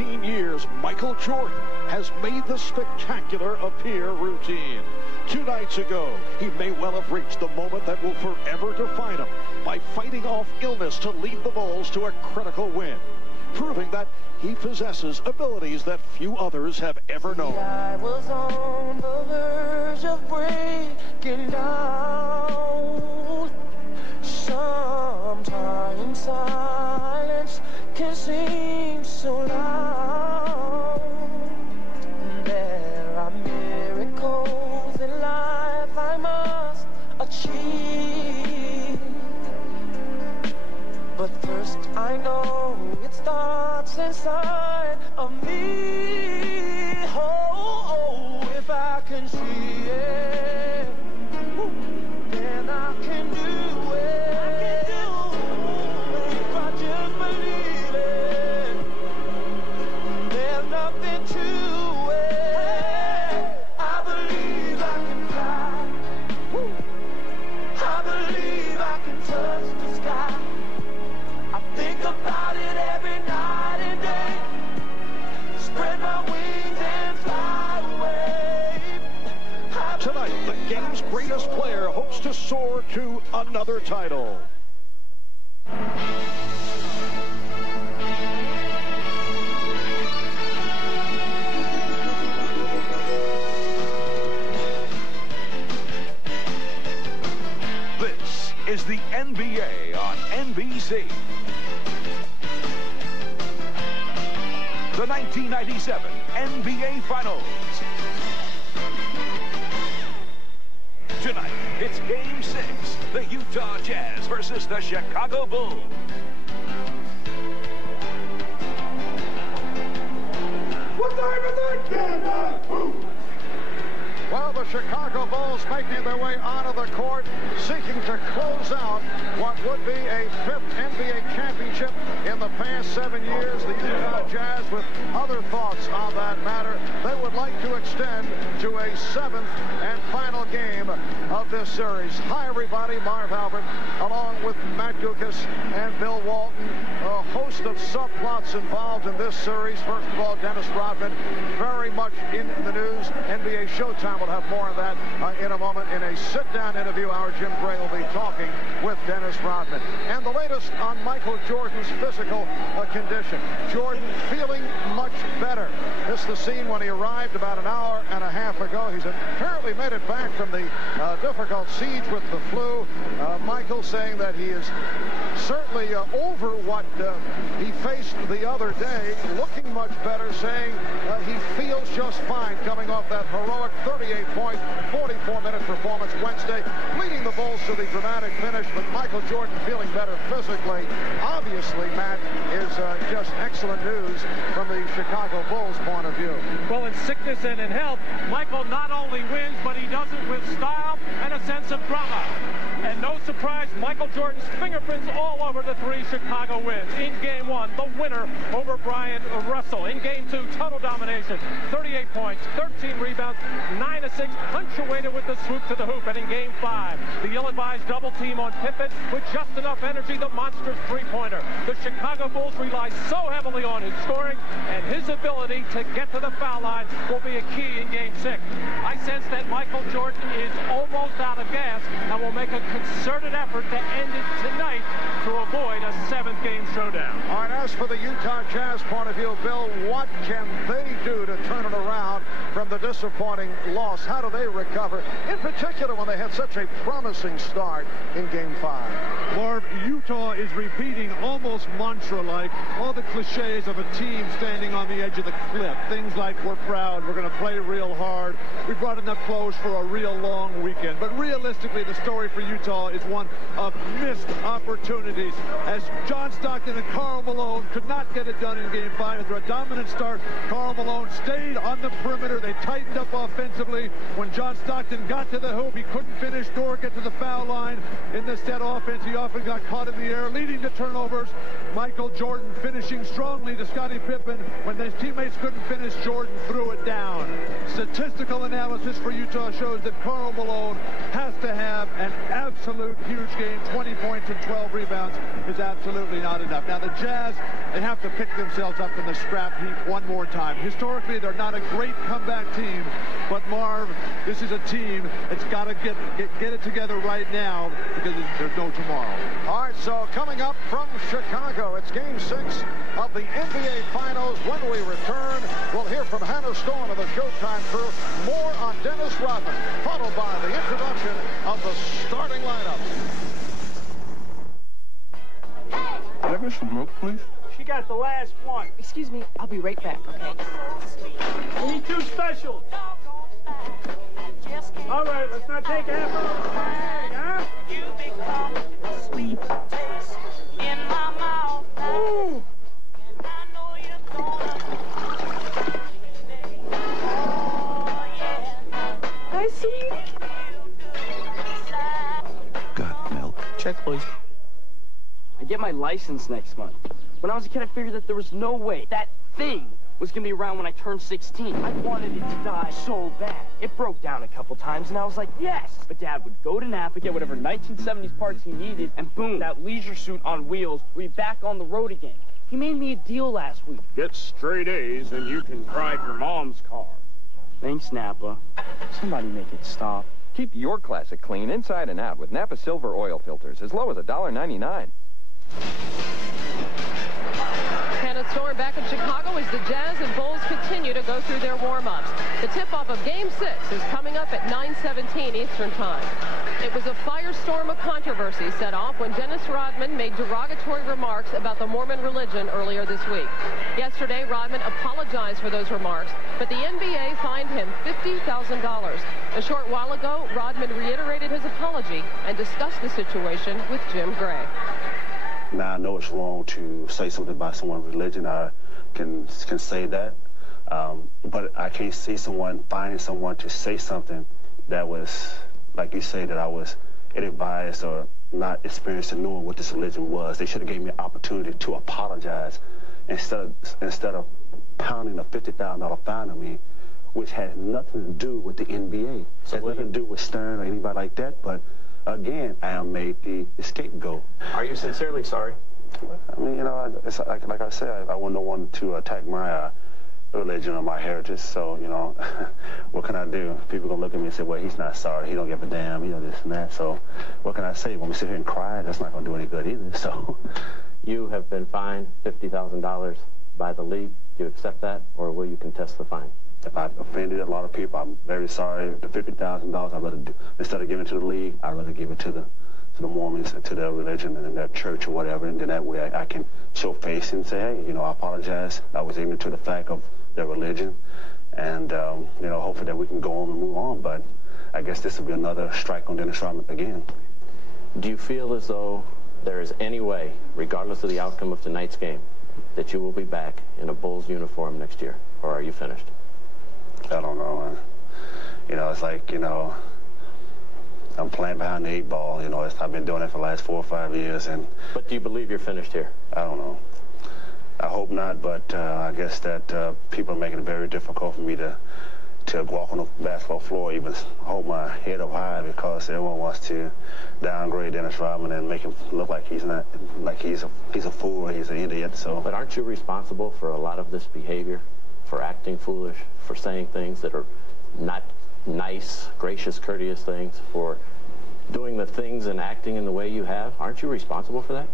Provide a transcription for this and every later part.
13 years, Michael Jordan has made the spectacular appear routine. 2 nights ago, he may well have reached the moment that will forever define him by fighting off illness to lead the Bulls to a critical win, proving that he possesses abilities that few others have ever known. I was on the verge of breaking down. Sometimes silence can seem so loud. There are miracles in life I must achieve. But first I know it starts inside of me. Oh, if I can see it, then I can do it. If I just believe it, there's nothing to it. I believe I can fly. I believe I can touch the sky. I think about it every night and day. Spread my wings and fly away. Tonight, the game's greatest player hopes to soar to another title. This is the NBA on NBC. The 1997 NBA Finals. Tonight, it's Game 6, the Utah Jazz versus the Chicago Bulls. What time is it? Well, the Chicago Bulls making their way onto the court, seeking to close out what would be a 5th NBA championship in the past 7 years. The Utah Jazz, with other thoughts on that matter, they would like to extend to a 7th and final game of this series. Hi, everybody. Marv Albert, along with Matt Guokas and Bill Walton. A host of subplots involved in this series. First of all, Dennis Rodman, very much in the news. NBA Showtime will have more of that in a moment. In a sit-down interview, our Jim Gray will be talking with Dennis Rodman. And the latest on Michael Jordan's physical condition. Jordan feeling much better. This is the scene when he arrived about an hour and a half ago. He's apparently made it back from the difficult siege with the flu. Michael saying that he is certainly over what he faced the other day, looking much better, saying he feels just fine coming off that heroic 38-point, 44-minute performance Wednesday, leading the Bulls to the dramatic finish. But Michael Jordan feeling better physically, obviously, Matt, is just excellent news from the Chicago Bulls' point of view. Well, in sickness and in health, Michael not only wins, but he does it with style and a sense of drama. And no surprise, Michael Jordan's fingerprints all over the 3 Chicago wins. In Game 1, the winner over Brian Russell. In Game 2, total domination, 38 points, 13 rebounds, 9 assists, punctuated with the swoop to the hoop. And in Game 5, the ill-advised double team on Pippen with just enough energy, the monster's three-pointer. The Chicago Bulls rely so heavily on his scoring, and his ability to get to the foul line will be a key in Game 6. I sense that Michael Jordan is almost out of gas and will make a concerted effort to end it tonight to avoid a 7th game showdown. All right, as for the Utah Jazz point of view, Bill, what can they do to turn it around from the disappointing loss? How do they recover, in particular when they had such a promising start in Game 5? Marv, Utah is repeating almost mantra-like all the cliches of a team standing on the edge of the cliff. Things like, we're proud, we're going to play real hard, we brought enough clothes for a real long weekend. But realistically, the story for Utah is one of missed opportunities, as John Stockton and Karl Malone could not get it done in Game 5. After a dominant start, Karl Malone stayed on the perimeter. They tightened up offensively. When John Stockton got to the hoop, he couldn't finish nor get to the foul line. In this set offense, he often got caught in the air, leading to turnovers. Michael Jordan finishing strongly to Scottie Pippen. When his teammates couldn't finish, Jordan threw it down. Statistical analysis for Utah shows that Karl Malone has to have an absolute huge game, 20 points and 12 rebounds. rebounds is absolutely not enough. Now, the Jazz, they have to pick themselves up in the scrap heap one more time. Historically, they're not a great comeback team, but Marv, this is a team that's got to get it together right now because there's no tomorrow. All right, so coming up from Chicago, it's Game 6 of the NBA Finals. When we return, we'll hear from Hannah Storm of the Showtime crew. More on Dennis Rodman, followed by the introduction of the starting lineup. Can I get some milk, please? She got the last one. Excuse me, I'll be right back, okay? We need 2 specials. All right, let's not take half of the bag, huh? You become a sweet taste in my mouth. Ooh. And I know you're gonna. Oh, yeah. Hi, sweetie. Got milk. Check, please. I get my license next month. When I was a kid, I figured that there was no way that thing was going to be around when I turned 16. I wanted it to die so bad. It broke down a couple times, and I was like, yes! But Dad would go to Napa, get whatever 1970s parts he needed, and boom, that leisure suit on wheels would be back on the road again. He made me a deal last week. Get straight A's and you can drive your mom's car. Thanks, Napa. Somebody make it stop. Keep your classic clean inside and out with Napa Silver oil filters as low as $1.99. Hannah Storm back in Chicago as the Jazz and Bulls continue to go through their warm-ups. The tip-off of Game 6 is coming up at 9:17 Eastern Time. It was a firestorm of controversy set off when Dennis Rodman made derogatory remarks about the Mormon religion earlier this week. Yesterday, Rodman apologized for those remarks, but the NBA fined him $50,000. A short while ago, Rodman reiterated his apology and discussed the situation with Jim Gray. Now, I know it's wrong to say something about someone's religion. I can say that. But I can't see someone finding someone to say something that was, like you say, that I was ill-advised or not experienced in knowing what this religion was. They should have gave me an opportunity to apologize instead of pounding a $50,000 fine on me, which had nothing to do with the NBA. So it had nothing to do with Stern or anybody like that, but again, I am made the scapegoat. Are you sincerely sorry? I mean, you know, it's like I said, I want no one to attack my religion or my heritage. So, you know, what can I do? People gonna look at me and say, well, he's not sorry. He don't give a damn. You know, this and that. So, what can I say? When we sit here and cry, that's not gonna do any good either. So, you have been fined $50,000 by the league. Do you accept that, or will you contest the fine? If I've offended a lot of people, I'm very sorry. The $50,000, I'd rather do, instead of giving it to the league, I'd rather give it to the Mormons and to their religion and their church or whatever, and then that way I can show face and say, hey, you know, I apologize. I was ignorant to the fact of their religion, and you know, hopefully that we can go on and move on. But I guess this will be another strike on Dennis Rodman again. Do you feel as though there is any way, regardless of the outcome of tonight's game, that you will be back in a Bulls uniform next year, or are you finished? I don't know. You know, it's like, you know, I'm playing behind the 8 ball. You know, I've been doing it for the last 4 or 5 years. But do you believe you're finished here? I don't know. I hope not, but I guess that people are making it very difficult for me to walk on the basketball floor, even hold my head up high, because everyone wants to downgrade Dennis Rodman and make him look like he's not, like he's a fool or he's an idiot. So. But aren't you responsible for a lot of this behavior, for acting foolish, for saying things that are not nice, gracious, courteous things, for doing the things and acting in the way you have? Aren't you responsible for that?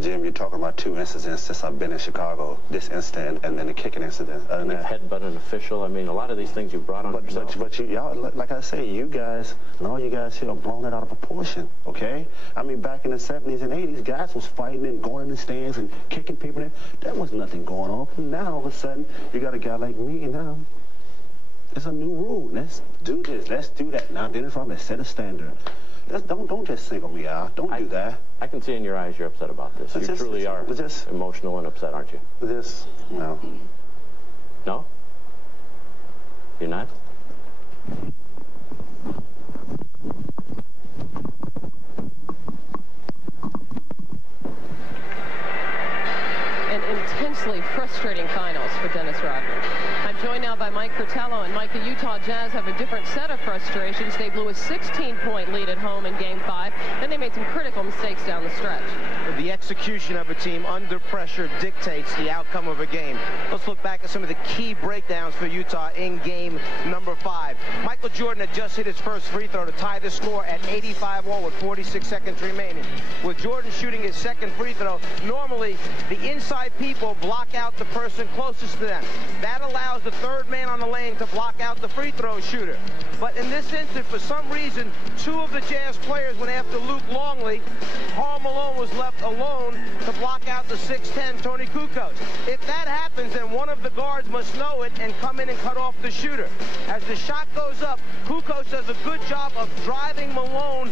Jim, you're talking about 2 incidents since I've been in Chicago. This incident and then the kicking incident. You've headbutt an official. I mean, a lot of these things you brought on yourself. But y'all, like I say, you guys and all you guys here are blown it out of proportion, okay? I mean, back in the 70s and 80s, guys was fighting and going in the stands and kicking people in. There was nothing going on. Now, all of a sudden, you got a guy like me, and now it's a new rule. Let's do this. Let's do that. Now, Dennis Rodman, set a standard. Don't just single me out. Don't do that. I can see in your eyes you're upset about this. You truly are emotional and upset, aren't you? No. No? You're not? An intensely frustrating finals for Dennis Rodman. I'm Joined now by Mike Fratello. And Mike, the Utah Jazz have a different set of frustrations. They blew a 16-point lead at home in Game 5. Then they made some critical mistakes down the stretch. The execution of a team under pressure dictates the outcome of a game. Let's look back at some of the key breakdowns for Utah in game number 5. Michael Jordan had just hit his first free throw to tie the score at 85-all with 46 seconds remaining. With Jordan shooting his second free throw, normally the inside people block out the person closest to them. That allows the third man on the lane to block out the free throw shooter. But in this instance, for some reason, 2 of the Jazz players went after Luke Longley. Karl Malone was left alone to block out the 6'10" Toni Kukoc. If that happens, then one of the guards must know it and come in and cut off the shooter. As the shot goes up, Kukoc does a good job of driving Malone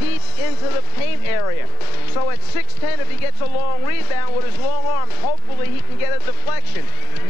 deep into the paint area. So at 6'10", if he gets a long rebound with his long arms, hopefully he can get a deflection.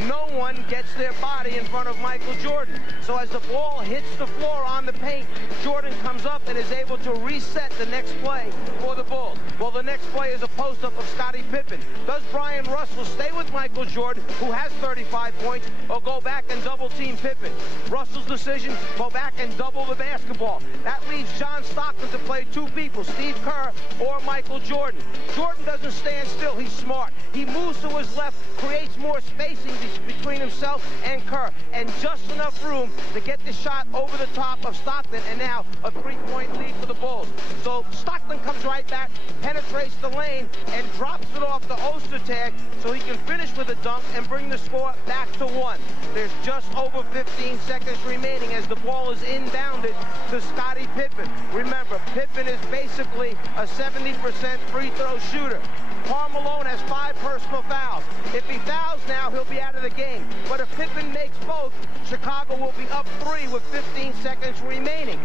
No one gets their body in front of Michael Jordan. So as the ball hits the floor on the paint, Jordan comes up and is able to reset the next play for the Bulls. Well, the next play is a post-up of Scottie Pippen. Does Brian Russell stay with Michael Jordan, who has 35 points, or go back and double-team Pippen? Russell's decision, go back and double the basketball. That leaves John Stockton to play 2 people, Steve Kerr or Michael Jordan. Jordan doesn't stand still. He's smart. He moves to his left, creates more spacing between himself and Kerr, and just enough room to get the shot over the top of Stockton, and now a 3-point lead for the Bulls. So Stockton comes right back, penetrates the lane, and drops it off the Ostertag so he can finish with a dunk and bring the score back to 1. There's just over 15 seconds remaining as the ball is inbounded to Scottie Pippen. Remember, Pippen is basically a 70% free throw shooter. Karl Malone has 5 personal fouls. If he fouls now, he'll be out of the game. But if Pippen makes both, Chicago will be up 3 with 15 seconds remaining.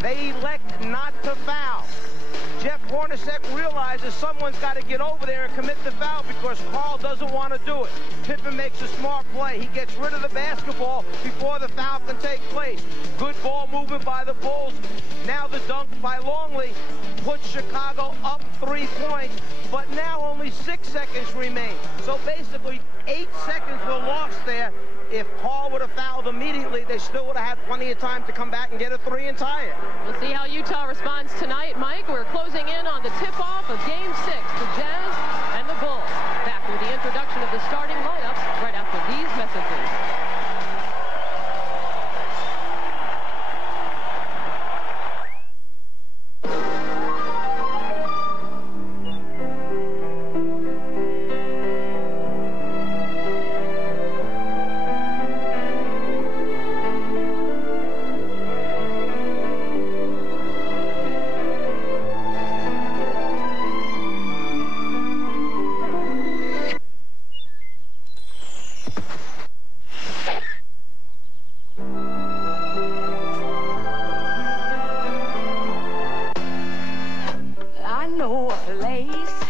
They elect not to foul. Jeff Hornacek realizes someone's got to get over there and commit the foul because Karl doesn't want to do it. Pippen makes a smart play. He gets rid of the basketball before the foul can take place. Good ball movement by the Bulls. Now the dunk by Longley puts Chicago up 3 points, but now only 6 seconds remain. So basically 8 seconds were lost there. If Karl would have fouled immediately, they still would have had plenty of time to come back and get a 3 and tie it. We'll see how Utah responds tonight, Mike. We're closing in on the tip-off of Game 6, the Jazz and the Bulls. Back with the introduction of the starting lineups right after these messages.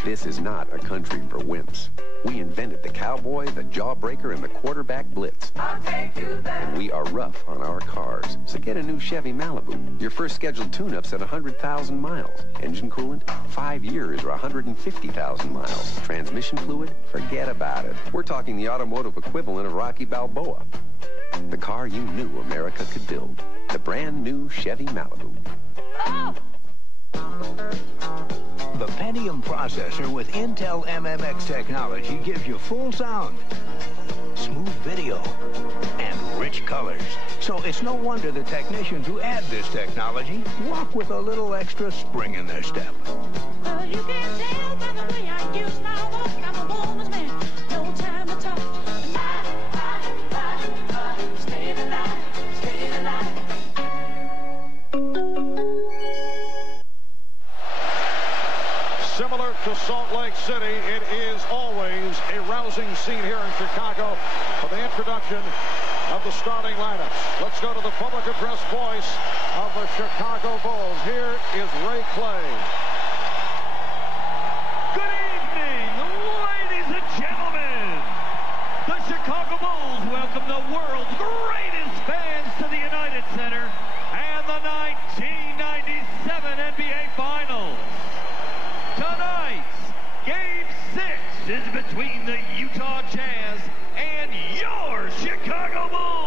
This is not a country for wimps. We invented the cowboy, the jawbreaker, and the quarterback blitz. And we are rough on our cars. So get a new Chevy Malibu. Your first scheduled tune-up's at 100,000 miles. Engine coolant, 5 years or 150,000 miles. Transmission fluid, forget about it. We're talking the automotive equivalent of Rocky Balboa. The car you knew America could build. The brand new Chevy Malibu. Oh! The Pentium processor with Intel MMX technology gives you full sound, smooth video, and rich colors. So it's no wonder the technicians who add this technology walk with a little extra spring in their step. You can tell by the way I use my walk. I'm a woman's man, no time to talk. Stay alive, stay alive. Similar to Salt Lake City, it is always a rousing scene here in Chicago for the introduction of the starting lineups. Let's go to the public address voice of the Chicago Bulls. Here is Ray Clay. Good evening, ladies and gentlemen. The Chicago Bulls welcome the world's greatest fans to the United Center and the 1997 NBA Finals. Tonight's Game 6 is between the Utah Jazz and your Chicago Bulls.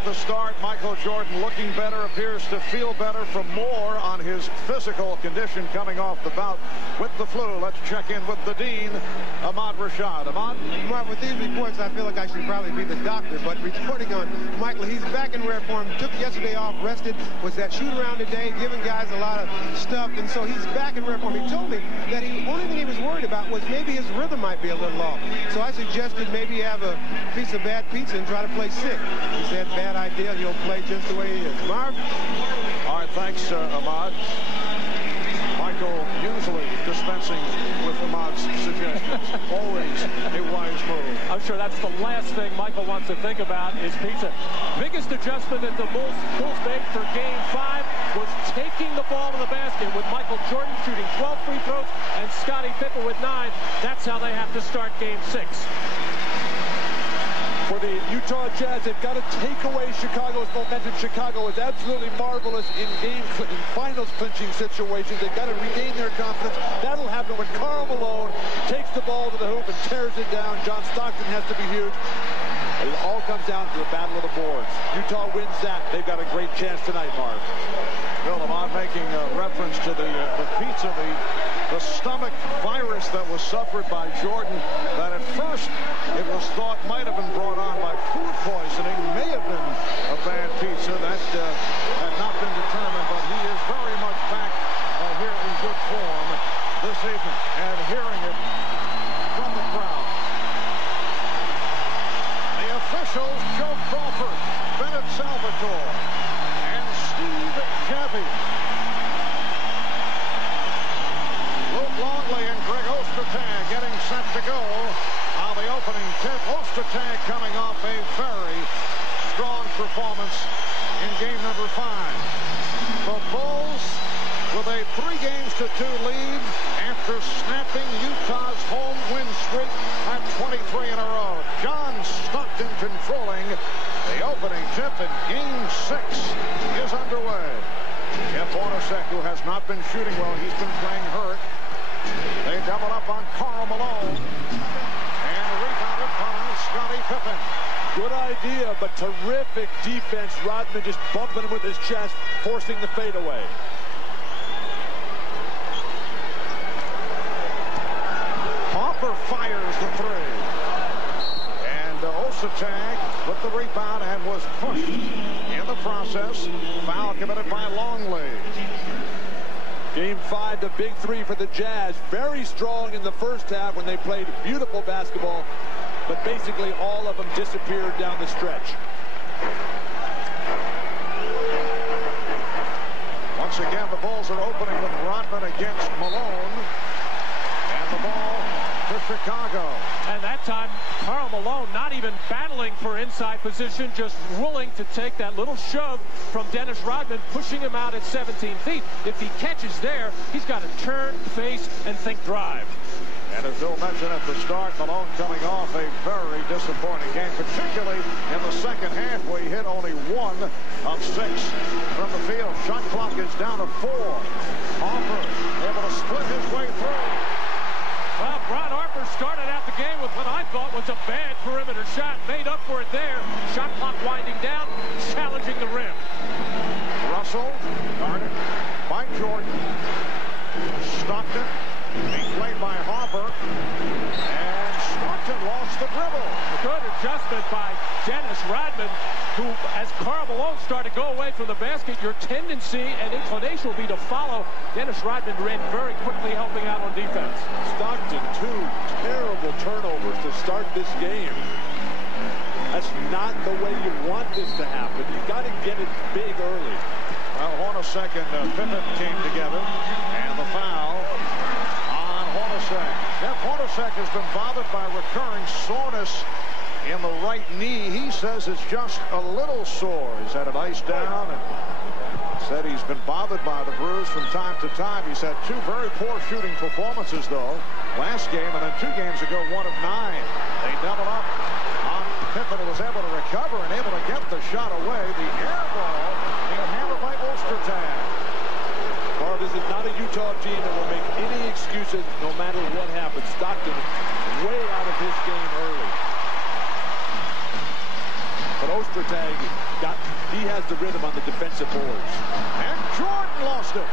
at the start. Michael Jordan looking better, appears to feel better from more on his physical condition coming off the bout with the flu. Let's check in with the Dean, Ahmad Rashad. Ahmad? Mark, with these reports, I feel like I should probably be the doctor, but reporting on Michael, he's back in rare form, took yesterday off, rested, was that shoot around today, giving guys a lot of stuff, and so he's back in rare form. He told me that the only thing he was worried about was maybe his rhythm might be a little off. So I suggested maybe have a piece of bad pizza and try to play sick. He said, bad idea, he'll play just the way he is. Marv? All right, thanks, Ahmad. Michael usually dispensing with Ahmad's suggestions. Always a wise move. I'm sure that's the last thing Michael wants to think about is pizza. Biggest adjustment that the Bulls made for Game 5 was taking the ball to the basket with Michael Jordan shooting 12 free throws and Scottie Pippen with 9. That's how they have to start Game 6. For the Utah Jazz, they've got to take away Chicago's momentum. Chicago is absolutely marvelous in finals clinching situations. They've got to regain their confidence. That'll happen when Karl Malone takes the ball to the hoop and tears it down. John Stockton has to be huge. It all comes down to the battle of the boards. Utah wins that. They've got a great chance tonight, Marv. Bill Ahmad making a reference to the pizza, the stomach virus that was suffered by Jordan, that at first it was thought might have been brought on by food poisoning, may have been a bad pizza. That had not been determined, but he is very much back here in good form this evening, and hearing it from the crowd. The officials, Joe Crawford, Bennett Salvatore, and Steve Javie. Luke Longley and Greg Ostertag getting set to go on the opening tip. Ostertag coming off a very strong performance in game number 5. The Bulls with a 3-2 lead after snapping Utah's home win streak at 23 in a row. John Stockton controlling the opening tip, and game 6 is underway. Jeff Hornacek, who has not been shooting well, he's been playing hurt. They double up on Karl Malone. And rebounded by Scottie Pippen. Good idea, but terrific defense. Rodman just bumping him with his chest, forcing the fadeaway. Hopper fires the 3. And Ostertag with the rebound and was pushed in the process. Foul committed by Longley. Game 5, the big 3 for the Jazz. Very strong in the first half when they played beautiful basketball, but basically all of them disappeared down the stretch. Once again, the Bulls are opening with Rodman against Malone. And the ball to Chicago. And that time, Karl Malone not even battling for inside position, just willing to take that little shove from Dennis Rodman, pushing him out at 17 feet. If he catches there, he's got to turn, face, and think drive. And as Bill mentioned at the start, Malone coming off a very disappointing game, particularly in the second half where he hit only 1 of 6 from the field. Shot clock is down to 4. Harper able to split his way through. Well, Ron Harper started out the game with what I thought was a bad perimeter shot. Made up for it there. Shot clock winding down, challenging the rim. Russell guarded by Jordan. Stockton being played by Harper. And Stockton lost the dribble. A good adjustment by Dennis Rodman, who, as Karl Malone started to go away from the basket, your tendency and inclination will be to follow. Dennis Rodman ran very quickly, helping out on defense. Stockton, 2 terrible turnovers to start this game. That's not the way you want this to happen. You got to get it big early. Well, Hornacek and Pippen came together, and the foul on Hornacek. Jeff Hornacek has been bothered by recurring soreness in the right knee. He says it's just a little sore. He's had it iced down and said he's been bothered by the bruise from time to time. He's had 2 very poor shooting performances, though, last game, and then 2 games ago, 1 of 9. They double up on Pippen, who was able to recover and able to get the shot away. The air ball being handled by Ostertag. Marv, this is not a Utah team that will make any excuses no matter what happens. Stockton way out of his game early. But Ostertag got the rhythm on the defensive boards. And Jordan lost it.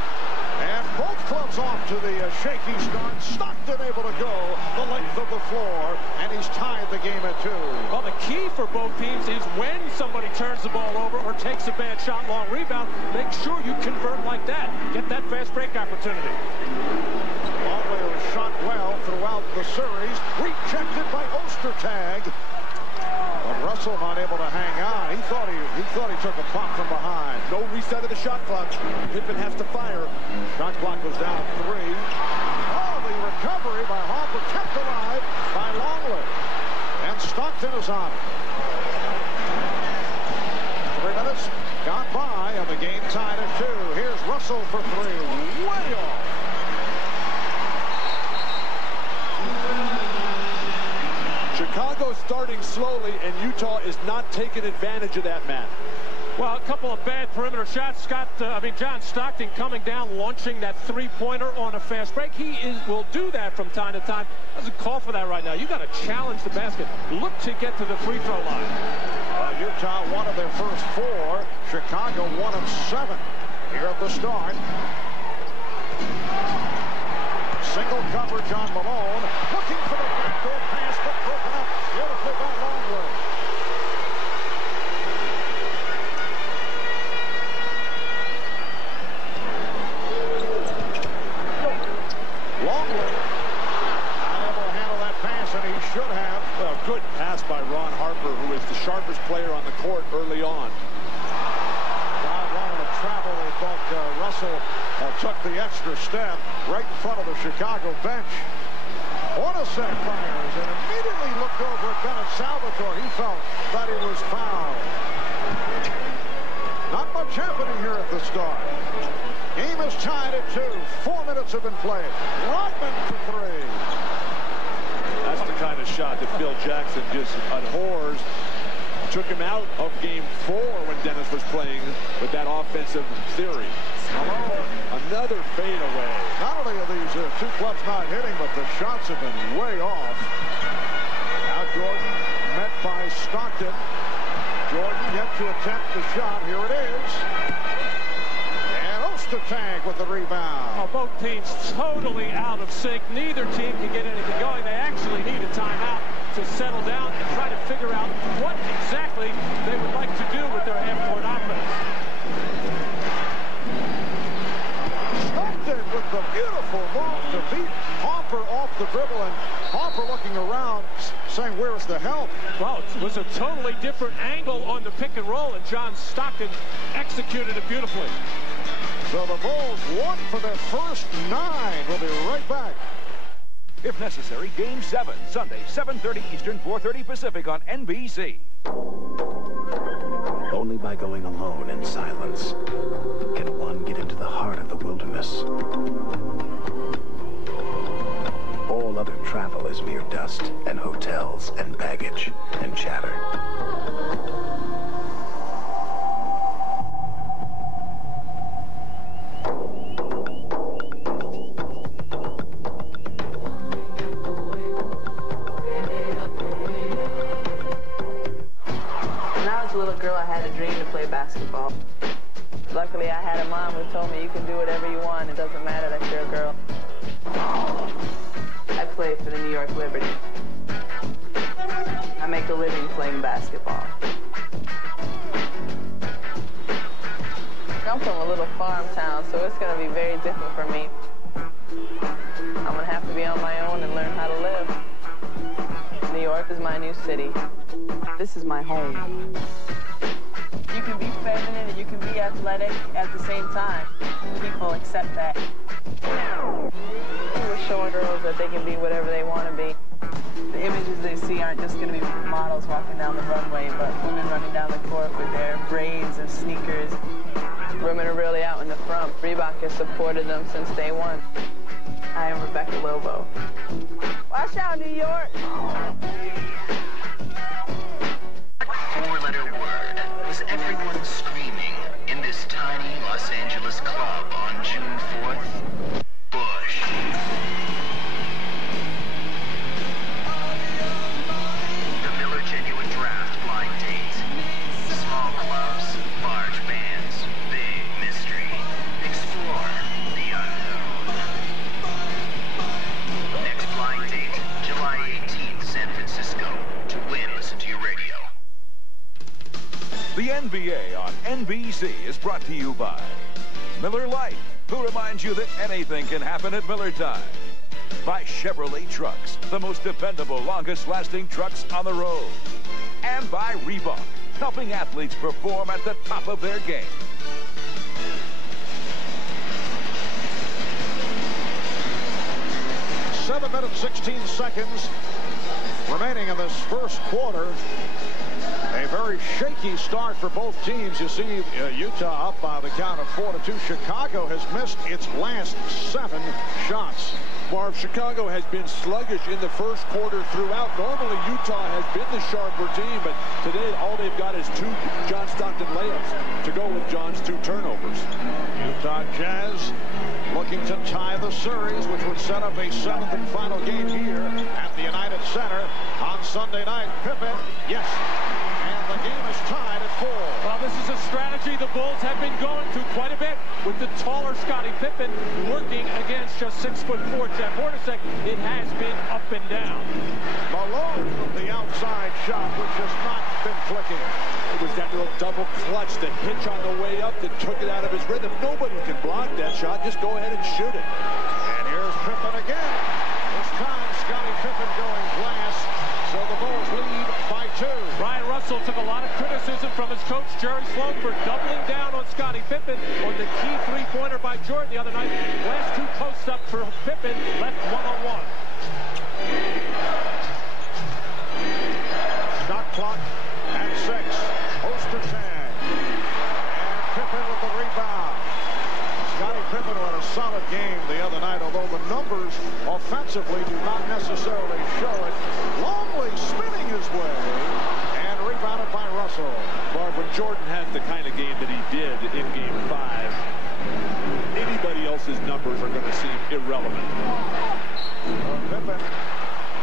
And both clubs off to the shaky start. Stockton able to go the length of the floor, and he's tied the game at 2. Well, the key for both teams is when somebody turns the ball over or takes a bad shot, long rebound, make sure you convert like that. Get that fast break opportunity. Longley was shot well throughout the series. Rejected by Ostertag. But Russell not able to hang on. He thought he took a pop from behind. No reset of the shot clock. Pippen has to fire. Shot clock was down 3. Oh, the recovery by Harper kept alive by Longley. And Stockton is on it. 3 minutes gone by, and the game tied at 2. Here's Russell for 3. Way off. Chicago starting slowly, and Utah is not taking advantage of that, Matt. Well, a couple of bad perimeter shots. John Stockton coming down, launching that three-pointer on a fast break. He will do that from time to time. Doesn't call for that right now. You got to challenge the basket. Look to get to the free throw line. Utah won of their first 4. Chicago 1 of 7 here at the start. Single coverage on Malone. Looking for the backdoor pass, but broken up beautifully by Longley. Longley not able to handle that pass, and he should have. Well, good pass by Ron Harper, who is the sharpest player on the court early on. Crowd wanted to travel. They thought Russell took the extra step right in front of the Chicago bench. Hornacek fires and immediately looked over at Bennett Salvatore. He felt that he was fouled. Not much happening here at the start. Game is tied at 2. 4 minutes have been played. Rodman for 3. That's the kind of shot that Phil Jackson just abhors. Took him out of game 4 when Dennis was playing with that offensive theory. Another fadeaway. Not only are these 2 clubs not hitting, but the shots have been way off. Now Jordan met by Stockton. Jordan yet to attempt the shot. Here it is. And Ostertag with the rebound. Oh, both teams totally out of sync. Neither team can get anything going. They actually need a timeout to settle down and try to figure out what exactly they would like to do with their half-court offense. Stockton with the beautiful move to beat Harper off the dribble, and Harper looking around saying, where's the help? Well, it was a totally different angle on the pick and roll, and John Stockton executed it beautifully. So the Bulls won for their first 9. We'll be right back. If necessary, Game 7, Sunday, 7:30 Eastern, 4:30 Pacific on NBC. Only by going alone in silence can one get into the heart of the wilderness. All other travel is mere dust and hotels and baggage and chatter. Basketball. Luckily, I had a mom who told me you can do whatever you want. It doesn't matter that you're a girl. I play for the New York Liberty. I make a living playing basketball. I'm from a little farm town, so it's going to be very different for me. I'm going to have to be on my own and learn how to live. New York is my new city. This is my home. You can be feminine and you can be athletic at the same time. People accept that. We're showing girls that they can be whatever they want to be. The images they see aren't just going to be models walking down the runway, but women running down the court with their braids and sneakers. Women are really out in the front. Reebok has supported them since day one. I am Rebecca Lobo. Watch out, New York! 4-letter word was everyone screaming in this tiny Los Angeles club on June 4th? Bush. The Miller Genuine Draft blind date. Small clubs, large bands. The NBA on NBC is brought to you by Miller Lite, who reminds you that anything can happen at Miller time. By Chevrolet Trucks, the most dependable, longest-lasting trucks on the road. And by Reebok, helping athletes perform at the top of their game. Seven minutes, 16 seconds remaining in this first quarter. A very shaky start for both teams. You see Utah up by the count of 4-2. Chicago has missed its last 7 shots. Marv, Chicago has been sluggish in the first quarter throughout. Normally, Utah has been the sharper team, but today all they've got is 2 John Stockton layups to go with John's 2 turnovers. Utah Jazz looking to tie the series, which would set up a 7th and final game here at the United Center on Sunday night. Pippen, yes. And the game is tied at 4. Well, this is a strategy the Bulls have been going to quite a bit with the taller Scottie Pippen working against just 6'4" Jeff Hornacek. It has been up and down. Malone from the outside shot, which has not been clicking. It was that little double clutch, the hitch on the way up that took it out of his rhythm. Nobody can block that shot. Just go ahead and shoot it. And here's Pippen again. This time, Scottie Pippen going glass. So the Bulls lead by 2. Brian Russell took a lot of criticism from his coach, Jerry Sloan, for doubling down on Scottie Pippen on the key three-pointer by Jordan the other night. Last 2 posts up for Pippen, left 1-on-1. Shot clock at 6. Ostertag. And Pippen with the rebound. Scottie Pippen had a solid game the other night, although the numbers offensively do not necessarily show it. Longley spinning his way and rebounded by Russell. Marv, when Jordan has the kind of game that he did in Game 5, anybody else's numbers are going to seem irrelevant. Pippen,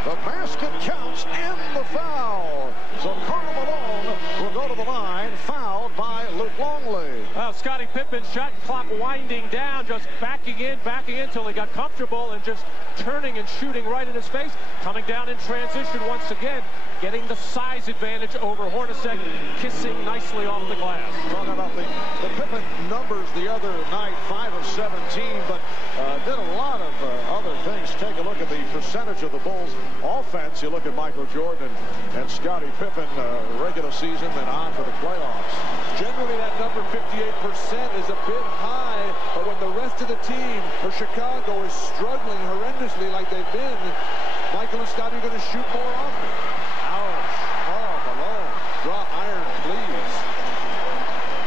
the basket counts and the foul. So Karl Malone will go to the line, fouled by Luke Longley. Well, Scottie Pippen's shot clock winding down, just backing in until he got comfortable and just turning and shooting right in his face. Coming down in transition once again, getting the size advantage over Hornacek, kissing nicely off the glass. Talking about the Pippen numbers the other night, 5 of 17, but did a lot of other things. Take a look at the percentage of the Bulls' offense. You look at Michael Jordan and Scottie Pippen, regular season, then on for the playoffs. Generally, that number 58% is a bit high, but when the rest of the team for Chicago is struggling horrendously like they've been, Michael and Scottie are going to shoot more often. Ouch. Karl Malone. Draw iron, please.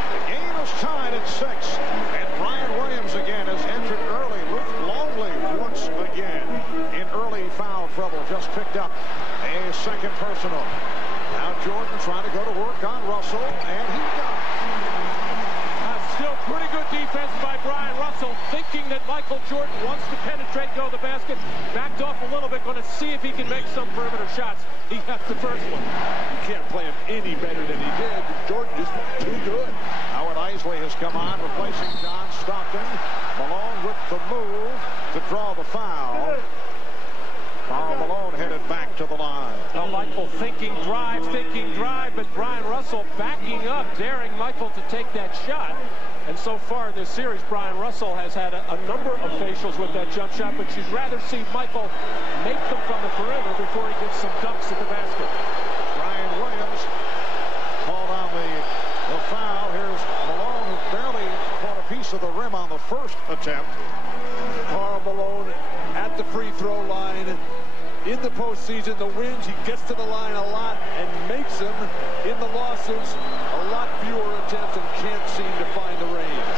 The game is tied at 6, and Brian Williams again has entered early. Luke Longley once again in early foul trouble. Just picked up a second personal. Now Jordan trying to go to work on Russell, and he got it. Still pretty good defense by Brian Russell, thinking that Michael Jordan wants to penetrate, go to the basket. Backed off a little bit, going to see if he can make some perimeter shots. He got the first one. You can't play him any better than he did. Jordan just too good. Howard Isley has come on, replacing John Stockton. Malone with the move to draw the foul. Karl Malone headed back to the line. Well, Michael thinking drive, but Brian Russell backing up, daring Michael to take that shot. And so far in this series, Brian Russell has had a number of facials with that jump shot, but you'd rather see Michael make them from the perimeter before he gets some dunks at the basket. Brian Williams called on the foul. Here's Malone, who barely caught a piece of the rim on the first attempt. Karl Malone at the free throw line. In the postseason, the wins, he gets to the line a lot and makes them. In the losses, a lot fewer attempts and can't seem to find the range.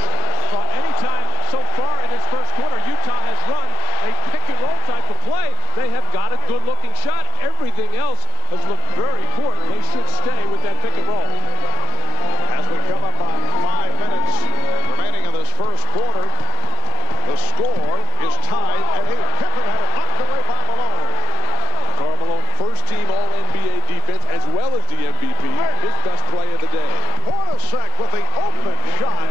Well, anytime so far in this first quarter, Utah has run a pick-and-roll type of play. They have got a good-looking shot. Everything else has looked very poor. They should stay with that pick-and-roll. As we come up on 5 minutes remaining in this first quarter, the score is tied at 8. Pippen had it knocked away by Malone. Karl Malone, first-team All-NBA defense, as well as the MVP, his best play of the day. Hornacek with the open shot.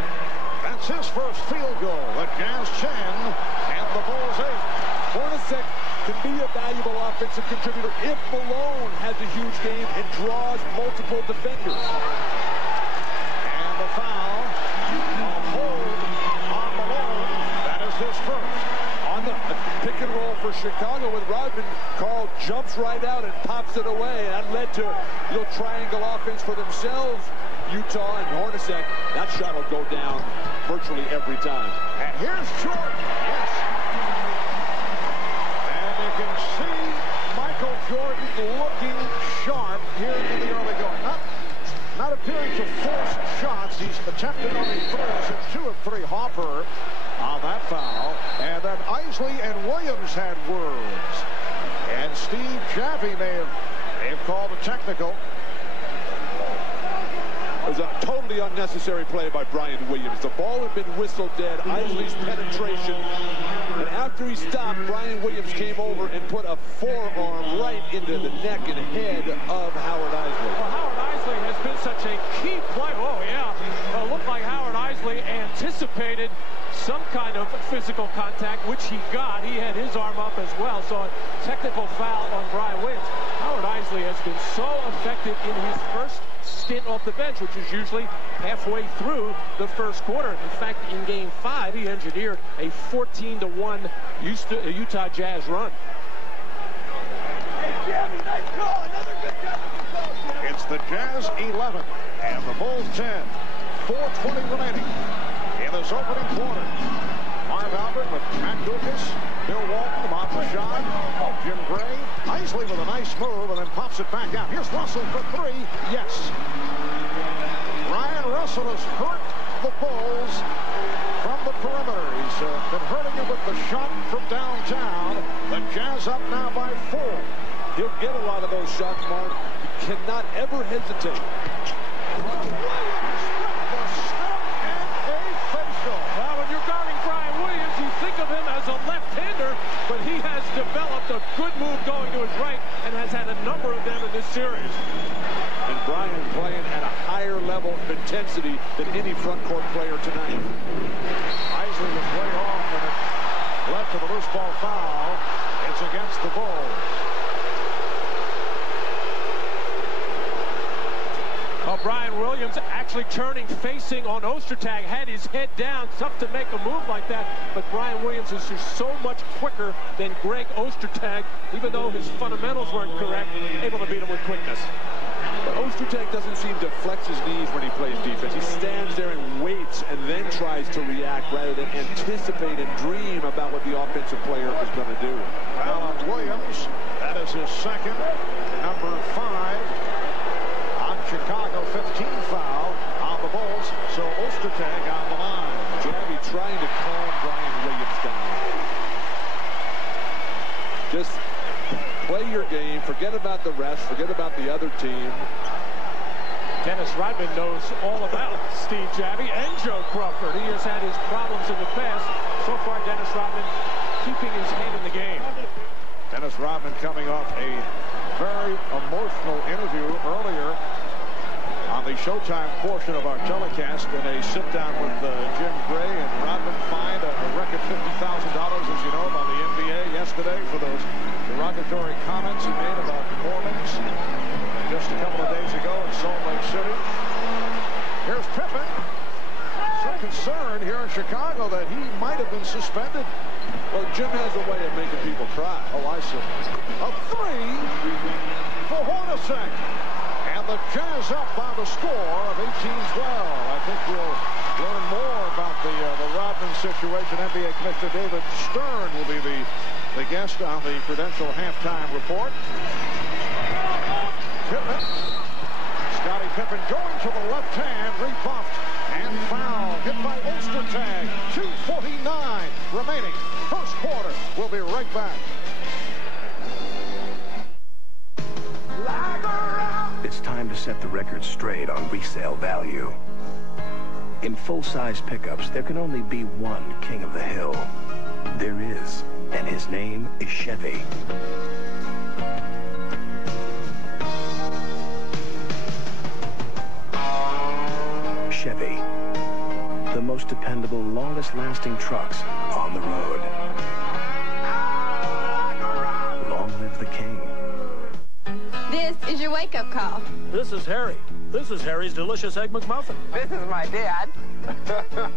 That's his first field goal. The Jazz 10 and the Bulls 8. Hornacek can be a valuable offensive contributor if Malone has a huge game and draws multiple defenders. jumps right out and pops it away. And that led to a little triangle offense for themselves. Utah and Hornacek, that shot will go down virtually every time. And here's Jordan. Yes. And you can see Michael Jordan looking sharp here in the early going. Not appearing to force shots. He's attempted only 2 of 3. Hopper on that foul. And then Isley and Williams had words. And Steve Javie may have called a technical. It was a totally unnecessary play by Brian Williams. The ball had been whistled dead. Isley's penetration. And after he stopped, Brian Williams came over and put a forearm right into the neck and head of Howard Isley. Well, Howard Isley has been such a key player. Oh, yeah. Well, it looked like Howard Isley anticipated some kind of physical contact, which he got. He had his arm up as well. So a technical foul on Brian Williams. Howard Isley has been so effective in his first stint off the bench, which is usually halfway through the first quarter. In fact, in Game 5, he engineered a 14-1 Utah Jazz run. It's the Jazz 11 and the Bulls 10. 4:20 remaining in this opening quarter. Marv Albert with Matt Dukas, Bill Walton, Bob Rashad, Jim Gray. Isley with a nice move and then pops it back out. Here's Russell for 3. Yes. Ryan Russell has hurt the Bulls from the perimeter. He's been hurting him with the shot from downtown. The Jazz up now by 4. He'll get a lot of those shots, Mark. He cannot ever hesitate. Now, when you're guarding Brian Williams, you think of him as a left-hander, but he has developed a good move going to his right and has had a number of them in this series. And Brian playing at a higher level of intensity than any front court player tonight. Isley was way off and it led to the loose ball foul. It's against the Bulls. Brian Williams actually turning, facing on Ostertag, had his head down. Tough to make a move like that, but Brian Williams is just so much quicker than Greg Ostertag, even though his fundamentals weren't correct, able to beat him with quickness. But Ostertag doesn't seem to flex his knees when he plays defense. He stands there and waits and then tries to react rather than anticipate and dream about what the offensive player is going to do. Foul on Williams. That is his second, number 5. Chicago 15 foul on the Bulls, so Ostertag on the line. Javie trying to calm Brian Williams down. Just play your game, forget about the rest, forget about the other team. Dennis Rodman knows all about Steve Javie and Joe Crawford. He has had his problems in the past. So far, Dennis Rodman keeping his head in the game. Dennis Rodman coming off a very emotional interview earlier on the Showtime portion of our telecast in a sit-down with Jim Gray, and Rodman fined a record $50,000, as you know, by the NBA yesterday for those derogatory comments he made about Mormons just a couple of days ago in Salt Lake City. Here's Pippen. Some concern here in Chicago that he might have been suspended. Well, Jim has a way of making people cry. Oh, I see. A 3 for Hornacek. And the Jazz up by the score of 18-12. I think we'll learn more about the Rodman situation. NBA Commissioner David Stern will be the guest on the Prudential halftime report. Pippen. Scottie Pippen going to the left hand, rebuffed and foul. Hit by Ostertag. 2:49 remaining. First quarter. We'll be right back. It's time to set the record straight on resale value. In full-size pickups, there can only be one king of the hill. There is, and his name is Chevy. Chevy, the most dependable, longest-lasting trucks on the road. Long live the king. This This is your wake-up call. This is Harry. This is Harry's Delicious Egg McMuffin. This is my dad,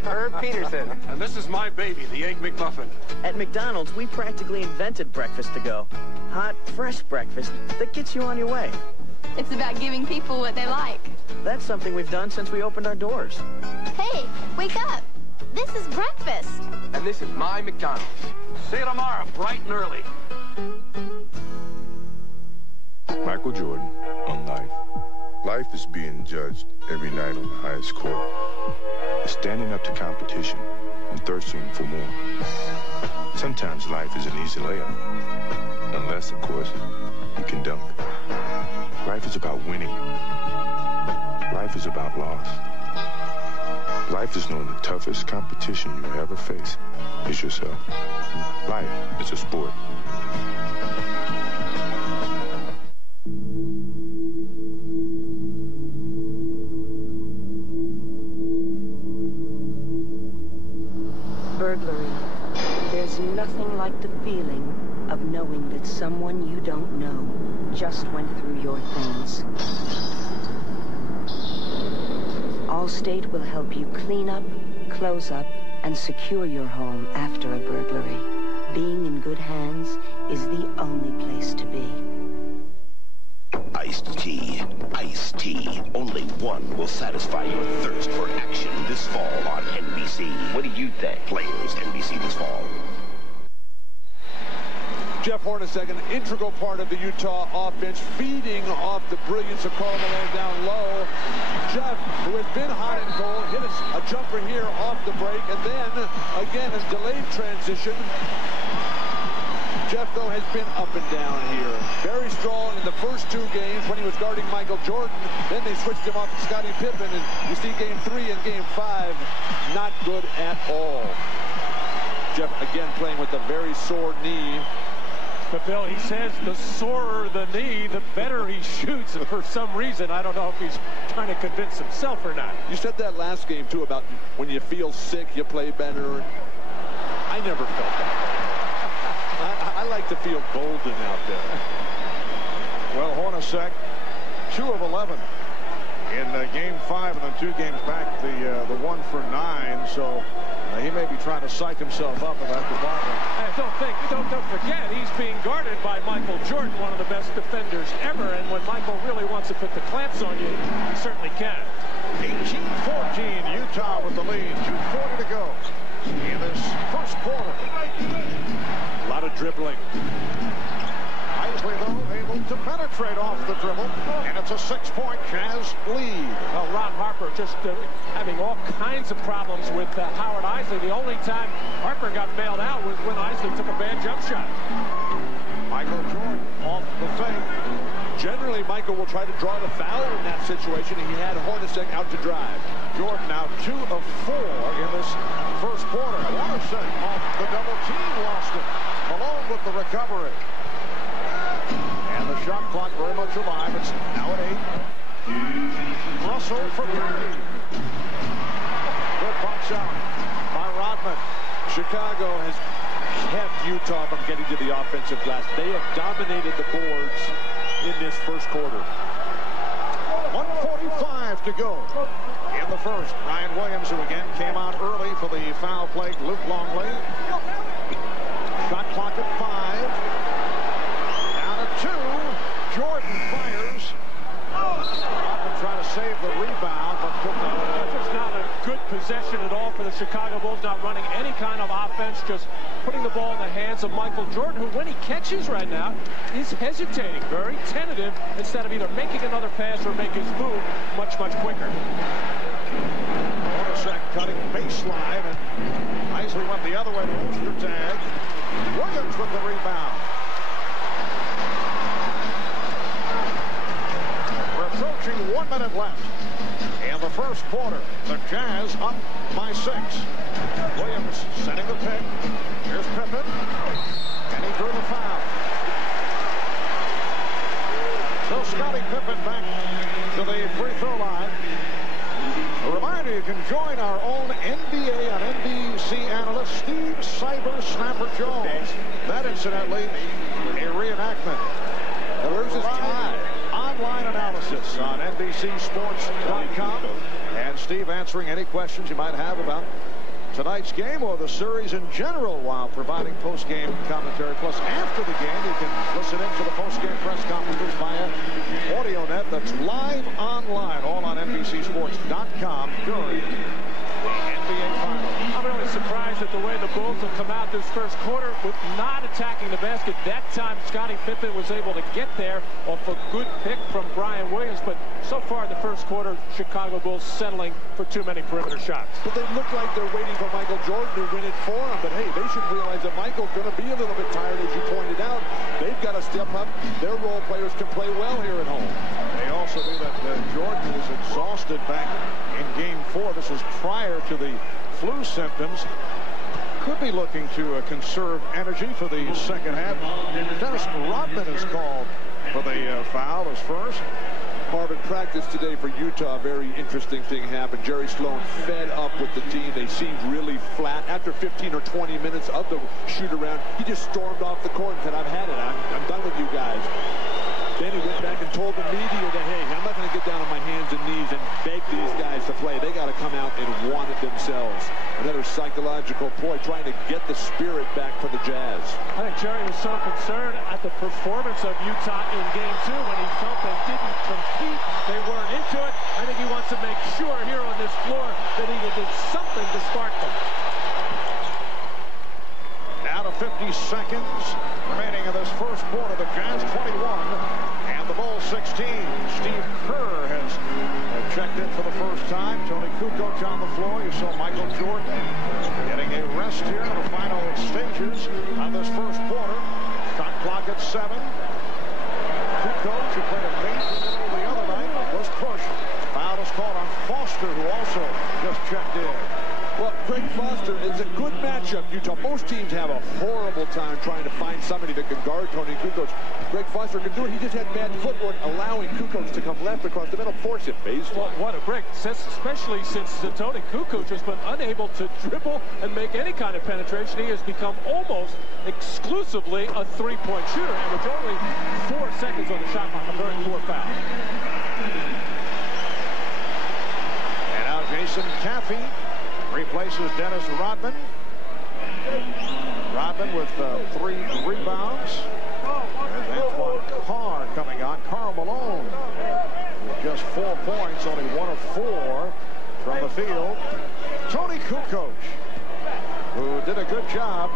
Herb Peterson. And this is my baby, the Egg McMuffin. At McDonald's, we practically invented breakfast to go. Hot, fresh breakfast that gets you on your way. It's about giving people what they like. That's something we've done since we opened our doors. Hey, wake up. This is breakfast. And this is my McDonald's. See you tomorrow, bright and early. Michael Jordan on Life. Life is being judged every night on the highest court. It's standing up to competition and thirsting for more. Sometimes life is an easy layup. Unless, of course, you can dunk. Life is about winning. Life is about loss. Life is knowing the toughest competition you ever face is yourself. Life is a sport. Burglary. There's nothing like the feeling of knowing that someone you don't know just went through your things. Allstate will help you clean up, close up, and secure your home after a burglary. Being in good hands is the only place to be. Iced tea. Iced tea. Only one will satisfy your thirst for action this fall on NBC. What do you think? Players, NBC this fall. Jeff Hornacek, an integral part of the Utah offense, feeding off the brilliance of Karl Malone down low. Jeff, who has been hot and cold, hit a jumper here off the break, and then, again, a delayed transition. Jeff, though, has been up and down here. Very strong in the first two games when he was guarding Michael Jordan. Then they switched him off to Scottie Pippen, and you see Game 3 and Game 5, not good at all. Jeff, again, playing with a very sore knee. But, Bill, he says the sorer the knee, the better he shoots. And for some reason, I don't know if he's trying to convince himself or not. You said that last game, too, about when you feel sick, you play better. I never felt that. I like to feel golden out there. Well, Hornacek, 2 of 11 in Game 5, and then 2 games back, the 1 for 9. So he may be trying to psych himself up in that department. Don't forget, he's being guarded by Michael Jordan, one of the best defenders ever. And when Michael really wants to put the clamps on you, he certainly can. 18-14, Utah with the lead. 2:40 to go in this first quarter. A lot of dribbling. Isley, though, able to penetrate off the dribble, and it's a 6-point Jazz lead. Well, Ron Harper just having all kinds of problems with Howard Isley. The only time Harper got bailed out was when Isley took a bad jump shot. Michael Jordan off the fake. Generally, Michael will try to draw the foul in that situation, and he had Hornacek out to drive. Jordan now 2 of 4 in this first quarter. Hornacek off the double team, lost it. Malone with the recovery. And the shot clock very much alive. It's now at 8. Russell for 3. Good punch out by Rodman. Chicago has kept Utah from getting to the offensive glass. They have dominated the boards in this first quarter. 1:45 to go in the first. Ryan Williams, who again came out early for the foul play. Luke Longley. Shot clock at 5. Down at 2. Jordan fires. Rodman trying to save the rebound, but couldn't. It's not a good possession at all for the Chicago Bulls, not running any kind of offense, just putting the ball in the hands of Michael Jordan, who, when he catches right now, is hesitating, very tentative, instead of either making another pass or make his move much, much quicker. Hornacek cutting baseline, and Isley went the other way to Ostertag. Williams with the rebound. We're approaching 1 minute left in the first quarter. The Jazz up by 6. Williams setting the pick. Here's Pippen, and he drew the foul. So Scottie Pippen back to the free throw line. A reminder, you can join our own NBA on NBC analyst Steve Cyber Snapper Jones. That, incidentally, a reenactment. Where's his tie? On online analysis on NBCSports.com. And Steve answering any questions you might have about tonight's game or the series in general while providing post-game commentary. Plus, after the game, you can listen in to the post-game press conferences via AudioNet. That's live online, all on NBCSports.com during the NBA Finals. I'm really surprised at the way the Bulls have come out this first quarter with not attacking the basket. That time, Scottie Pippen was able to get there off a good pick from Brian Williams. But so far in the first quarter, Chicago Bulls settling for too many perimeter shots. But they look like they're waiting for Michael Jordan to win it for them. But hey, they should realize that Michael's going to be a little bit tired, as you pointed out. They've got to step up. Their role players can play well here at home. They also knew that Jordan was exhausted back in Game 4. This was prior to the flu symptoms. Could be looking to conserve energy for the second half. Dennis Rodman is called for the foul as first. Harvard practice today for Utah. Very interesting thing happened. Jerry Sloan fed up with the team. They seemed really flat. After 15 or 20 minutes of the shoot-around, he just stormed off the court and said, I've had it. I'm done with you guys. Then he went back and told the media that, hey, I'm not going to get down on my hands and knees and beg these guys to play. They got to come out and want it themselves. Another psychological ploy, trying to get the spirit back for the Jazz. I think Jerry was so concerned at the performance of Utah in Game 2 when he felt they didn't compete, they weren't into it. I think he wants to make sure here on this floor that he did something to spark them. Now to 50 seconds remaining in this first quarter. The Jazz 21 and the Bulls 16. Steve Kerr has checked in for the first time. Tony Kukoc on the floor. You saw Michael Jordan getting a rest here in the final stages of this first quarter. Shot clock at 7. Kukoc, who played a major role the other night, was pushed. Foul is called on Foster, who also just checked in. Well, Greg Foster is a good matchup, Utah. Most teams have a horrible time trying to find somebody that can guard Tony Kukoc. Greg Foster can do it. He just had bad footwork, allowing Kukoc to come left across the middle, force him baseline. Well, what a break, especially since Tony Kukoc has been unable to dribble and make any kind of penetration. He has become almost exclusively a three-point shooter, and with only 4 seconds on the shot clock, a very poor foul. And now Jason Caffey replaces Dennis Rodman. Rodman with 3 rebounds. There's Antoine Carr coming on. Karl Malone with just 4 points, only 1 of 4 from the field. Tony Kukoc, who did a good job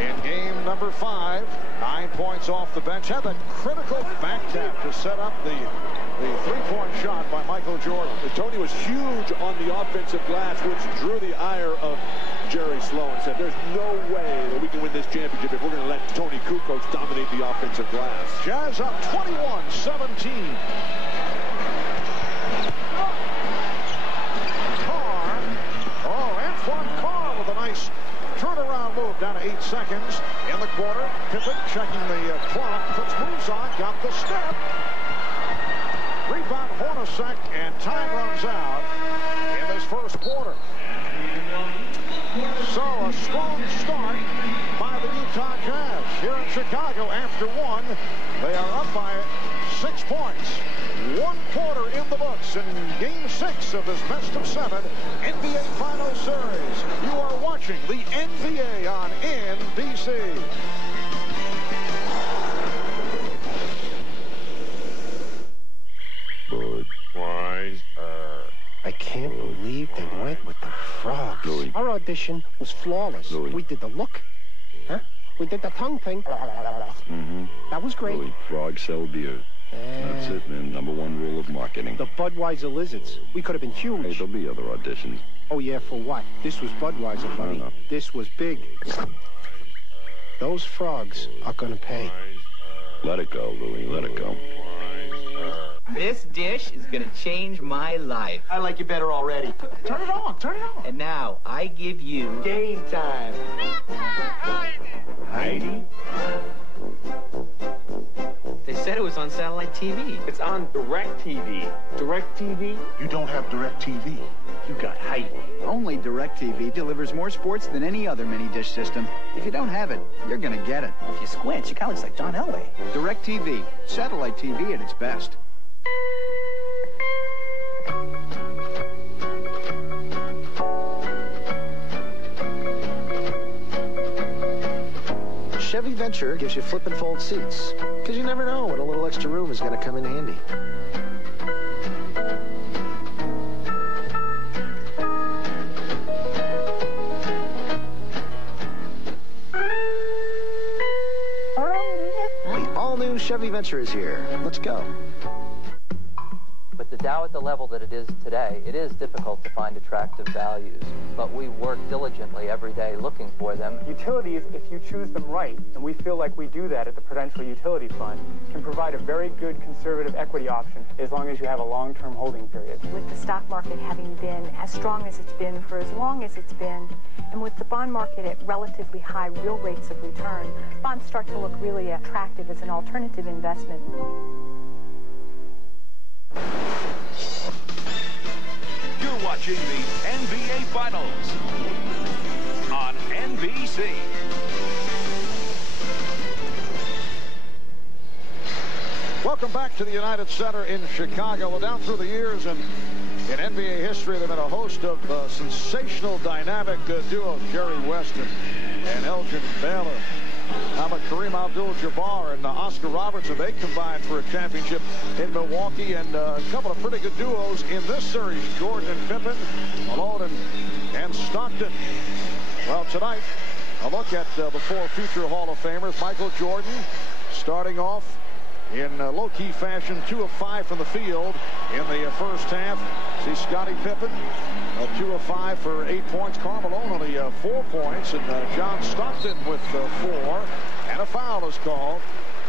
in game number 5. 9 points off the bench. Had that critical back tap to set up the 3-point shot by Michael Jordan. And Tony was huge on the offensive glass, which drew the ire of Jerry Sloan. Said, there's no way that we can win this championship if we're going to let Tony Kukoc dominate the offensive glass. Jazz up 21-17. Antoine Carr with a nice turnaround move down to 8 seconds in the quarter. Pippen checking the clock, puts moves on, got the step. Rebound Hornacek, and time runs out in this first quarter. So a strong start by the Utah Jazz here in Chicago. After 1, they are up by 6 points. 1 quarter in the books in Game 6 of this best of 7 NBA Finals Series. You are watching the NBA on NBC. I can't believe they went with the frogs. Louis. Our audition was flawless. Louis. We did the look. Huh? We did the tongue thing. Mm-hmm. That was great. Louis, frogs sell beer. That's it, man. #1 rule of marketing. The Budweiser Lizards. We could have been huge. Hey, there'll be other auditions. Oh, yeah, for what? This was Budweiser, buddy. No. This was big. Those frogs are gonna pay. Let it go, Louis. Let it go. This dish is gonna change my life. I like you better already. Turn it on, turn it on. And now, I give you... Game time. Heidi? They said it was on satellite TV. It's on DirecTV. DirecTV? You don't have DirecTV. You got height. Only DirecTV delivers more sports than any other mini-dish system. If you don't have it, you're going to get it. If you squint, you kind of look like John Elway. DirecTV. Satellite TV at its best. Chevy Venture gives you flip and fold seats, because you never know when a little extra room is going to come in handy. The all-new Chevy Venture is here. Let's go. With the Dow at the level that it is today, it is difficult to find attractive values, but we work diligently every day looking for them. Utilities, if you choose them right, and we feel like we do that at the Prudential Utility Fund, can provide a very good conservative equity option as long as you have a long-term holding period. With the stock market having been as strong as it's been for as long as it's been, and with the bond market at relatively high real rates of return, bonds start to look really attractive as an alternative investment. You're watching the NBA Finals on NBC. Welcome back to the United Center in Chicago. Well, down through the years in NBA history, there have been a host of sensational, dynamic duos. Jerry Weston and Elgin Baylor. How about Kareem Abdul-Jabbar and Oscar Robertson? They combined for a championship in Milwaukee, and a couple of pretty good duos in this series. Jordan and Pippen, Malone and Stockton. Well, tonight, a look at the four future Hall of Famers. Michael Jordan starting off in low-key fashion, 2 of 5 from the field in the first half. See Scottie Pippen, 2 of 5 for 8 points. Karl Malone only 4 points, and John Stockton with 4. And a foul is called.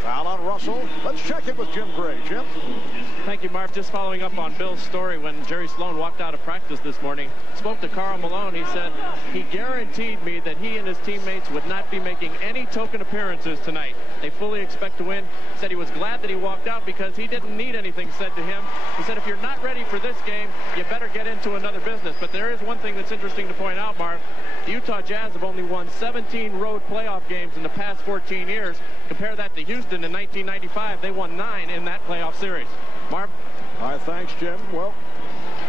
Foul on Russell. Let's check it with Jim Gray. Jim? Thank you, Marv. Just following up on Bill's story, when Jerry Sloan walked out of practice this morning, spoke to Karl Malone. He said he guaranteed me that he and his teammates would not be making any token appearances tonight. They fully expect to win. He said he was glad that he walked out because he didn't need anything said to him. He said if you're not ready for this game, you better get into another business. But there is one thing that's interesting to point out, Marv. The Utah Jazz have only won 17 road playoff games in the past 14 years. Compare that to Houston in 1995. They won 9 in that playoff series. Marv? All right, thanks, Jim. Well,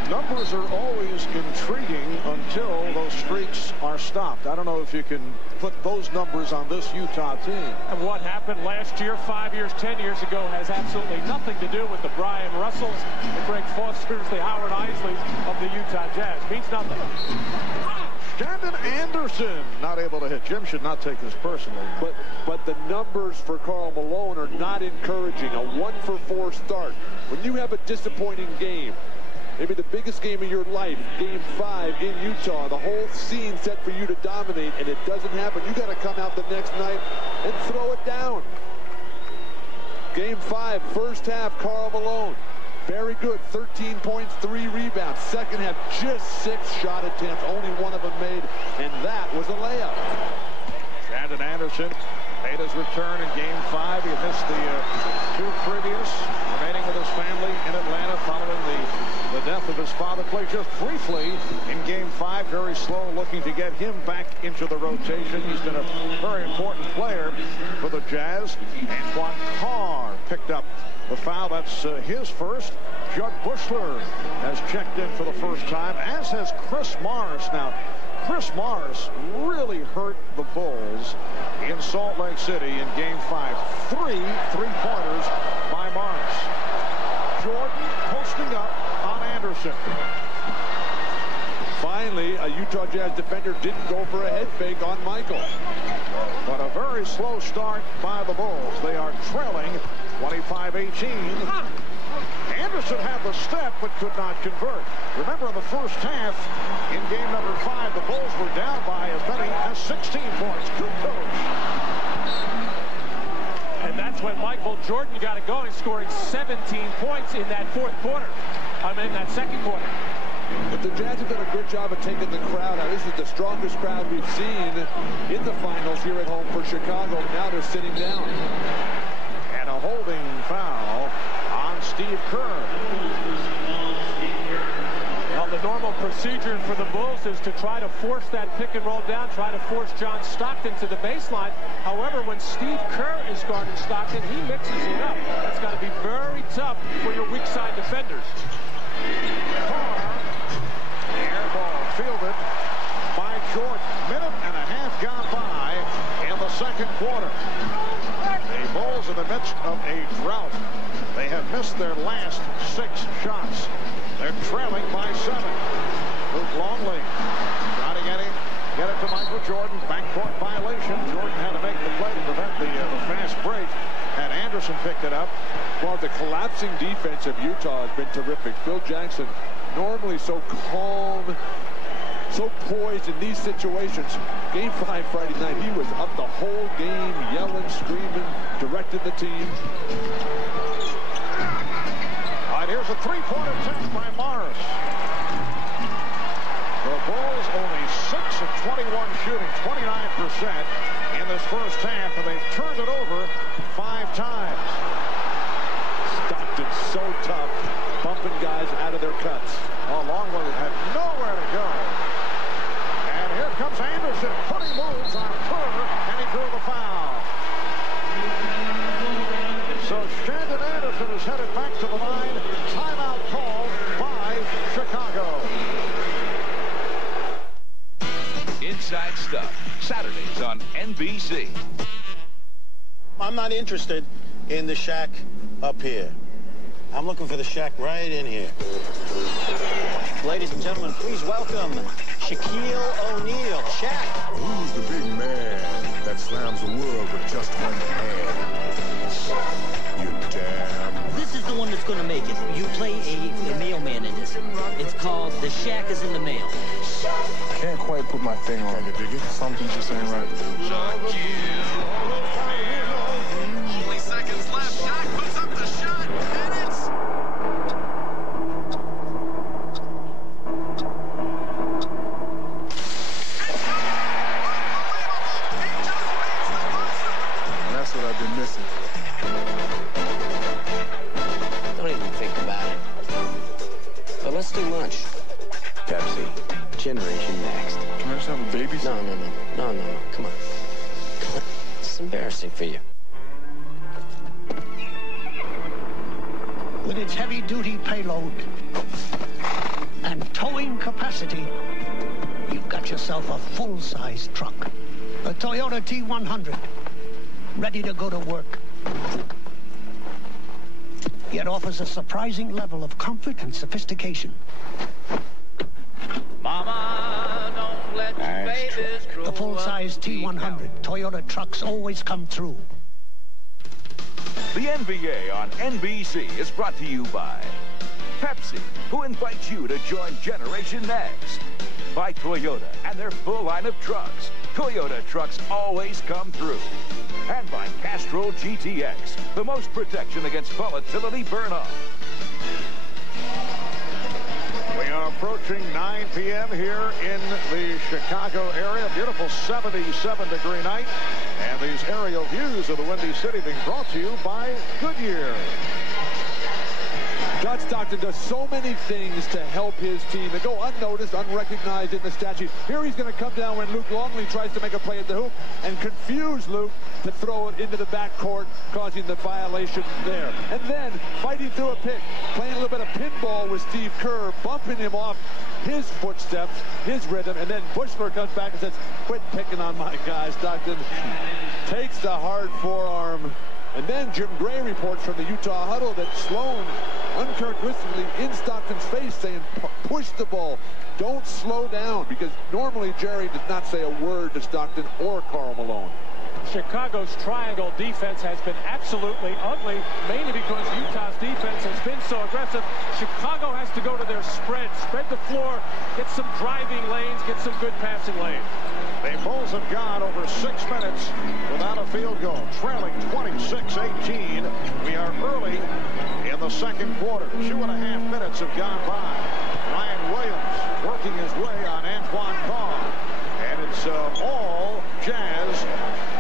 numbers are always intriguing until those streaks are stopped. I don't know if you can put those numbers on this Utah team. And what happened last year, 5 years, 10 years ago, has absolutely nothing to do with the Brian Russells, the Greg Fosters, the Howard Isleys of the Utah Jazz. Means nothing. Shandon Anderson not able to hit. Jim should not take this personally. But the numbers for Karl Malone are not encouraging. A 1-for-4 start. When you have a disappointing game, maybe the biggest game of your life, Game 5 in Utah, the whole scene set for you to dominate, and it doesn't happen. You got to come out the next night and throw it down. Game 5, first half, Karl Malone. Very good, 13 points, 3 rebounds. Second half, just 6 shot attempts, only one of them made, and that was a layup. Shandon Anderson made his return in Game 5. He missed the 2 previous, remaining with his family in Atlanta following the death of his father. Played just briefly in Game 5. Very slow, looking to get him back into the rotation. He's been a very important player for the Jazz. Antoine Carr picked up the foul. That's his first. Judd Bushler has checked in for the first time, as has Chris Mars. Now, Chris Mars really hurt the Bulls in Salt Lake City in Game 5. 3 3-pointers by Mars. Jordan posting up on Anderson. Finally, a Utah Jazz defender didn't go for a head fake on Michael. But a very slow start by the Bulls. They are trailing 25-18. Anderson had the step but could not convert. Remember, in the first half, in game number 5, the Bulls were down by as many as 16 points. Good coach. And that's when Michael Jordan got it going, scoring 17 points in that that second quarter. But the Jazz have done a good job of taking the crowd out. This is the strongest crowd we've seen in the finals here at home for Chicago. Now they're sitting down. And a holding foul on Steve Kerr. Well, the normal procedure for the Bulls is to try to force that pick and roll down, try to force John Stockton to the baseline. However, when Steve Kerr is guarding Stockton, he mixes it up. That's got to be very tough for your weak side defenders. Air ball fielded by Jordan. Minute and a half gone by in the second quarter. The Bulls in the midst of a drought. They have missed their last 6 shots. They're trailing by 7. Luke Longley trying to get it to Michael Jordan. Backcourt violation. Jordan had to make the play to prevent the fast break. Had Anderson picked it up. Well, the collapsing defense of Utah has been terrific. Phil Jackson, normally so calm, so poised in these situations. Game 5 Friday night, he was up the whole game, yelling, screaming, directed the team. All right, here's a three-point attempt by Morris. The Bulls only 6 of 21 shooting, 29% in this first half, and they've turned it over 5 times. Stockton's so tough, bumping guys out of their cuts. Oh, Longley had nowhere to go. And here comes Anderson, putting moves on Kerr, and he drew the foul. So Shandon Anderson is headed back to the line. Timeout called by Chicago. Inside Stuff, Saturdays on NBC. I'm not interested in the shack up here. I'm looking for the shack right in here. Ladies and gentlemen, please welcome Shaquille O'Neal. Shaq. Who's the big man that slams the world with just one hand? You damn. This is the one that's going to make it. You play a mailman in this. It's called The Shack is in the Mail. I can't quite put my finger on it. Dig it? Something just ain't right. Only seconds left. Shaq puts up the shot, and it's... That's what I've been missing. Don't even think about it. But let's do lunch. Pepsi. Generation Next. Can I just have a baby? No. Come on. It's embarrassing for you. With its heavy-duty payload and towing capacity, you've got yourself a full-size truck. A Toyota T100, ready to go to work. Yet offers a surprising level of comfort and sophistication. Mama, don't let your babies grow up. The full-size T100. Toyota trucks always come through. The NBA on NBC is brought to you by Pepsi, who invites you to join Generation Next. By Toyota and their full line of trucks. Toyota trucks always come through. And by Castrol GTX, the most protection against volatility burn-off. We are approaching 9 p.m. here in the Chicago area. Beautiful 77-degree night. And these aerial views of the Windy City being brought to you by Goodyear. John Stockton does so many things to help his team. They go unnoticed, unrecognized in the stat sheet. Here he's going to come down when Luke Longley tries to make a play at the hoop and confuse Luke to throw it into the backcourt, causing the violation there. And then fighting through a pick, playing a little bit of pinball with Steve Kerr, bumping him off his footsteps, his rhythm, and then Buechler comes back and says, quit picking on my guy. Stockton takes the hard forearm. And then Jim Gray reports from the Utah huddle that Sloan uncharacteristically in Stockton's face saying, push the ball, don't slow down, because normally Jerry does not say a word to Stockton or Karl Malone. Chicago's triangle defense has been absolutely ugly, mainly because Utah's defense has been so aggressive. Chicago has to go to their spread the floor, get some driving lanes, get some good passing lanes. The Bulls have gone over 6 minutes without a field goal, trailing 26-18. We are early in the second quarter. 2.5 minutes have gone by. Ryan Williams working his way on Antoine Carr. And it's all Jazz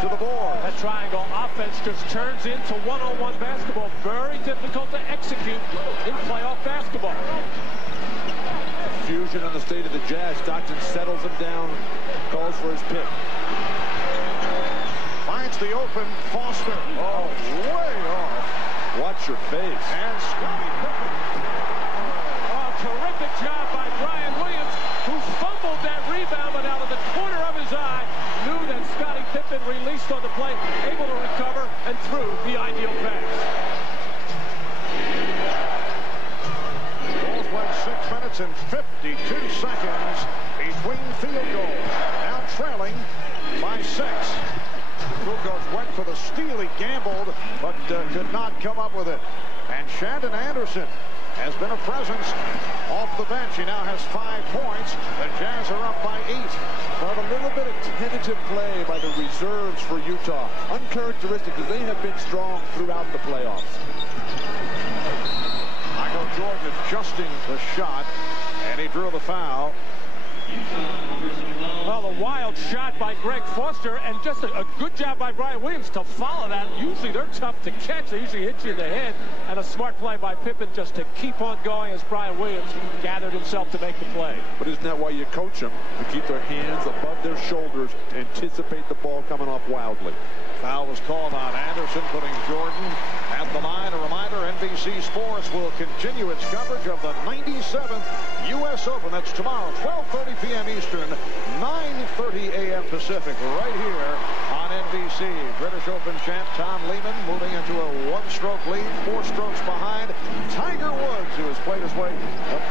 to the board. That triangle offense just turns into one-on-one basketball. Very difficult to execute in playoff basketball. confusion on the state of the Jazz. Stockton settles him down, calls for his pick. Finds the open Foster. Oh, way off. Watch your face. And Scottie Pippen. Oh, terrific job by Brian Williams, who fumbled that rebound, but out of the corner of his eye, knew that Scottie Pippen released on the play, able to recover, and threw the ideal pass. Bulls went 6 minutes and 52 seconds between field goals. Now trailing by 6. Kukoc went for the steal. He gambled, but could not come up with it. And Shandon Anderson has been a presence off the bench. He now has 5 points. The Jazz are up by 8. But a little bit of tentative play by the reserves for Utah. Uncharacteristic, because they have been strong throughout the playoffs. Michael Jordan adjusting the shot, and he drew the foul. Well, a wild shot by Greg Foster, and just a good job by Brian Williams to follow that. Usually they're tough to catch. They usually hit you in the head. And a smart play by Pippen just to keep on going as Brian Williams gathered himself to make the play. But isn't that why you coach them? To keep their hands above their shoulders, to anticipate the ball coming off wildly. Foul was called on Anderson, putting Jordan at the line. A reminder, NBC Sports will continue its coverage of the 97th U.S. Open. That's tomorrow, 12:30 p.m. Eastern, 9:30 a.m. Pacific, right here on NBC. British Open champ Tom Lehman moving into a 1-stroke lead, 4 strokes behind Tiger Woods, who has played his way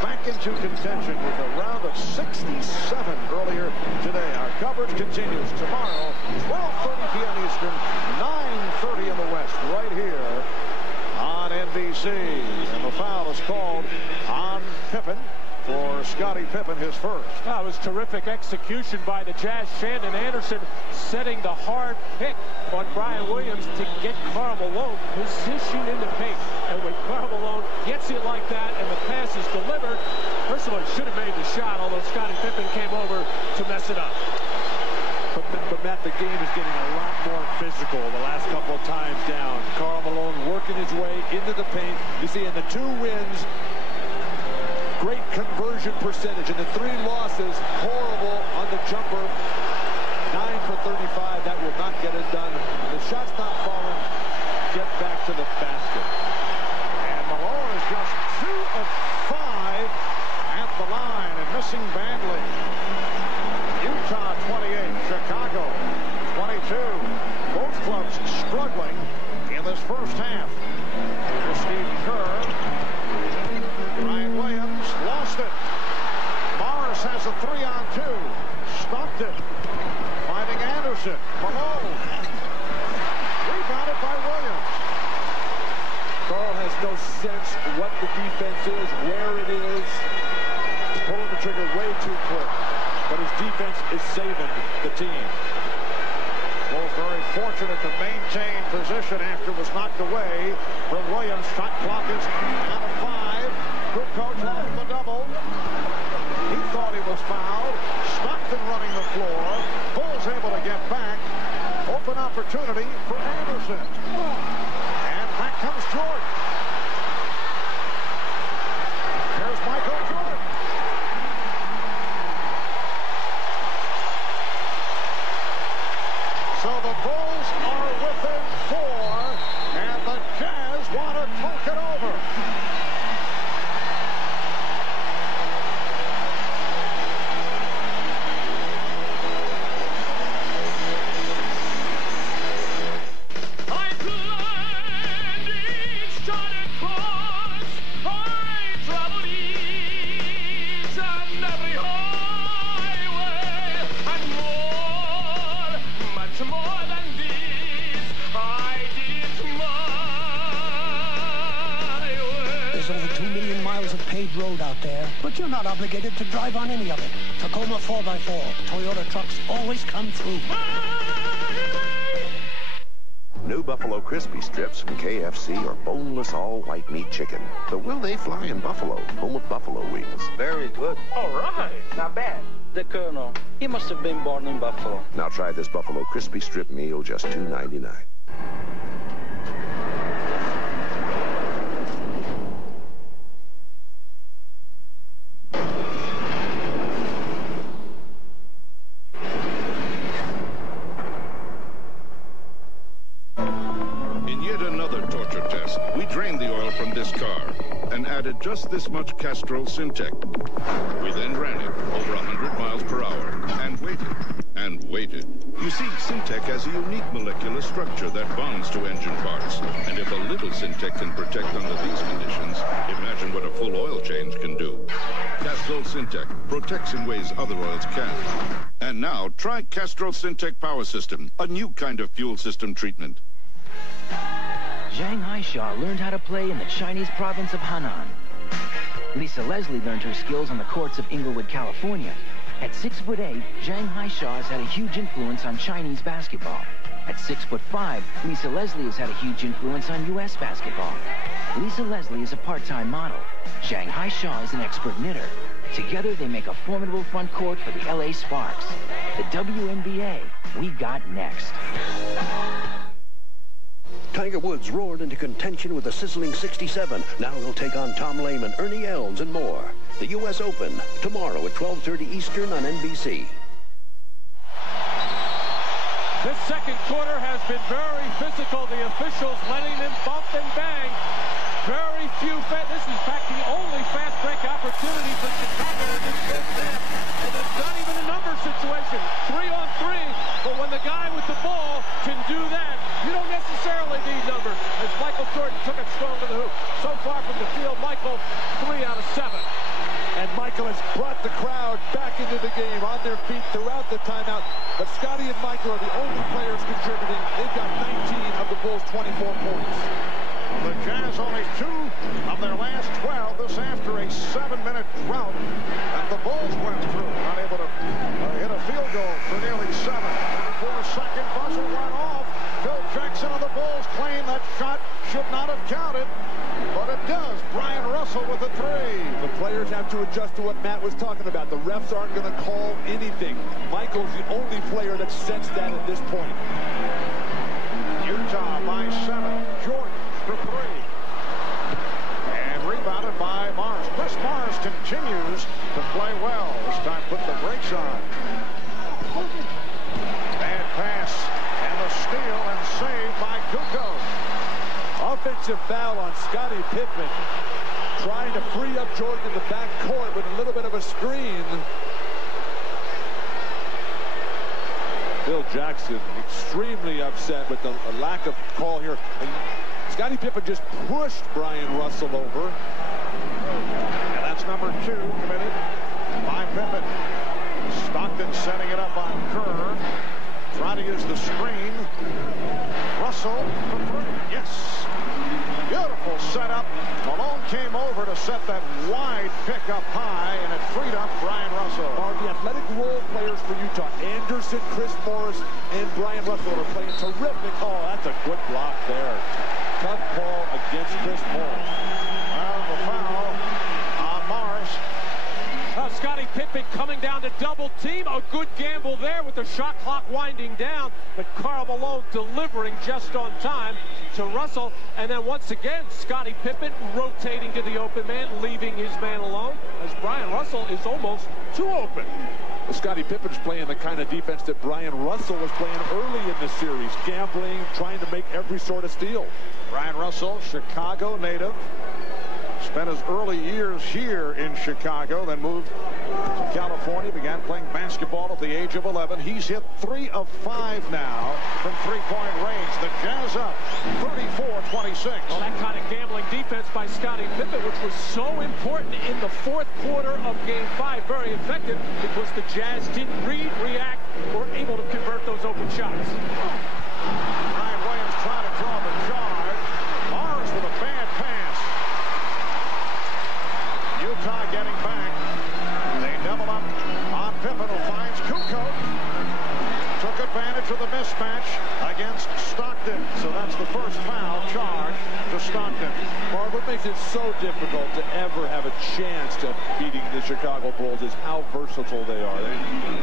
back into contention with a round of 67 earlier today. Our coverage continues tomorrow, 12:30 p.m. Eastern, 9:30 in the West, right here on NBC. And the foul is called on Pippen for Scottie Pippen, his first. That was terrific execution by the Jazz. Shandon Anderson setting the hard pick on Brian Williams to get Karl Malone positioned in the paint. And when Karl Malone gets it like that and the pass is delivered, first of all, he should have made the shot, although Scottie Pippen came over to mess it up. But Matt, the game is getting a lot more physical the last couple of times down. Karl Malone working his way into the paint. You see in the 2 wins, great conversion percentage. In the 3 losses, horrible on the jumper. 9 for 35. That will not get it done. The shot's not falling. Get back to the basket. And Malone is just 2 of 5 at the line and missing badly. Utah 28, Chicago 22. Both clubs struggling in this first half. Here's Steve Kerr. Brian Williams lost it. Morris has a 3-on-2. Stopped it. Finding Anderson. Malone. Rebounded by Williams. Karl has no sense what the defense is, where it is. Pulling the trigger way too quick. But his defense is saving the team. Both very fortunate to maintain position after it was knocked away from Williams. Shot clock is out of 5. Kukoc off the double. He thought he was fouled. Stockton running the floor. Bulls able to get back. Open opportunity for Anderson. And back comes Jordan. Here's Michael Jordan. So the Bulls are within 4, and the Jazz want to talk it over. Road out there, but you're not obligated to drive on any of it. Tacoma 4x4. Toyota trucks always come through. New Buffalo Crispy Strips from KFC are boneless, all-white meat chicken. But will they fly in Buffalo, home of buffalo wings? Very good. All right. Not bad. The Colonel, he must have been born in Buffalo. Now try this Buffalo Crispy Strip meal, just $2.99. added just this much Castrol Syntec. We then ran it over 100 miles per hour and waited and waited. You see, Syntec has a unique molecular structure that bonds to engine parts. And if a little Syntec can protect under these conditions, imagine what a full oil change can do. Castrol Syntec protects in ways other oils can't. And now, try Castrol Syntec Power System, a new kind of fuel system treatment. Zhang Haisha learned how to play in the Chinese province of Henan. Lisa Leslie learned her skills on the courts of Inglewood, California. At 6'8", Zhang Haisha has had a huge influence on Chinese basketball. At 6'5", Lisa Leslie has had a huge influence on U.S. basketball. Lisa Leslie is a part-time model. Zhang Haisha is an expert knitter. Together, they make a formidable front court for the L.A. Sparks. The WNBA, we got next. Tiger Woods roared into contention with a sizzling 67. Now he'll take on Tom Lehman, Ernie Els, and more. The U.S. Open, tomorrow at 12:30 Eastern on NBC. This second quarter has been very physical. The officials letting them bump and bang. Very few this is, in fact, the only fast break opportunity for Chicago in this first half. And it's not even a number situation. 3-on-3, but when the guy with the ball can do that, you don't necessarily need numbers, as Michael Jordan took it strong to the hoop. So far from the field, Michael, 3 out of 7. And Michael has brought the crowd back into the game on their feet throughout the timeout. But Scotty and Michael are the only players contributing. They've got 19 of the Bulls' 24 points. The Jazz only 2 of their last 12. This after a 7-minute drought that the Bulls went through. Not able to hit a field goal for nearly 7. 34-second buzzer went off. Phil Jackson of the Bulls claim that shot should not have counted, but it does. Brian Russell with a 3. The players have to adjust to what Matt was talking about. The refs aren't going to call anything. Michael's the only player that sensed that at this point. Utah by 7. Jordan for 3. And rebounded by Morris. Chris Morris continues to play well. This time put the brakes on. Bad pass. And the steal and save by Kukoc. Offensive foul on Scottie Pippen. Trying to free up Jordan in the back court with a little bit of a screen. Phil Jackson extremely upset with the lack of call here. And Scottie Pippen just pushed Brian Russell over. And that's number 2 committed by Pippen. Stockton setting it up on Kerr. Trying to use the screen. Russell for 3. Yes. Beautiful setup. Malone came over to set that wide pick up high, and it freed up Brian Russell. Are the athletic role players for Utah. Anderson, Chris Morris, and Brian Russell are playing terrific. Oh, that's a good block there. Tough call against Chris Morris. Well, the foul on Morris. Scottie Pippen coming down to double team. A good gamble there with the shot clock winding down, but Karl Malone delivering just on time to Russell. And then once again, Scottie Pippen rotating to the open man, leaving his man alone, as Brian Russell is almost too open. Scottie Pippen's playing the kind of defense that Brian Russell was playing early in the series, gambling, trying to make every sort of steal. Brian Russell, Chicago native. Spent his early years here in Chicago, then moved to California, began playing basketball at the age of 11. He's hit 3 of 5 now from three-point range. The Jazz up 34-26. Well, that kind of gambling defense by Scottie Pippen, which was so important in the fourth quarter of Game 5, very effective because the Jazz didn't read, react, or able to convert those open shots. Ryan Williams trying to draw the charge. Morris with a bad pass. Utah getting back. They double up on Pippen, who finds Kukoc. Took advantage of the mismatch against Stockton. So that's the first foul charge to Stockton. Marv, what makes it so difficult to ever have a chance to beating the Chicago Bulls is how versatile they are.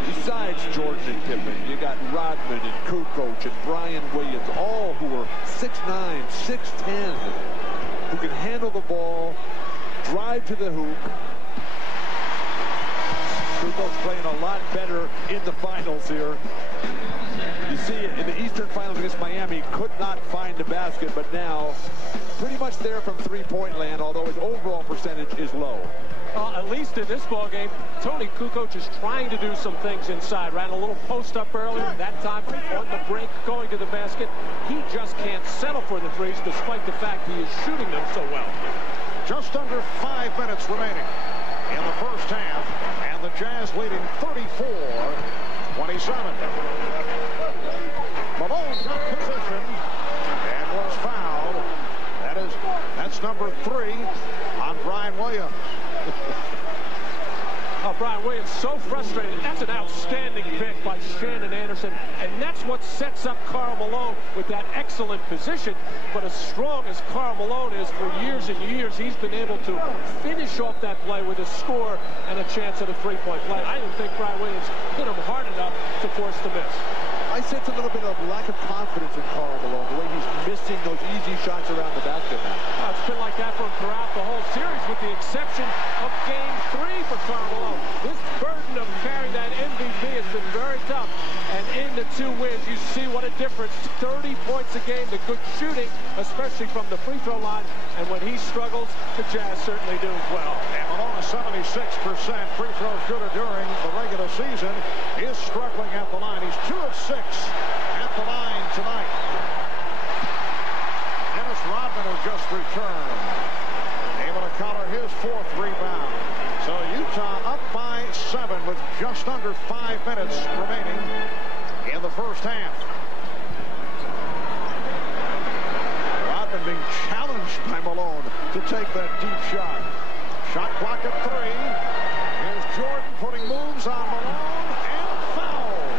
Besides Jordan and Pippen, you got Rodman and Kukoc and Brian Williams, all who are 6'9", 6'10", who can handle the ball, drive to the hoop. Kukoc's playing a lot better in the finals here. You see it in the Eastern Finals against Miami, could not find the basket, but now pretty much there from three-point land, although his overall percentage is low. At least in this ball game, Tony Kukoc is trying to do some things inside. Ran a little post up earlier. That time on the break, going to the basket. He just can't settle for the threes, despite the fact he is shooting them so well. Just under 5 minutes remaining in the first half, and the Jazz leading 34-27. Malone got position and was fouled. That's number 3 on Brian Williams. Brian Williams so frustrated. That's an outstanding pick by Shannon Anderson, and that's what sets up Karl Malone with that excellent position. But as strong as Karl Malone is, for years and years, he's been able to finish off that play with a score and a chance at a three-point play. I didn't think Brian Williams hit him hard enough to force the miss. I sense a little bit of lack of confidence in Karl Malone, the way he's missing those easy shots around the basket now. It's been like that for him throughout the whole series, with the exception of Game 3 for Karl Malone. This burden of carrying that MVP has been very tough. And in the 2 wins, you see what a difference. 30 points a game, the good shooting, especially from the free throw line. And when he struggles, the Jazz certainly do as well. And Malone, a 76% free throw shooter during the regular season, is struggling at the line. He's 2 of 6 at the line tonight. Dennis Rodman has just returned, able to collar his 4th rebound. So Utah up by 7 with just under 5 minutes remaining in the first half. Rodman being challenged by Malone to take that deep shot. Shot clock at 3. Here's Jordan putting moves on Malone and fouled.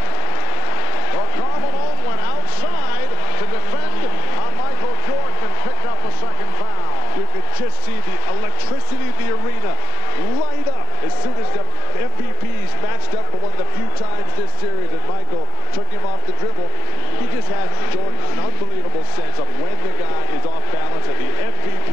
Well, Karl Malone went outside to defend on Michael Jordan and picked up a second foul. You could just see the electricity of the arena light up as soon as the MVPs matched up for one of the few times this series, and Michael took him off the dribble. He just has, Jordan, an unbelievable sense of when the guy is off balance, and the MVP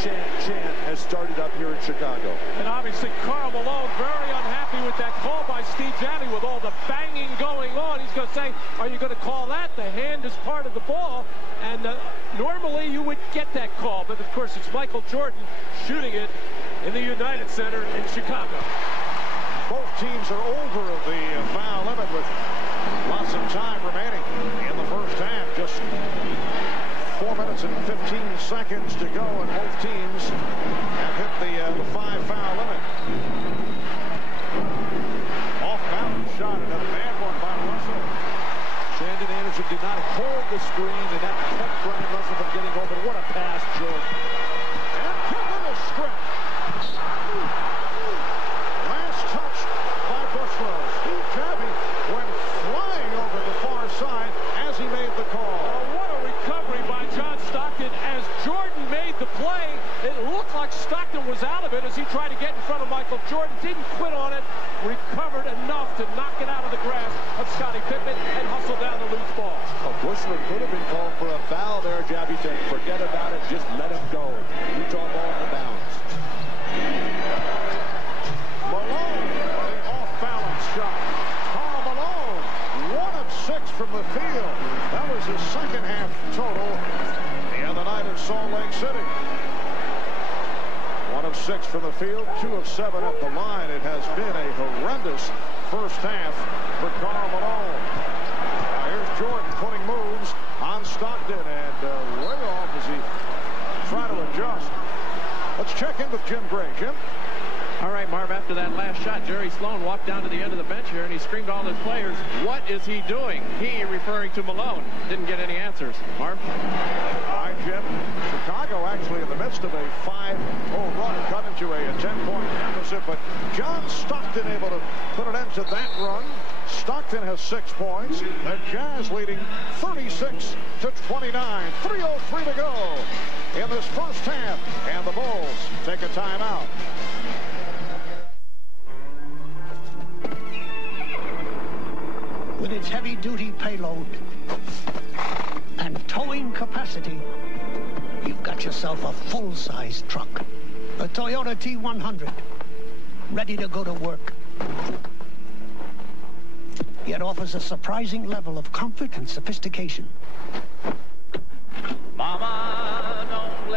chant has started up here in Chicago. And obviously Karl Malone very unhappy with that call by Steve Janny, with all the banging going on. He's going to say, are you going to call that? The hand is part of the ball, and normally you would get that call, but of course it's Michael Jordan shooting it in the United Center in Chicago. Both teams are over the foul limit with lots of time remaining in the first half. Just 4 minutes and 15 seconds to go, and both teams have hit the 5-foul limit. Off-balance shot, and a bad one by Russell. Shannon Anderson did not hold the screen, and that kept Brian Russell from getting open. What a pass, Jordan. And Kevin is stripped. Last touch by Bushlow. Steve Javy went flying over the far side as he made the call. What a recovery by John Stockton as Jordan made the play. It looked like Stockton was out of it as he tried to get in front of Michael Jordan. Didn't quit on it. Recovered enough to knock it out of the grasp of Scottie Pippen and hustle down the loose ball. Bushler could have been called for a foul there. Javy saying, forget about it, just let him go. Utah ball out of bounds. Malone, the off-balance shot. Karl Malone, 1 of 6 from the field. That was his second half total the other night in Salt Lake City. 1 of 6 from the field, 2 of 7 at the line. It has been a horrendous first half for Karl Malone. Now here's Jordan putting moves on Stockton, and way off as he tried to adjust. Let's check in with Jim Gray. Jim? All right, Marv, after that last shot, Jerry Sloan walked down to the end of the bench here, and he screamed to all his players, what is he doing? He, referring to Malone, didn't get any answers. Marv? All right, Jim. Chicago actually in the midst of a 5-0 run, cut into a 10-point deficit, but John Stockton able to put an end to that run. Stockton has 6 points. The Jazz leading 36-29. 3:03 to go in this first half, and the Bulls take a timeout. With its heavy-duty payload and towing capacity, you've got yourself a full-size truck. A Toyota T100, ready to go to work. Yet offers a surprising level of comfort and sophistication. Mama, don't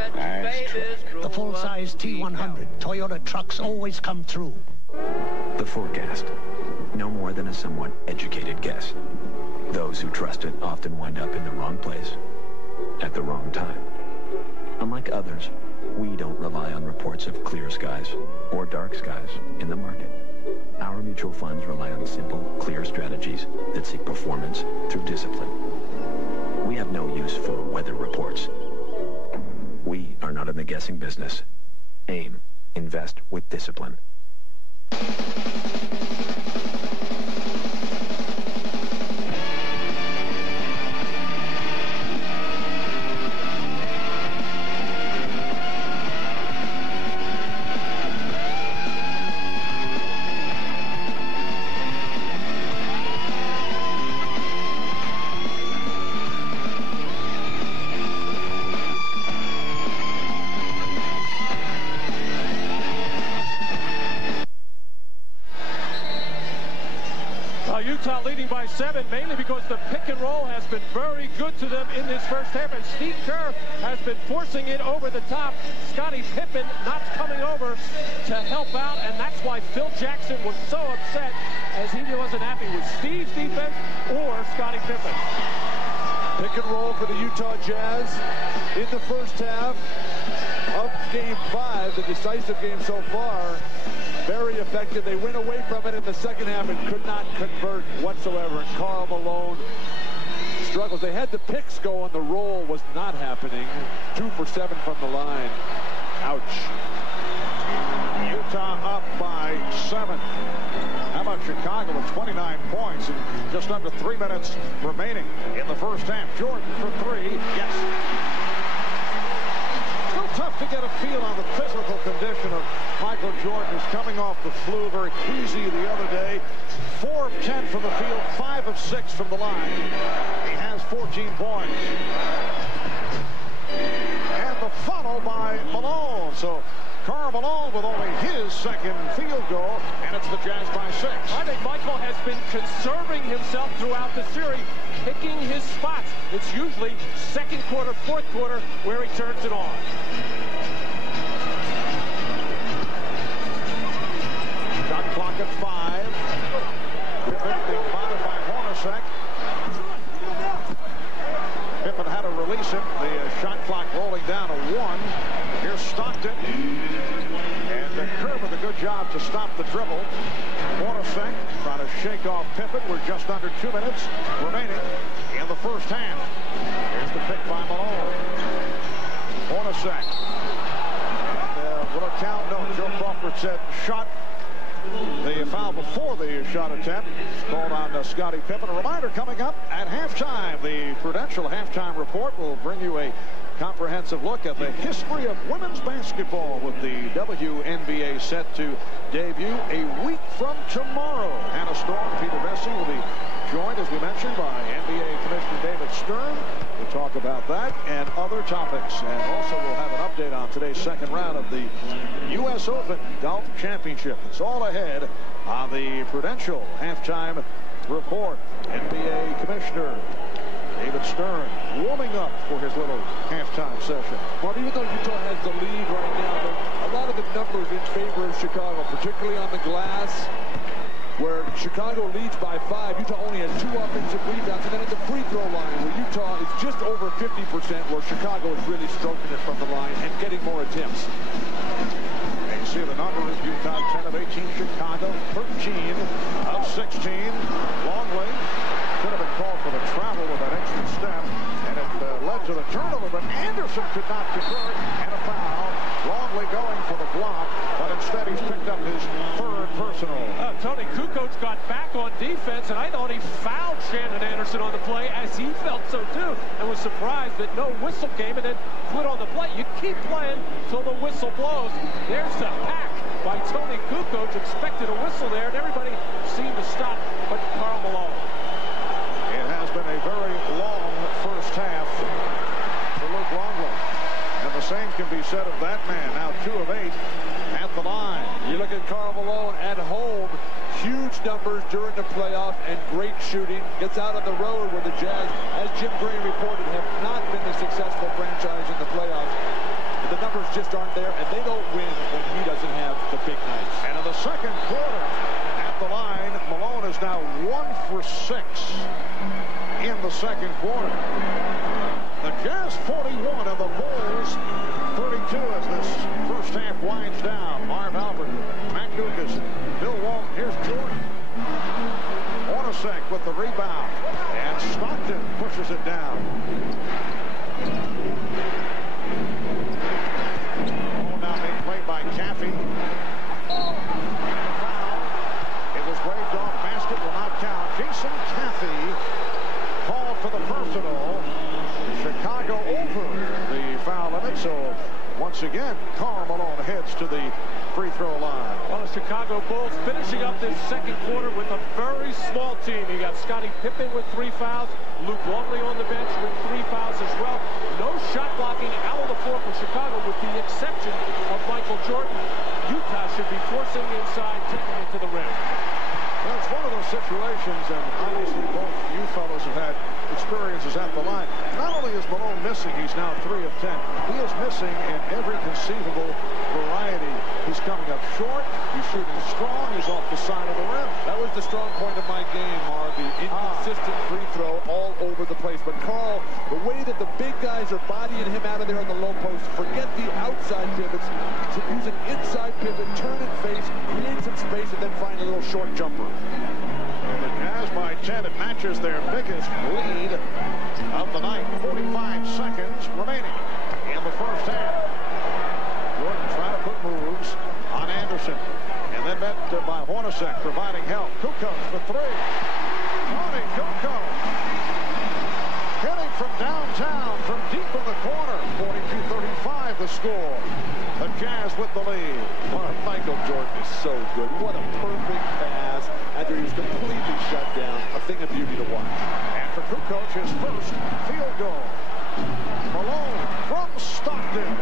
special. The full-size T100 Toyota trucks always come through. The forecast. No more than a somewhat educated guess. Those who trust it often wind up in the wrong place at the wrong time. Unlike others, we don't rely on reports of clear skies or dark skies in the market. Our mutual funds rely on simple, clear strategies that seek performance through discipline. We have no use for weather reports. We are not in the guessing business. AIM. Invest with discipline. Utah leading by 7, mainly because the pick and roll has been very good to them in this first half, and Steve Kerr has been forcing it over the top. Scottie Pippen not coming over to help out, and that's why Phil Jackson was so upset, as he wasn't happy with Steve's defense or Scottie Pippen. Pick and roll for the Utah Jazz in the first half of Game 5, the decisive game so far. Very effective. They went away from it in the second half and could not convert whatsoever. And Karl Malone struggles. They had the picks go, and the roll was not happening. 2 for 7 from the line. Ouch. Utah up by 7. How about Chicago with 29 points and just under 3 minutes remaining in the first half? Jordan for 3. Yes. Still tough to get a feel on the physical condition of Michael Jordan, who's coming off the flu, very queasy the other day. 4 of 10 from the field, 5 of 6 from the line. He has 14 points. And the follow by Malone. So Karl Malone with only his second field goal, and it's the Jazz by 6. I think Michael has been conserving himself throughout the series, picking his spots. It's usually second quarter, fourth quarter where he turns it on. Shot clock at 5. Pippen being bothered by Hornacek. Pippen had to release him. The shot clock rolling down to 1. Here's Stockton. And Kerr with a good job to stop the dribble. Hornacek trying to shake off Pippen. We're just under 2 minutes remaining in the first half. Here's the pick by Malone. Hornacek. And will it count? No. Joe Crawford said shot. The foul before the shot attempt called on Scottie Pippen. A reminder coming up at halftime. The Prudential halftime report will bring you a comprehensive look at the history of women's basketball with the WNBA set to debut a week from tomorrow. Hannah Storm, Peter Vesey will be joined, as we mentioned, by NBA Commissioner David Stern to talk about that and other topics. And also we'll have an update on today's second round of the U.S. Open Golf Championship. It's all ahead on the Prudential halftime report. NBA Commissioner David Stern warming up for his little halftime session. Well, even though Utah has the lead right now, a lot of the numbers in favor of Chicago, particularly on the glass, where Chicago leads by 5. Utah only has 2 offensive rebounds. And then at the free throw line, where Utah is just over 50%, where Chicago is really stroking it from the line and getting more attempts. And you see the numbers: Utah 10 of 18, Chicago 13 of 16. Longley could have been called for the travel with that extra step, and it led to the turnover, but Anderson could not convert, and a foul. Longley going for the block, but instead he's picked up his 3rd personal. Tony Kukoc got back on defense, and I thought he fouled Shannon Anderson on the play, as he felt so too, and was surprised that no whistle came and then quit on the play. You keep playing till the whistle blows. There's a hack by Tony Kukoc, expected a whistle there, and everybody seemed to stop but Karl Malone. It has been a very long first half for Luke Longley. And the same can be said of that man. Now 2 of 8 at the line. You look at Karl Malone at home. Huge numbers during the playoff and great shooting. Gets out on the road where the Jazz, as Jim Gray reported, have not been a successful franchise in the playoffs. And the numbers just aren't there, and they don't win when he doesn't have the big nights. And in the second quarter, at the line, Malone is now 1 for 6 in the second quarter. The Jazz 41 and the Bulls 32 as this first half winds down. Marv Albert, Mac Dukas, Bill Walton. Here's Jordan. Hornacek with the rebound. And Stockton pushes it down. Ball now being played by Caffey. Foul. It was waved off. Basket will not count. Jason Caffey called for the personal. Chicago over the foul limit, so once again, Karl Malone heads to the free throw line. Well, the Chicago Bulls finishing up this second quarter with a very small team. You got Scottie Pippen with 3 fouls, Luke Longley on the bench with 3 fouls as well. No shot blocking out on the floor for Chicago with the exception of Michael Jordan. Utah should be forcing inside, taking it to the rim. Well, it's one of those situations, and obviously both you fellows have had experiences at the line. Not only is Malone missing, he's now 3 of 10. He is missing in every conceivable variety. He's coming up short, he's shooting strong, he's off the side of the rim. That was the strong point of my game, Marv. The inconsistent free throw all over the place. But Karl, the way that the big guys are bodying him out of there on the low post, forget the outside pivots. Use an inside pivot, turn and face, create some space, and then find a little short jumper. The Jazz by 10. It matches their biggest lead of the night. 45 seconds remaining in the first half. Jordan trying to put moves on Anderson. And then met by Hornacek providing help. Kukoc for 3. Tony Kukoc hitting from downtown, from deep in the corner. 42-35 the score. The Jazz with the lead. Michael Jordan is so good. What a perfect pass after he was completely shut down. A thing of beauty to watch. And for Kukoc, his first field goal. Malone from Stockton.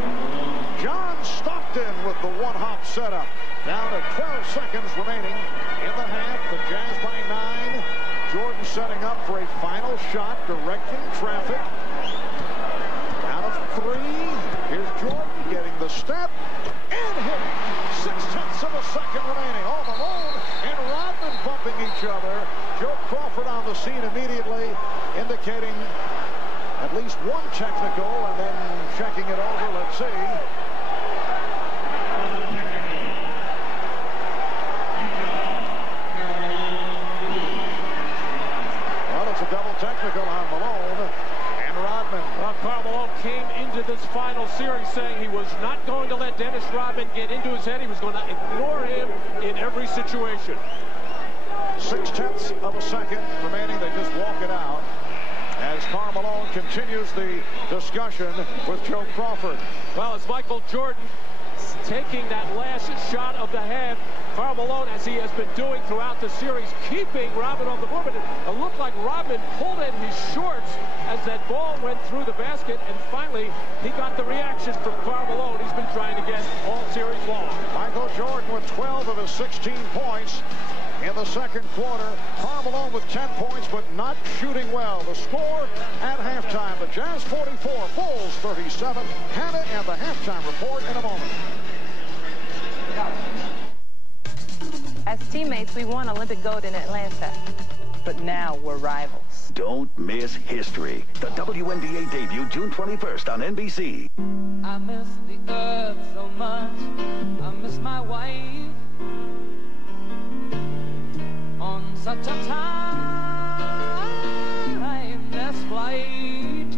John Stockton with the one-hop setup. Down to 12 seconds remaining in the half. The Jazz by 9. Jordan setting up for a final shot, directing traffic. Out of 3. Here's Jordan getting the step and hitting. 6/10 of a second remaining. Oh, Malone and Rodman bumping each other. Joe Crawford on the scene immediately, indicating at least one technical, and then checking it over. Let's see. Well, it's a double technical on Malone and Rodman. Well, Karl Malone came into this final series saying he was not going to let Dennis Rodman get into his head. He was going to ignore him in every situation. 6/10 of a second remaining. They just walk it out as Karl Malone continues the discussion with Joe Crawford. Well, it's Michael Jordan taking that last shot of the half. Karl Malone, as he has been doing throughout the series, keeping Rodman on the board. It looked like Rodman pulled in his shorts as that ball went through the basket, and finally he got the reaction from Karl Malone he's been trying to get all series long. Michael Jordan with 12 of his 16 points in the second quarter. Karl Malone with 10 points, but not shooting well. The score at halftime, the Jazz 44, Bulls 37. Hannah and the halftime report in a moment. As teammates, we won Olympic gold in Atlanta, but now we're rivals. Don't miss history. The WNBA debut June 21st on NBC. I miss the earth so much. I miss my wife. On such a timeless flight.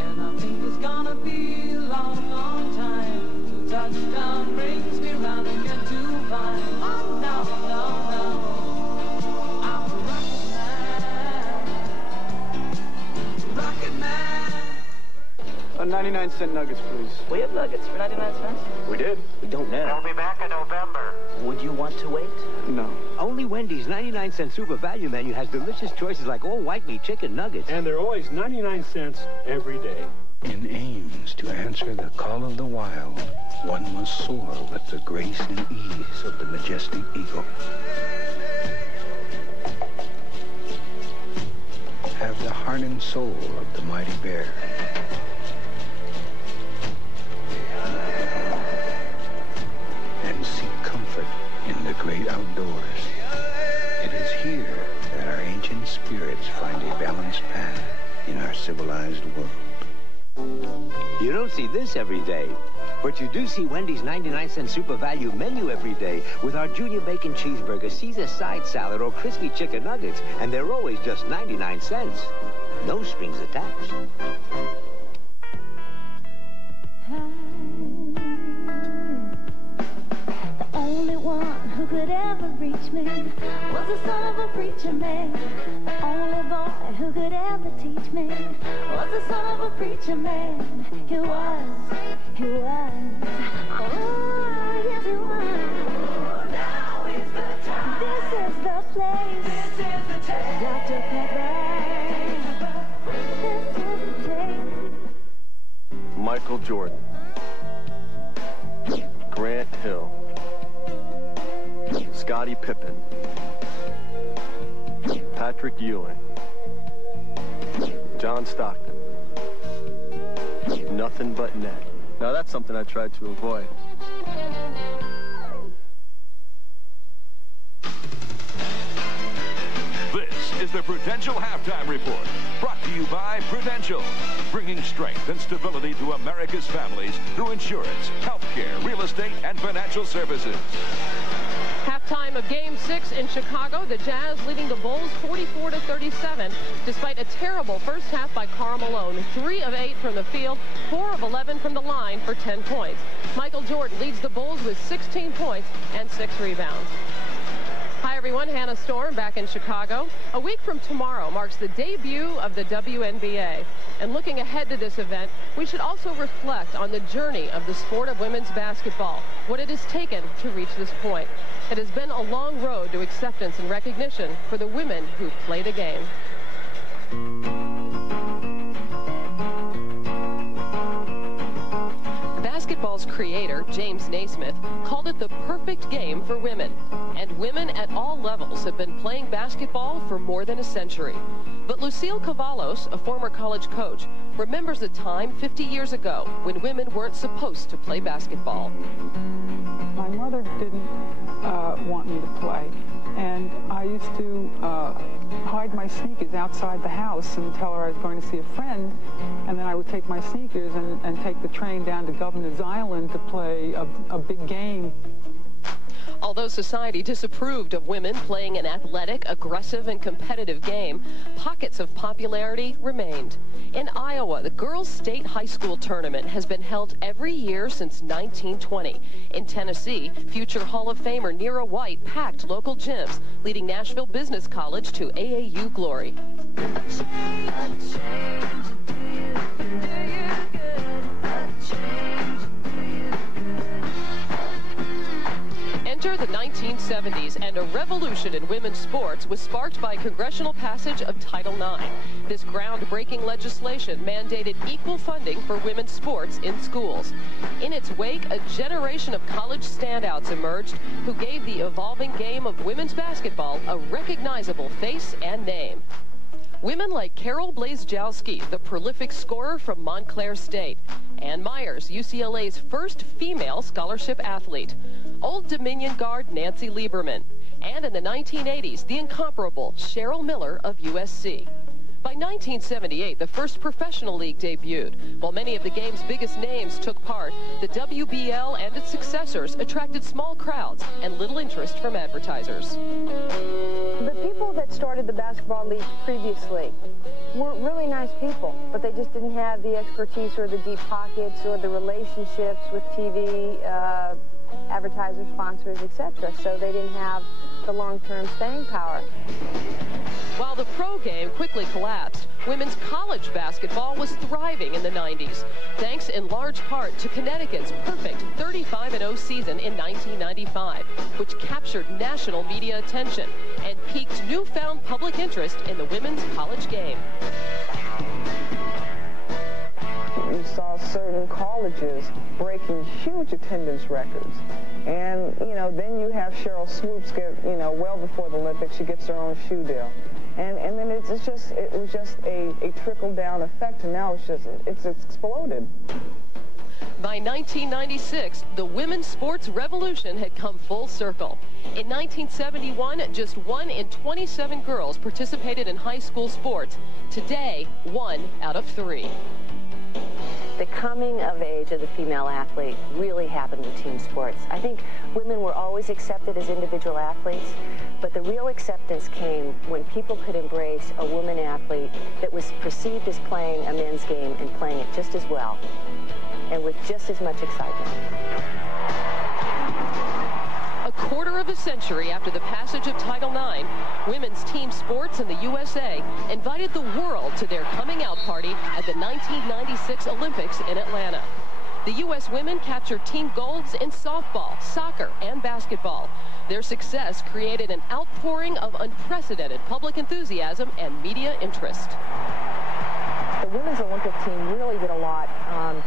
And I think it's gonna be a long, long time till touchdown brings me round again to find. Oh, no, no, no. I'm a rocket man. 99-cent nuggets, please. We have nuggets for 99 cents? We did. We don't now. We'll be back in November. Would you want to wait? No. Only Wendy's 99-cent super value menu has delicious choices like all white meat chicken nuggets. And they're always 99 cents every day. In Ames, to answer the call of the wild, one must soar with the grace and ease of the majestic eagle. Have the heart and soul of the mighty bear. great outdoors. It is here that our ancient spirits find a balanced path in our civilized world. You don't see this every day, but you do see Wendy's 99-cent super value menu every day with our Junior Bacon Cheeseburger, Caesar side salad, or crispy chicken nuggets, and they're always just 99 cents. No strings attached. The only one who could ever reach me was the son of a preacher man. The only boy who could ever teach me was the son of a preacher man. He was. Oh, yes, he was. Now is the time. This is the place. This is the time. Dr. Pepper. This is the day. Michael Jordan. Grant Hill. Scottie Pippen. Patrick Ewing. John Stockton. Nothing but net. Now that's something I tried to avoid. This is the Prudential Halftime Report, brought to you by Prudential, bringing strength and stability to America's families through insurance, healthcare, real estate, and financial services. Halftime of Game 6 in Chicago, the Jazz leading the Bulls 44-37, despite a terrible first half by Karl Malone. 3 of 8 from the field, 4 of 11 from the line for 10 points. Michael Jordan leads the Bulls with 16 points and 6 rebounds. Hi, everyone. Hannah Storm back in Chicago. A week from tomorrow marks the debut of the WNBA. And looking ahead to this event, we should also reflect on the journey of the sport of women's basketball, what it has taken to reach this point. It has been a long road to acceptance and recognition for the women who play the game. Basketball's creator, James Naismith, called it the perfect game for women. And women at all levels have been playing basketball for more than a century. But Lucille Cavalos, a former college coach, remembers a time 50 years ago when women weren't supposed to play basketball. My mother didn't want me to play, and I used to hide my sneakers outside the house and tell her I was going to see a friend, and then I would take my sneakers and take the train down to Governor's Island to play a big game. Although society disapproved of women playing an athletic, aggressive, and competitive game, pockets of popularity remained. In Iowa, the Girls State High School Tournament has been held every year since 1920. In Tennessee, future Hall of Famer Nero White packed local gyms, leading Nashville Business College to AAU glory. Enter the 1970s, and a revolution in women's sports was sparked by congressional passage of Title IX. This groundbreaking legislation mandated equal funding for women's sports in schools. In its wake, a generation of college standouts emerged who gave the evolving game of women's basketball a recognizable face and name. Women like Carol Blazejowski, the prolific scorer from Montclair State. Ann Myers, UCLA's first female scholarship athlete. Old Dominion guard Nancy Lieberman. And in the 1980s, the incomparable Cheryl Miller of USC. By 1978, the first professional league debuted. While many of the game's biggest names took part, the WBL and its successors attracted small crowds and little interest from advertisers. The people that started the basketball league previously were really nice people, but they just didn't have the expertise or the deep pockets or the relationships with TV, advertisers, sponsors, etc. So they didn't have the long-term staying power. While the pro game quickly collapsed, women's college basketball was thriving in the 90s, thanks in large part to Connecticut's perfect 35-0 season in 1995, which captured national media attention and piqued newfound public interest in the women's college game. You saw certain colleges breaking huge attendance records. And, you know, then you have Cheryl Swoops get, you know, well before the Olympics, she gets her own shoe deal. And then it was just a trickle-down effect, and now it's exploded. By 1996, the women's sports revolution had come full circle. In 1971, just 1 in 27 girls participated in high school sports. Today, 1 out of 3. The coming of age of the female athlete really happened with team sports. I think women were always accepted as individual athletes, but the real acceptance came when people could embrace a woman athlete that was perceived as playing a men's game and playing it just as well, and with just as much excitement. A quarter of a century after the passage of Title IX, women's team sports in the USA invited the world to their coming out party at the 1996 Olympics in Atlanta. The U.S. women captured team golds in softball, soccer, and basketball. Their success created an outpouring of unprecedented public enthusiasm and media interest. The women's Olympic team really did a lot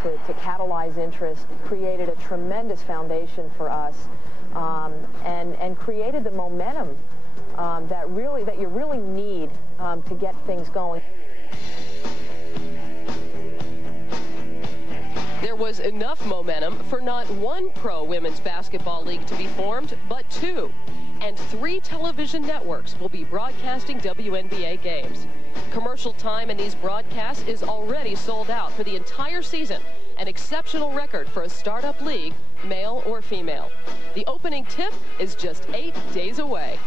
to catalyze interest, created a tremendous foundation for us, and created the momentum that you really need to get things going. There was enough momentum for not one pro women's basketball league to be formed, but 2. And 3 television networks will be broadcasting WNBA games. Commercial time in these broadcasts is already sold out for the entire season, an exceptional record for a startup league, male or female. The opening tip is just 8 days away.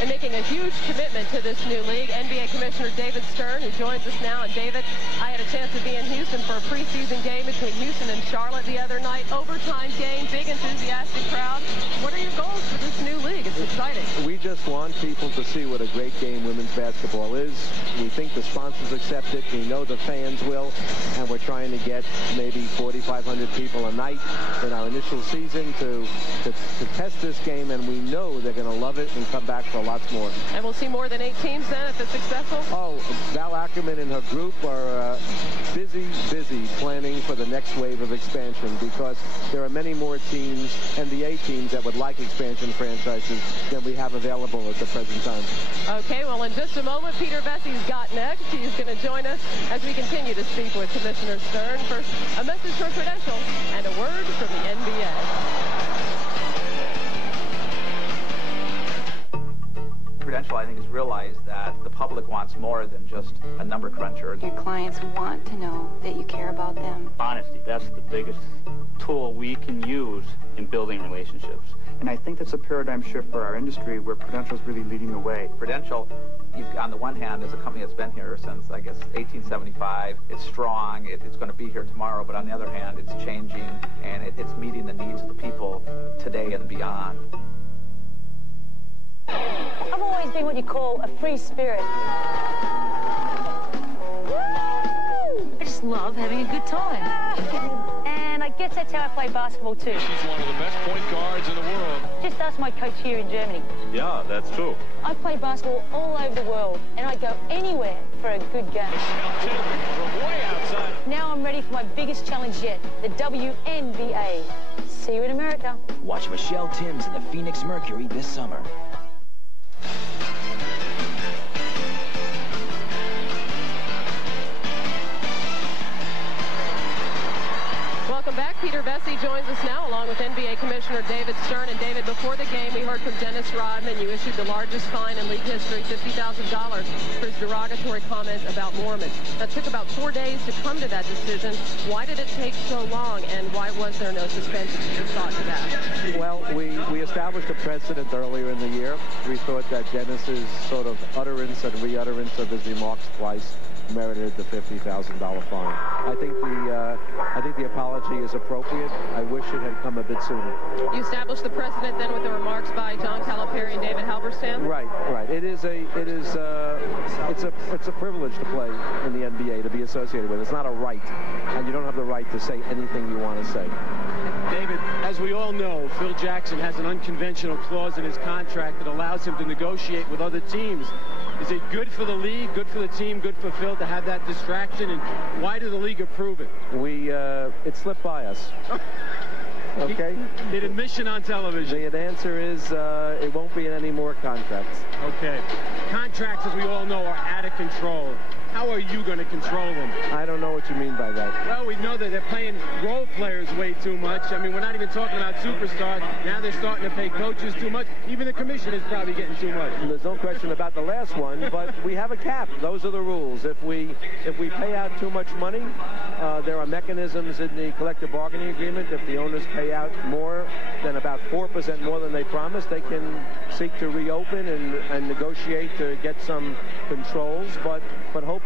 And making a huge commitment to this new league, NBA Commissioner David Stern, who joins us now. And David, I had a chance to be in Houston for a preseason game between Houston and Charlotte the other night. Overtime game, big enthusiastic crowd. What are your goals for this new league? It's exciting. We just want people to see what a great game women's basketball is. We think the sponsors accept it. We know the fans will. And we're trying to get maybe 4,500 people a night in our initial season to test this game. And we know they're going to love it and come back for a lots more. And we'll see more than 8 teams then if it's successful? Oh, Val Ackerman and her group are busy planning for the next wave of expansion, because there are many more teams, NBA teams, that would like expansion franchises than we have available at the present time. Okay, well, in just a moment, Peter Vessey's got next. He's going to join us as we continue to speak with Commissioner Stern. First, a message from Prudential and a word from the NBA. Prudential, I think, has realized that the public wants more than just a number cruncher. Your clients want to know that you care about them. Honesty, that's the biggest tool we can use in building relationships. And I think that's a paradigm shift for our industry where Prudential is really leading the way. Prudential, on the one hand, is a company that's been here since, I guess, 1875. It's strong. It's going to be here tomorrow. But on the other hand, it's changing, and it's meeting the needs of the people today and beyond. I've always been what you call a free spirit. I just love having a good time. And I guess that's how I play basketball too. She's one of the best point guards in the world. Just ask my coach here in Germany. Yeah, that's true. I play basketball all over the world, and I go anywhere for a good game. From way outside. Now I'm ready for my biggest challenge yet, the WNBA. See you in America. Watch Michelle Timms in the Phoenix Mercury this summer. Welcome back. Peter Vessey joins us now, along with NBA Commissioner David Stern. And David, before the game, we heard from Dennis Rodman. You issued the largest fine in league history, $50,000, for his derogatory comment about Mormons. That took about 4 days to come to that decision. Why did it take so long, and why was there no suspension? Your thought to that? Well, we established a precedent earlier in the year. We thought that Dennis's sort of utterance and re-utterance of his remarks twice merited the $50,000 fine. I think the apology is appropriate. I wish it had come a bit sooner. You established the precedent then with the remarks by John Calipari and David Halberstam? Right. It's a privilege to play in the NBA, to be associated with. It's not a right, and you don't have the right to say anything you want to say. David, as we all know, Phil Jackson has an unconventional clause in his contract that allows him to negotiate with other teams. Is it good for the league, good for the team, good for Phil to have that distraction, and why did the league approve it? It slipped by us. Okay? Did admission on television. The answer is it won't be in any more contracts. Okay. Contracts, as we all know, are out of control. How are you going to control them? I don't know what you mean by that. Well, we know that they're paying role players way too much. I mean, we're not even talking about superstars. Now they're starting to pay coaches too much. Even the commissioner's probably getting too much. There's no question about the last one, but we have a cap. Those are the rules. If we pay out too much money, there are mechanisms in the collective bargaining agreement. If the owners pay out more than about 4% more than they promised, they can seek to reopen and negotiate to get some controls. But hopefully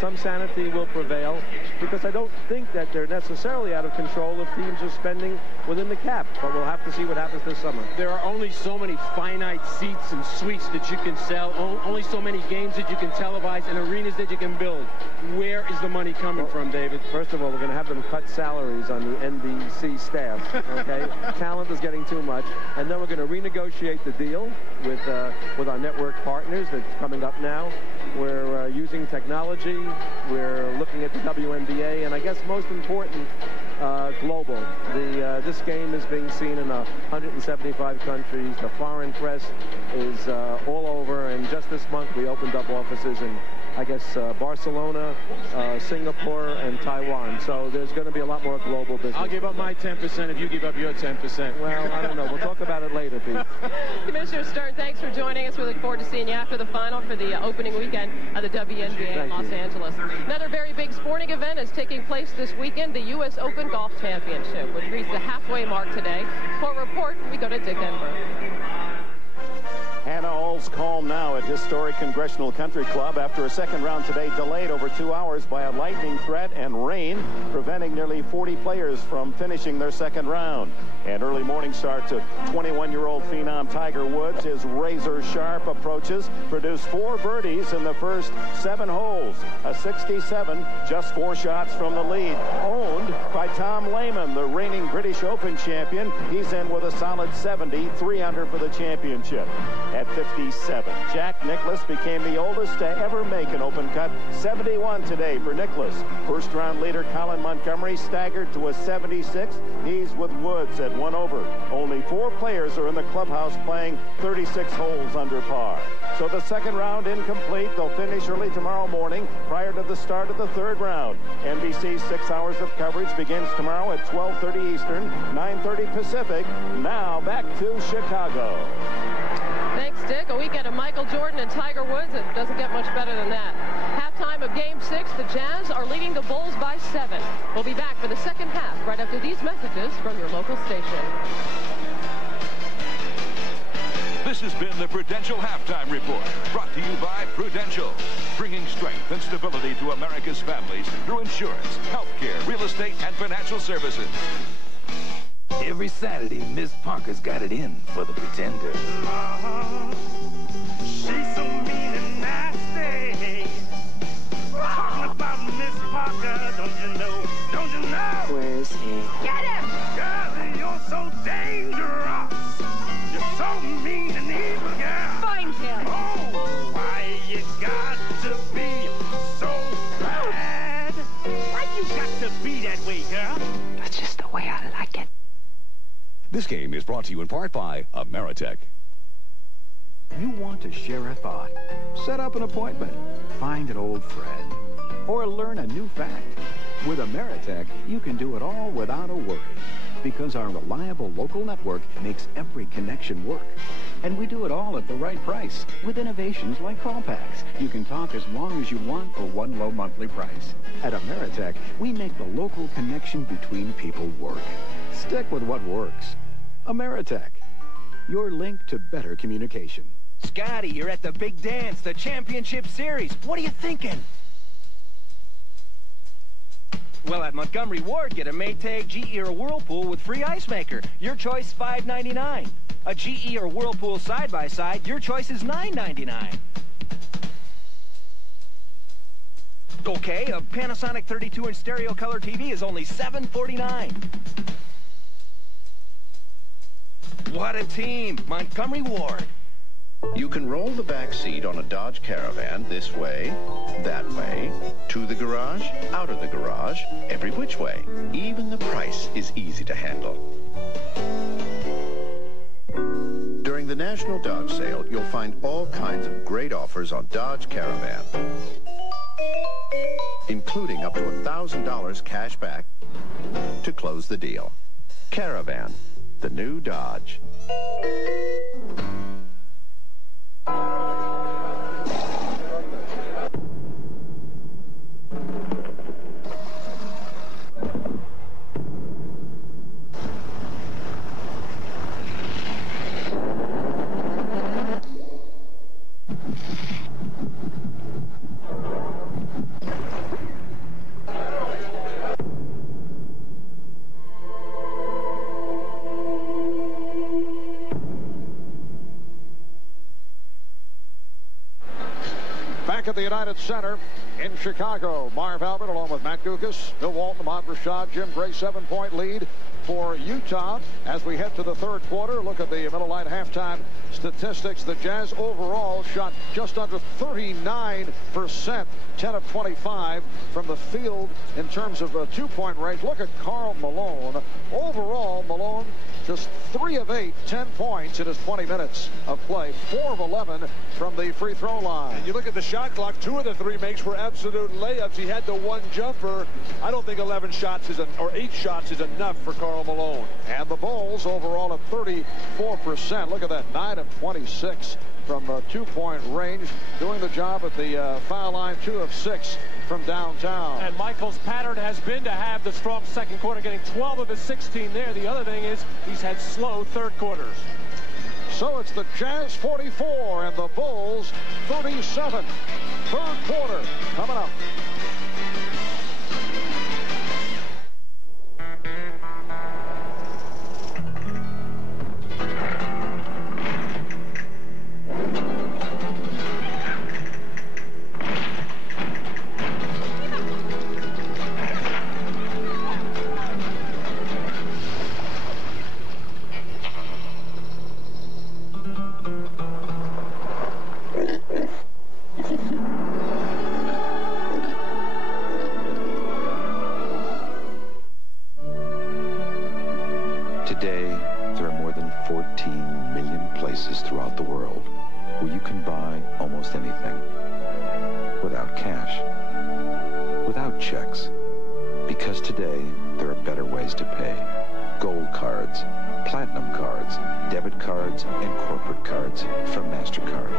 some sanity will prevail, because I don't think that they're necessarily out of control if teams are spending within the cap. But we'll have to see what happens this summer. There are only so many finite seats and suites that you can sell, only so many games that you can televise, and arenas that you can build. Where is the money coming from, David? First of all, we're going to have them cut salaries on the NBC staff, okay? Talent is getting too much. And then we're going to renegotiate the deal with our network partners that's coming up now. We're using technology. We're looking at the WNBA, and I guess most important, global. This game is being seen in 175 countries. The foreign press is all over, and just this month we opened up offices in, I guess, Barcelona, Singapore, and Taiwan. So there's going to be a lot more global business. I'll give up my 10% if you give up your 10%. Well, I don't know. We'll talk about it later, Pete. Commissioner Stern, thanks for joining us. We look forward to seeing you after the final for the opening weekend of the WNBA in Los Angeles. Another very big sporting event is taking place this weekend, the U.S. Open Golf Championship, which reached the halfway mark today. For a report, we go to Dick Enberg. Hannah All's calm now at historic Congressional Country Club after a second round today delayed over 2 hours by a lightning threat and rain, preventing nearly 40 players from finishing their second round. An early morning start to 21-year-old phenom Tiger Woods. His razor-sharp approaches produced 4 birdies in the first 7 holes. A 67, just 4 shots from the lead. Owned by Tom Lehman, the reigning British Open champion. He's in with a solid 70, 3 under for the championship. At 57, Jack Nicklaus became the oldest to ever make an Open cut. 71 today for Nicklaus. First-round leader Colin Montgomery staggered to a 76. He's with Woods at 1 over. Only 4 players are in the clubhouse playing 36 holes under par. So the second round incomplete. They'll finish early tomorrow morning prior to the start of the third round. NBC's 6 hours of coverage begins tomorrow at 12:30 Eastern, 9:30 Pacific. Now back to Chicago. Thanks, Dick. A weekend of Michael Jordan and Tiger Woods. It doesn't get much better than that. Halftime of Game 6, the Jazz are leading the Bulls by 7. We'll be back for the second half right after these messages from your local station. This has been the Prudential Halftime Report, brought to you by Prudential, bringing strength and stability to America's families through insurance, healthcare, real estate, and financial services. Every Saturday, Miss Parker's got it in for the Pretender. She's so mean and nasty. Talking about Miss Parker, don't you know? Don't you know? Where is he? Get him! Girl, you're so dangerous. You're so mean and evil, girl. Find him. Oh, why you got to be so bad? Why you got to be that way, girl? That's just the way I like it. This game is brought to you in part by Ameritech. You want to share a thought, set up an appointment, find an old friend, or learn a new fact. With Ameritech, you can do it all without a worry, because our reliable local network makes every connection work. And we do it all at the right price, with innovations like call packs. You can talk as long as you want for one low monthly price. At Ameritech, we make the local connection between people work. Stick with what works. Ameritech, your link to better communication. Scotty, you're at the big dance, the championship series. What are you thinking? Well, at Montgomery Ward, get a Maytag, GE, or Whirlpool with free ice maker. Your choice, $5.99. A GE or Whirlpool side-by-side, your choice is $9.99. Okay, a Panasonic 32-inch stereo color TV is only $7.49. What a team! Montgomery Ward. You can roll the back seat on a Dodge Caravan this way, that way, to the garage, out of the garage, every which way. Even the price is easy to handle. During During the National Dodge Sale, you'll find all kinds of great offers on Dodge Caravan, including up to $1,000 cash back to close the deal. Caravan, the new Dodge. At the United Center in Chicago, Marv Albert along with Matt Guokas, Bill Walton, Ahmad Rashad, Jim Gray, 7-point lead for Utah. As we head to the third quarter, look at the Miller Lite halftime statistics. The Jazz overall shot just under 39%, 10 of 25 from the field in terms of a two-point range. Look at Karl Malone. Overall, Malone just 3 of 8, 10 points in his 20 minutes of play, 4 of 11 from the free throw line. And you look at the shot clock, 2 of the 3 makes were absolute layups. He had the 1 jumper. I don't think 11 shots is or 8 shots is enough for Karl Malone. And the Bulls overall at 34%. Look at that, 9 of 26 from two-point range, doing the job at the foul line, 2 of 6 from downtown. And Michael's pattern has been to have the strong second quarter, getting 12 of his 16 there. The other thing is he's had slow third quarters. So it's the Jazz 44 and the Bulls 37. Third quarter coming up. Today, there are more than 14 million places throughout the world where you can buy almost anything without cash, without checks, because today there are better ways to pay. Gold cards, platinum cards, debit cards, and corporate cards from MasterCard.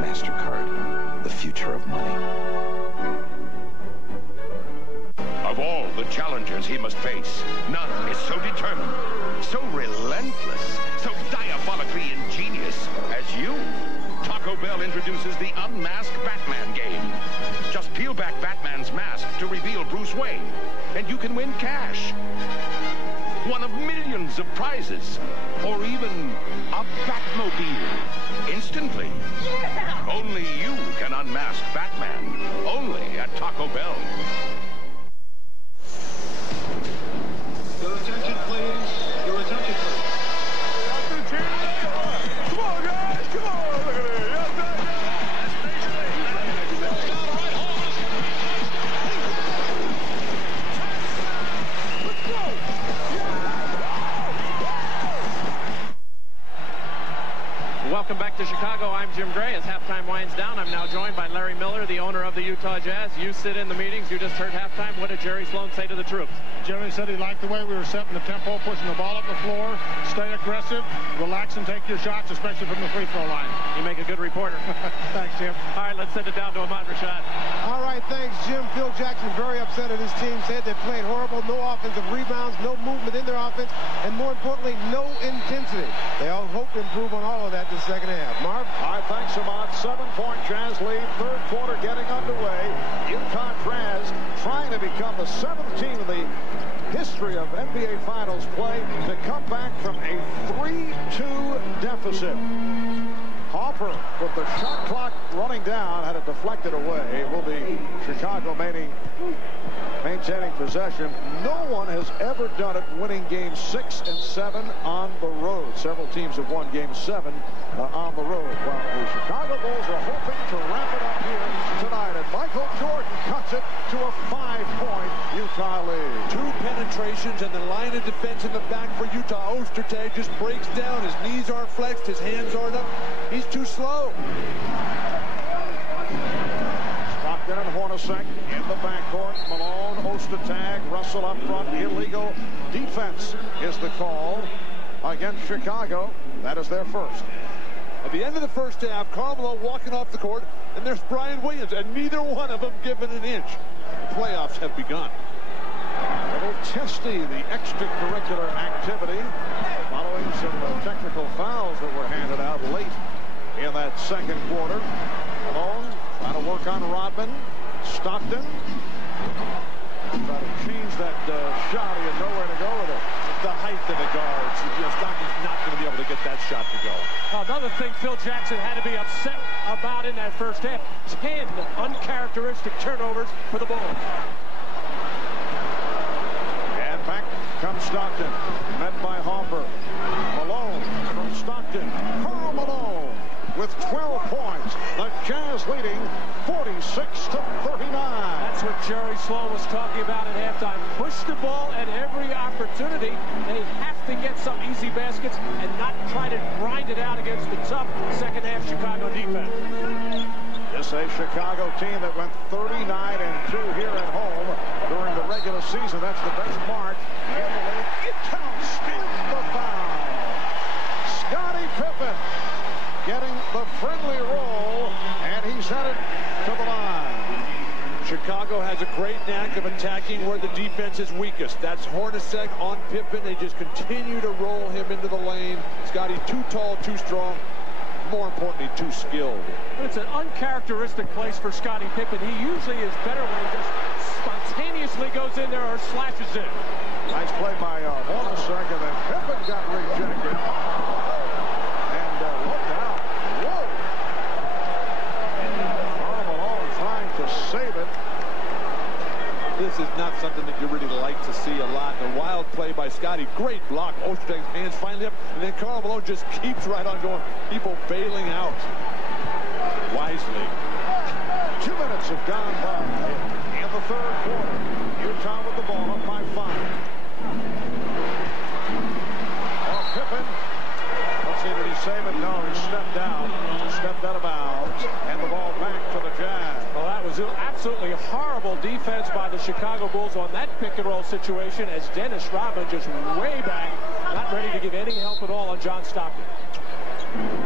MasterCard, the future of money. Of all the challengers he must face, none is so determined, so relentless, so diabolically ingenious as you. Taco Bell introduces the Unmasked Batman game. Just peel back Batman's mask to reveal Bruce Wayne, and you can win cash. One of millions of prizes, or even a Batmobile, instantly. Yeah! Only you can unmask Batman, only at Taco Bell. Your attention, please. Your attention, please. Come on, guys. Come on. Look at it. Let's go. Welcome back to Chicago. I'm Jim Gray. As halftime winds down, I'm now joined by Larry Miller, the owner of the Utah Jazz. You sit in the meetings. You just heard halftime. What did Jerry Sloan say to the troops? Jerry said he liked the way we were setting the tempo, pushing the ball up the floor, stay aggressive, relax, and take your shots, especially from the free throw line. You make a good reporter. Thanks, Jim. All right, let's send it down to Ahmad Rashad. All right, thanks, Jim. Phil Jackson very upset at his team. Said they played horrible, no offensive rebounds, no movement in their offense, and more importantly, no intensity. They all hope to improve on all of that this second half. Marv? All right, thanks, Ahmad. 7-point Jazz lead. Third quarter getting underway. Utah Jazz trying to become the 7th team in the history of NBA Finals play to come back from a 3-2 deficit. Hopper, with the shot clock running down, had it deflected away. It will be Chicago making maintaining possession. No one has ever done it, winning games 6 and 7 on the road. Several teams have won game 7 on the road. While the Chicago Bulls are hoping to wrap it up here tonight. And Michael Jordan cuts it to a 5-point Utah lead. 2 penetrations and the line of defense in the back for Utah. Ostertag just breaks down. His knees aren't flexed. His hands aren't up. He's too slow. Stockton and Hornacek in the backcourt. Malone, Ostertag, Russell up front. Illegal defense is the call against Chicago. That is their first. At the end of the first half, Karl Malone walking off the court, and there's Brian Williams, and neither one of them given an inch. The playoffs have begun. A little testy, the extracurricular activity, following some technical fouls that were handed out late in that second quarter. Malone trying to work on Rodman. Stockton try to change that shot. He had nowhere to go with it. The height of the guards. Stockton's not going to be able to get that shot to go. Another thing Phil Jackson had to be upset about in that first half. 10 uncharacteristic turnovers for the Bulls. And back comes Stockton. Met by Hoffer. Malone from Stockton. Karl Malone with 12 points. The Jazz leading 46-39. That's what Jerry Sloan was talking about at halftime. Push the ball at every opportunity. They have to get some easy baskets and not try to grind it out against the tough second half Chicago defense. This is a Chicago team that went 39-2 here at home during the regular season. That's the best mark in the league. It counts in the foul. Scottie Pippen getting the friendly roll, and he's headed to the line. Chicago has a great knack of attacking where the defense is weakest. That's Hornacek on Pippen. They just continue to roll him into the lane. Scottie too tall, too strong. More importantly, too skilled. It's an uncharacteristic place for Scottie Pippen. He usually is better when he just spontaneously goes in there or slashes it. Nice play by Hornacek, and then Pippen got rejected. And looked out. Whoa! Karl Malone trying to save it. This is not something that you really like to see a lot. The wild play by Scottie. Great block. Ostertag's hands finally up. And then Karl Malone just keeps right on going. People bailing out. Wisely. 2 minutes have gone by in the third quarter. Utah with the ball up by 5. Oh, Pippen. Let's see, did he save it? No, he stepped out. Stepped out of bounds. And the ball back to the Jazz. Well, that was absolutely horrible defense by the Chicago Bulls on that pick-and-roll situation as Dennis Rodman just way back, not ready to give any help at all on John Stockton.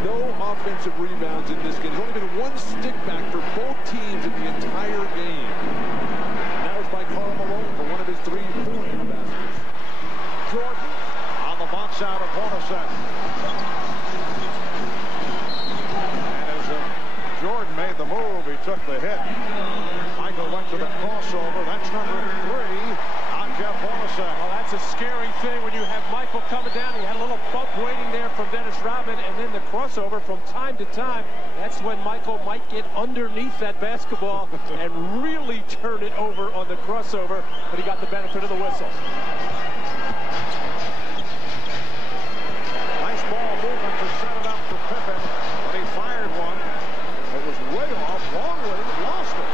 No offensive rebounds in this game. There's only been one stick back for both teams in the entire game. And that was by Karl Malone for one of his 3-point baskets. Jordan on the box out of Hornacek. And as Jordan made the move, he took the hit. Michael went to the crossover. That's number 3 on Jeff Hornacek. Well, that's a scary thing when you have Michael coming down. He had a little bump waiting there from Dennis Rodman, and then the crossover from time to time. That's when Michael might get underneath that basketball and really turn it over on the crossover, but he got the benefit of the whistle. Nice ball movement to set it up for Pippen, but he fired one. It was way off, wrongly, lost it.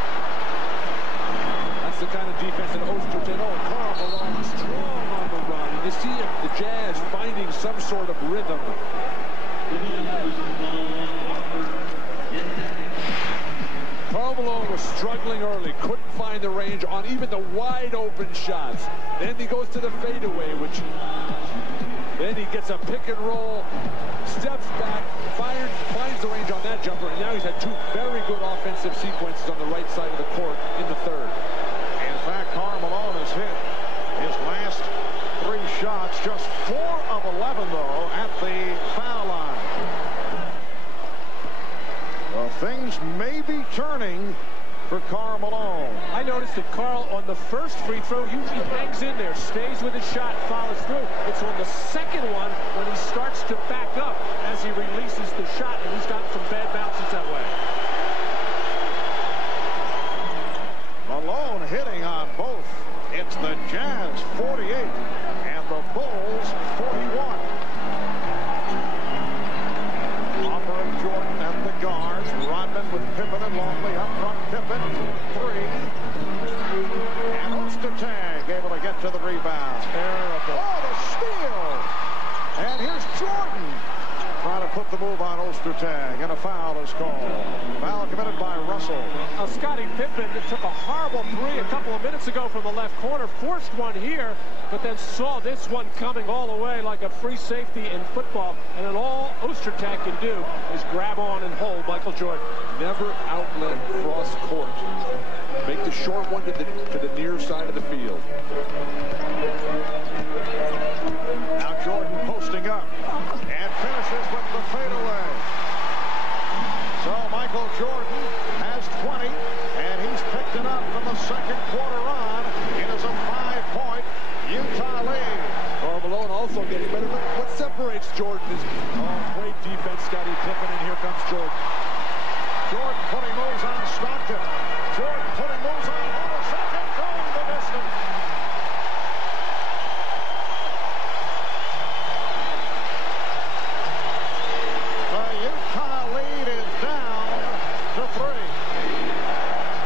That's the kind of defense that Ostertag. Oh, Karl Malone strong on the run. And you see the Jazz finding some sort of rhythm. Karl Malone was struggling early, couldn't find the range on even the wide open shots. Then he goes to the fadeaway, which then he gets a pick and roll, steps back, finds the range on that jumper, and now he's had 2 very good offensive sequences on the right side of the court in the third. In fact, Karl Malone has hit his last 3 shots, just 4 of 11, though, at the foul line. Well, things may be turning for Karl Malone. I noticed that Karl, on the first free throw, usually hangs in there, stays with his shot, follows through. It's on the second one when he starts to back up as he releases the shot, and he's gotten some bad bounces that way. Malone hitting on both It's the Jazz 48 and the Bulls 41. Hopper and Jordan and the guards. Rodman with Pippen and Longley up front. Pippen, 3. And Ostertag able to get to the rebound. Terrible. Oh, the steal. And here's Jordan trying to put the move on Ostertag, and a foul is called. Foul committed by Russell. Scottie Pippen took a horrible three a couple of minutes ago from the left corner, forced one here, but then saw this one coming all the way like a free safety in football, and then all Ostertag can do is grab on and hold Michael Jordan. Never outlet cross court. Make the short one to the near side of the field. Now Jordan posting up and finishes with the fadeaway. So Michael Jordan has 20, and he's picked it up from the second quarter on. It is a 5-point Utah lead. Karl Malone also getting better. What separates Jordan is great defense, Scottie Pippen, and here comes Jordan. Jordan putting moves on Stockton. Jordan putting moves on Hornacek and going the distance. The Utah lead is down to 3.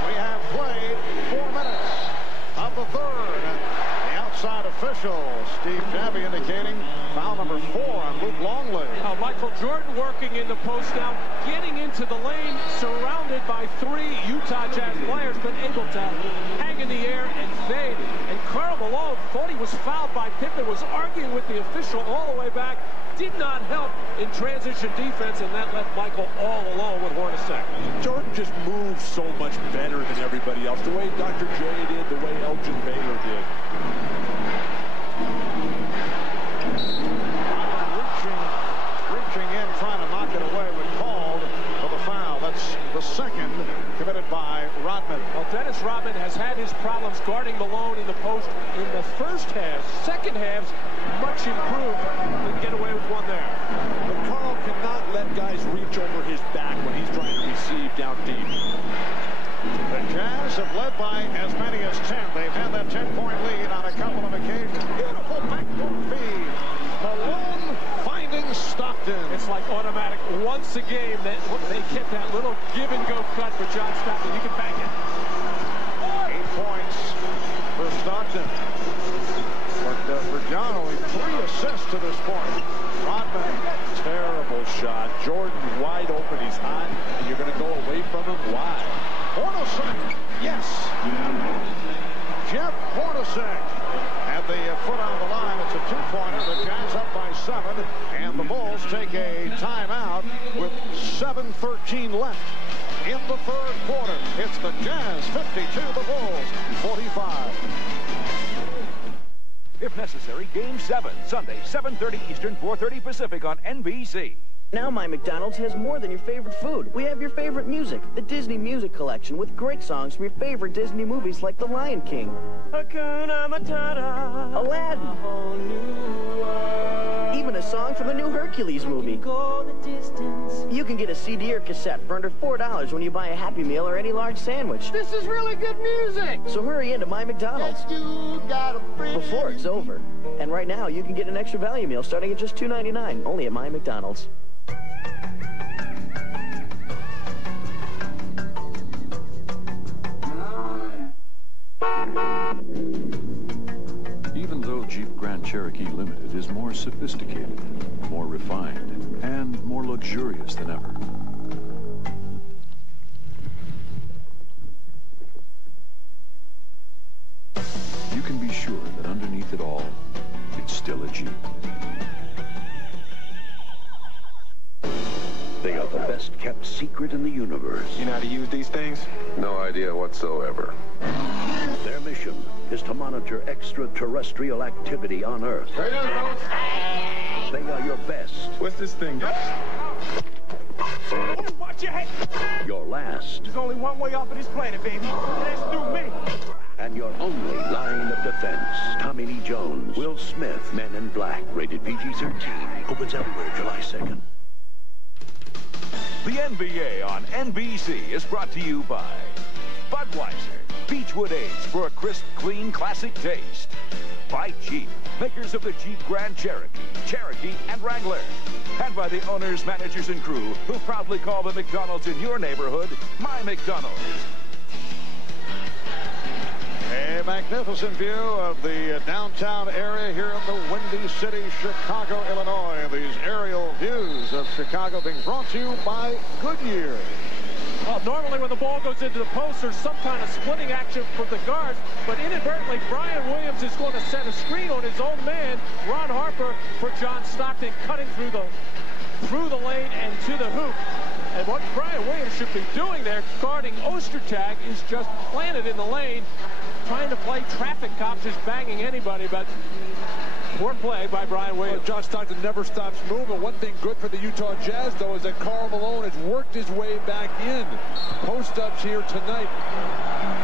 We have played 4 minutes of the third. The outside official, Steve Javie, indicating foul number 4 on Luke Longley. Michael Jordan working in the post now, getting into the lane, surrounded by 3 Utah Jazz players, but able to hang in the air and fade. And Karl Malone thought he was fouled by Pippen, was arguing with the official all the way back, did not help in transition defense, and that left Michael all alone with Hornacek. Jordan just moves so much better than everybody else, the way Dr. J did, the way Elgin Baylor did. Reaching in, trying to knock it away, but called for the foul. That's the second committed by Rodman. Well, Dennis Rodman has had his problems guarding Malone in the post in the first half. Second half's much improved. Didn't get away with one there. But Karl cannot let guys reach over his back when he's trying to receive down deep. The Jazz have led by as many as 10. They've had that 10-point lead on a couple of occasions. Beautiful backdoor feed. Malone finding Stockton. It's like automatic. Once a game, that they get that little give-and-go cut for John Stockton. You can bank it. 8 points for Stockton. But for John, only 3 assists to this point. Rodman. Terrible shot. Jordan wide open. He's hot, and you're going to go away from him. Why? Hornacek. Yes. Jeff Hornacek had the foot on the line. It's a 2-pointer. The Jazz up by 7, and the Bulls take a timeout with 7:13 left in the third quarter. It's the Jazz 52, the Bulls 45. If necessary, Game 7, Sunday, 7:30 Eastern, 4:30 Pacific on NBC. Now My McDonald's has more than your favorite food. We have your favorite music, the Disney Music Collection, with great songs from your favorite Disney movies like The Lion King, Hakuna Matata, Aladdin, even a song from the new Hercules movie. You can get a CD or cassette for under $4 when you buy a Happy Meal or any large sandwich. This is really good music! So hurry into My McDonald's before it's over. And right now, you can get an extra value meal starting at just $2.99, only at My McDonald's. Even though Jeep Grand Cherokee Limited is more sophisticated, more refined, and more luxurious than ever, you can be sure that underneath it all, it's still a Jeep. They are the best-kept secret in the universe. You know how to use these things? No idea whatsoever. Their mission is to monitor extraterrestrial activity on Earth. They are your best. What's this thing? Watch your head! Your last. There's only one way off of this planet, baby. That's through me. And your only line of defense. Tommy Lee Jones, Will Smith, Men in Black. Rated PG-13. Opens everywhere July 2nd. The NBA on NBC is brought to you by Budweiser, Beechwood Age for a crisp, clean, classic taste. By Jeep, makers of the Jeep Grand Cherokee, Cherokee, and Wrangler. And by the owners, managers, and crew who proudly call the McDonald's in your neighborhood, My McDonald's. A magnificent view of the downtown area here in the Windy City, Chicago, Illinois. These aerial views of Chicago being brought to you by Goodyear. Well, normally when the ball goes into the post, there's some kind of splitting action for the guards, but inadvertently, Brian Williams is going to set a screen on his own man, Ron Harper, for John Stockton, cutting through the lane and to the hoop. And what Brian Williams should be doing there, guarding Ostertag, is just planted in the lane, trying to play traffic cop, just banging anybody, but poor play by Brian Williams. Well, John Stockton never stops moving. One thing good for the Utah Jazz, though, is that Karl Malone has worked his way back in. Post-ups here tonight.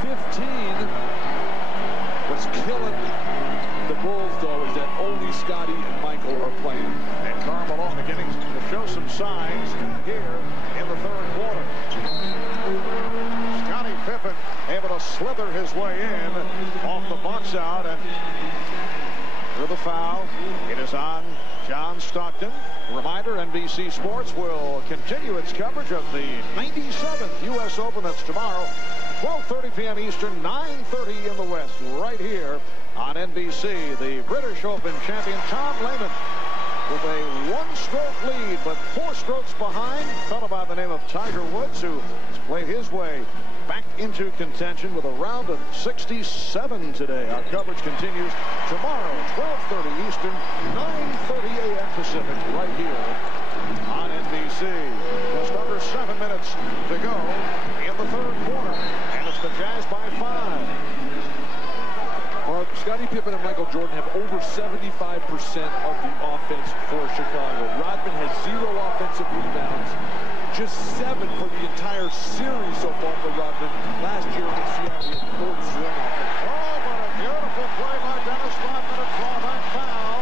15. What's killing the Bulls, though, is that only Scotty and Michael are playing. And Karl Malone beginning to show some signs here in the third quarter. Scottie Pippen able to slither his way in off the box out, and with the foul, it is on John Stockton. Reminder, NBC Sports will continue its coverage of the 97th U.S. Open. That's tomorrow, 12:30 p.m. Eastern, 9:30 in the West, right here on NBC. The British Open champion Tom Lehman with a one-stroke lead, but 4 strokes behind. A fellow by the name of Tiger Woods, who has played his way back into contention with a round of 67 today. Our coverage continues tomorrow, 12:30 Eastern, 9:30 a.m. Pacific, right here on NBC. Just under 7 minutes to go in the third quarter, and it's the Jazz by 5. Mark, Scottie Pippen and Michael Jordan have over 75% of the offense for Chicago. Rodman has 0 offensive rebounds. Just 7 for the entire series so far for Rodman. Last year in Seattle, he had 41 offense. Oh, what a beautiful play by Dennis Rodman. A drawback foul.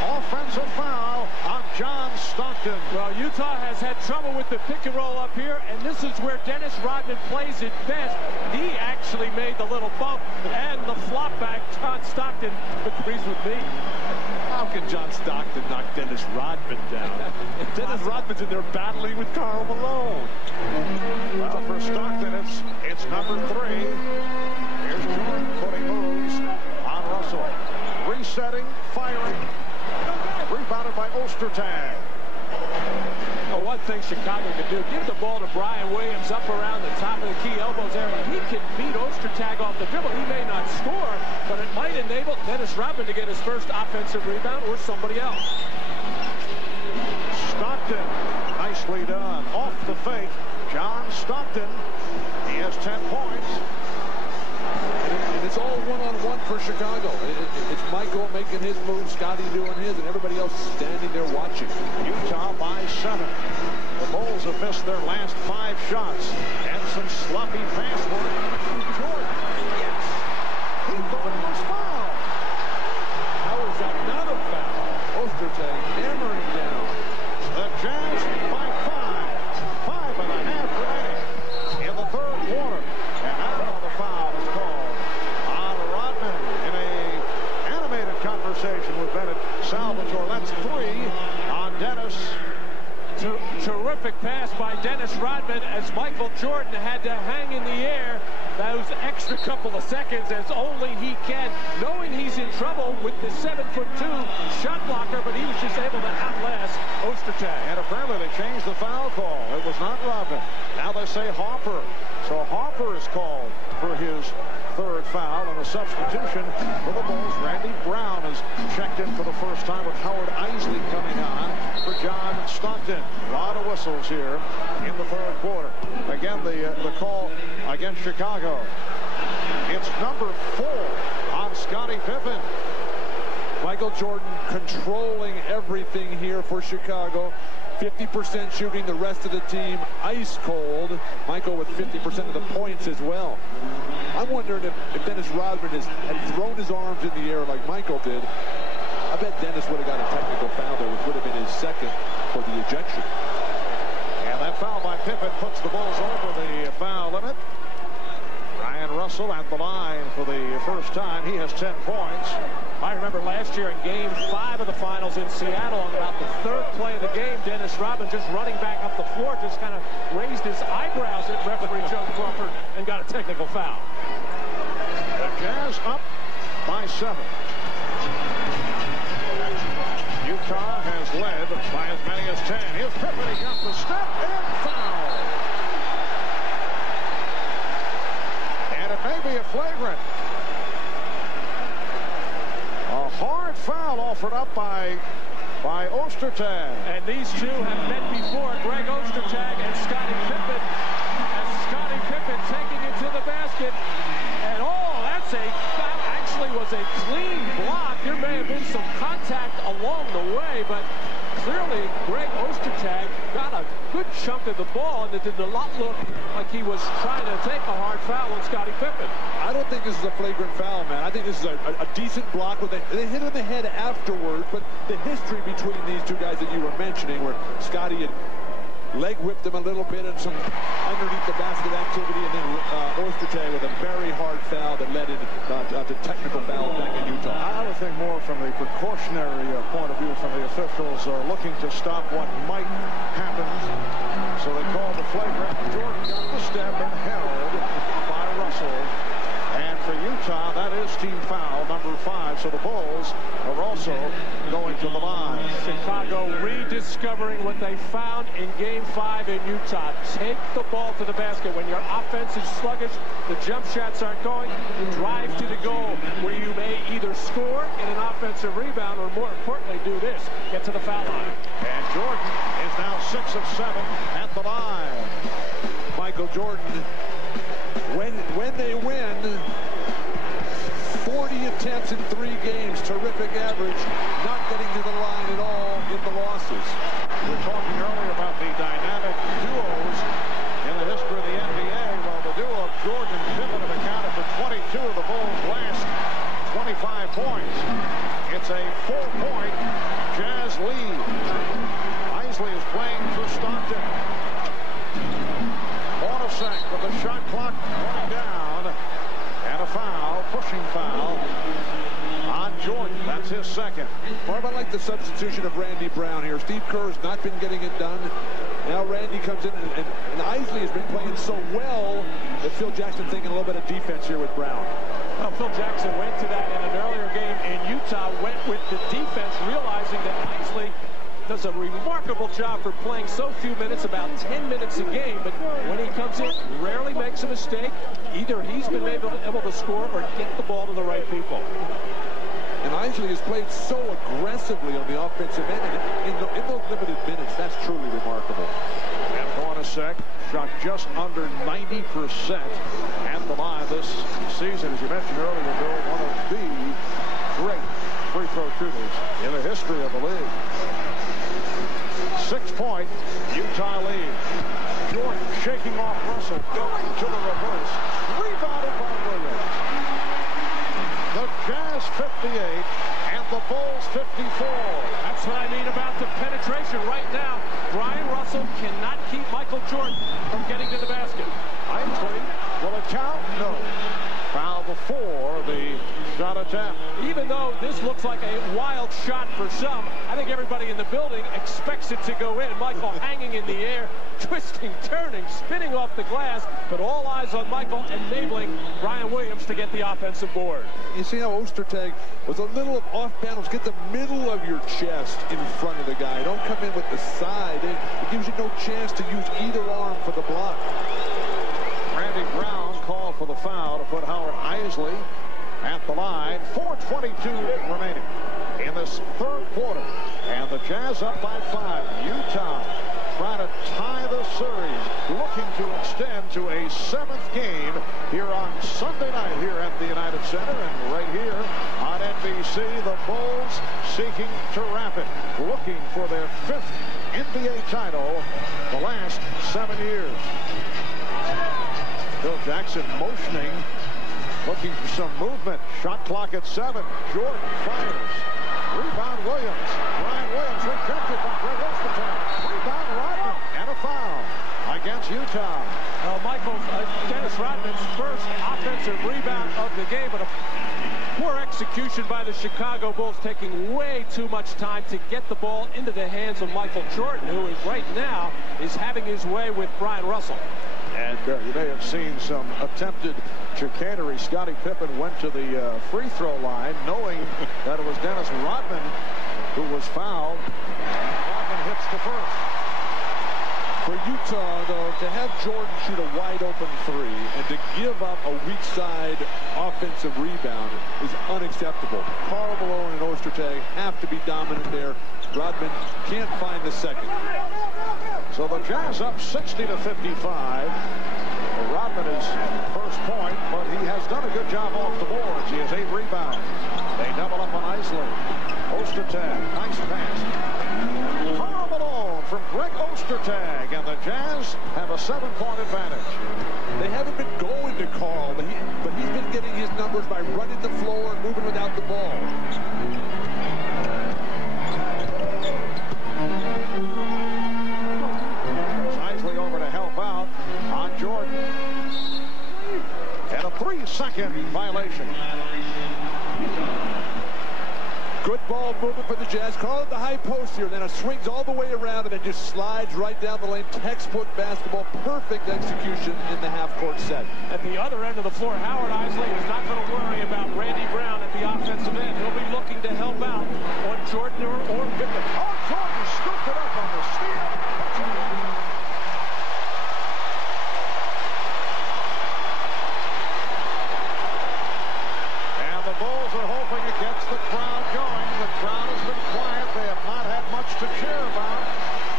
Offensive foul on John Stockton. Well, Utah has had trouble with the pick and roll up here, and this is where Dennis Rodman plays it best. He actually made the little bump and the flop back. John Stockton agrees with me. How can John Stockton knock Dennis Rodman down? Dennis Rodman's in there battling with Karl Malone. Well, for Stockton, it's number 3. Here's Jordan putting moves on Russell. Resetting, firing. Rebounded by Ostertag. Well, one thing Chicago can do, give the ball to Brian Williams up around the top of the key elbows area. He can beat Ostertag off the dribble. He may not score, but it might enable Dennis Rodman to get his first offensive rebound or somebody else. Stockton, nicely done. Off the fake, John Stockton. He has 10 points. And it's all one-on-one for Chicago. It's Michael making his move, Scotty doing his, and everybody else standing there watching. Utah by 7. The Bulls have missed their last 5 shots. And some sloppy pass work. Jordan. Yes. He thought it was foul. How is that not a foul? Ostertag hammering down. The Jazz by 5. 5.5 remaining in the third quarter. And now the foul is called on Rodman in a animated conversation with Bennett Salvatore. That's 3 on Dennis. Terrific pass by Dennis Rodman as Michael Jordan had to hang in the air those extra couple of seconds as only he can, knowing he's in trouble with the 7'2" shot blocker, but he was just able to outlast Ostertag. And apparently they changed the foul call. It was not Rodman. Now they say Harper. So Harper is called for his third foul, and a substitution for the Bulls. Randy Brown has checked in for the first time with Howard Isley coming on for John Stockton. A lot of whistles here in the third quarter. Again, the call against Chicago. It's number 4 on Scottie Pippen. Michael Jordan controlling everything here for Chicago. 50% shooting, the rest of the team ice cold. Michael with 50% of the points as well. I'm wondering if Dennis Rodman had thrown his arms in the air like Michael did. I bet Dennis would have got a technical foul there, which would have been his second for the ejection. And that foul by Pippen puts the Bulls over the foul limit. Brian Brian Russell at the line for the first time. He has 10 points. I remember last year in Game 5 of the finals in Seattle, on about the 3rd play of the game, Dennis Rodman just running back up the floor, just kind of raised his eyebrows at referee Joe Crawford and got a technical foul. The Jazz up by 7. Utah has led by as many as 10. Here's Pippen. He got the step and foul. And it may be a flagrant. A hard foul offered up by Ostertag. And these two have met before, Greg Ostertag and Scottie Pippen. And Scottie Pippen taking it to the basket. And that actually was a clean block. There may have been some contact along the way, but clearly Greg Ostertag got a good chunk of the ball, and it did not look like he was trying to take a hard foul on Scottie Pippen. I don't think this is a flagrant foul, man. I think this is a decent block. They hit in the head afterward, but the history between these two guys that you were mentioning, where Scottie had leg whipped him a little bit and some underneath the basket activity, and then Ostertag with a very hard foul that led into technical foul back in Utah. I would think more from the precautionary point of view from the officials looking to stop what might happen. So they called the flagrant. Jordan got the step and held by Russell. And for Utah, that is team foul number 5. So the Bulls are also going to the line. Chicago rediscovering what they found in Game 5 in Utah. Take the ball to the basket. When your offense is sluggish, the jump shots aren't going, drive to the goal, where you may either score in an offensive rebound or, more importantly, do this, get to the foul line. And Jordan is now 6 of 7 at the line. Michael Jordan, when they win, 40 attempts in 3 games, terrific average, not getting to the line at all in the losses. We were talking earlier about the dynamic duos in the history of the NBA. Well, the duo of Jordan and Pippen have accounted for 22 of the Bulls' last 25 points. It's a 4-point Jazz lead. Isley is playing for Stockton. Hornacek with the shot clock running down. And a foul, pushing foul on Jordan. That's his second. Barb, I like the substitution of Randy Brown here. Steve Kerr's not been getting it done. Now Randy comes in, and Isley has been playing so well that Phil Jackson thinking a little bit of defense here with Brown. Well, Phil Jackson went to that in an earlier game in Utah, went with the defense, realizing that Isley does a remarkable job for playing so few minutes, about 10 minutes a game, but when he comes in, rarely makes a mistake. Either he's been able to score or get the ball to the right people. And Isley has played so aggressively on the offensive end, and in those limited minutes, that's truly remarkable. And Hornacek shot just under 90% at the line this season. As you mentioned earlier, Bill, one of the great free throw shooters in the history of the league. 6-point Utah lead. Jordan shaking off Russell, going to the reverse. Rebounded by Williams. The Jazz 58 and the Bulls 54. That's what I mean about the penetration right now. Brian Russell cannot keep Michael Jordan from getting to the basket. Isley, will it count? No. Foul before the shot attempt. Even though this looks like a wild shot for some, I think everybody in the building expects it to go in. Michael hanging in the air, twisting, turning, spinning off the glass, but all eyes on Michael, enabling Brian Williams to get the offensive board. You see how Ostertag was a little off balance. Get the middle of your chest in front of the guy. Don't come in with the side. It gives you no chance to use either arm for the block. Randy Brown called for the foul to put Howard Isley at the line. 4:22 remaining in this third quarter. And the Jazz up by 5. Utah trying to tie the series, looking to extend to a 7th game here on Sunday night here at the United Center. And right here on NBC, the Bulls seeking to wrap it, looking for their 5th NBA title the last 7 years. Phil Jackson motioning, looking for some movement. Shot clock at 7. Jordan fires. Rebound Williams. Brian Williams rejected by Greg Ostertag. Rebound Rodman. And a foul against Utah. Michael, Dennis Rodman's first offensive the game, but a poor execution by the Chicago Bulls, taking way too much time to get the ball into the hands of Michael Jordan, who is right now is having his way with Brian Russell. And you may have seen some attempted chicanery. Scottie Pippen went to the free throw line knowing that it was Dennis Rodman who was fouled. Rodman hits the first. For Utah, though, to have Jordan shoot a wide-open three and to give up a weak-side offensive rebound is unacceptable. Karl Malone and Ostertag have to be dominant there. Rodman can't find the second. So the Jazz up 60 to 55. Rodman is first point, but he has done a good job off the boards. He has 8 rebounds. They double up on Isley. Ostertag, nice pass. Karl Malone from Greg Ostertag, and the Jazz have a 7-point advantage. They haven't been going to Karl, but he's been getting his numbers by running the floor and moving without the ball. Isley over to help out on Jordan. And a 3-second violation. Good ball movement for the Jazz. Karl at the high post here, then it swings all the way around and then just slides right down the lane. Textbook basketball, perfect execution in the half-court set. At the other end of the floor, Howard Isley is not going to worry about Randy Brown at the offensive end. He'll be looking to help out on Jordan or Pippen. Oh, Jordan scooped it up on the steal. And the Bulls are hoping it gets the crowd going. The crowd has been quiet. They have not had much to cheer about.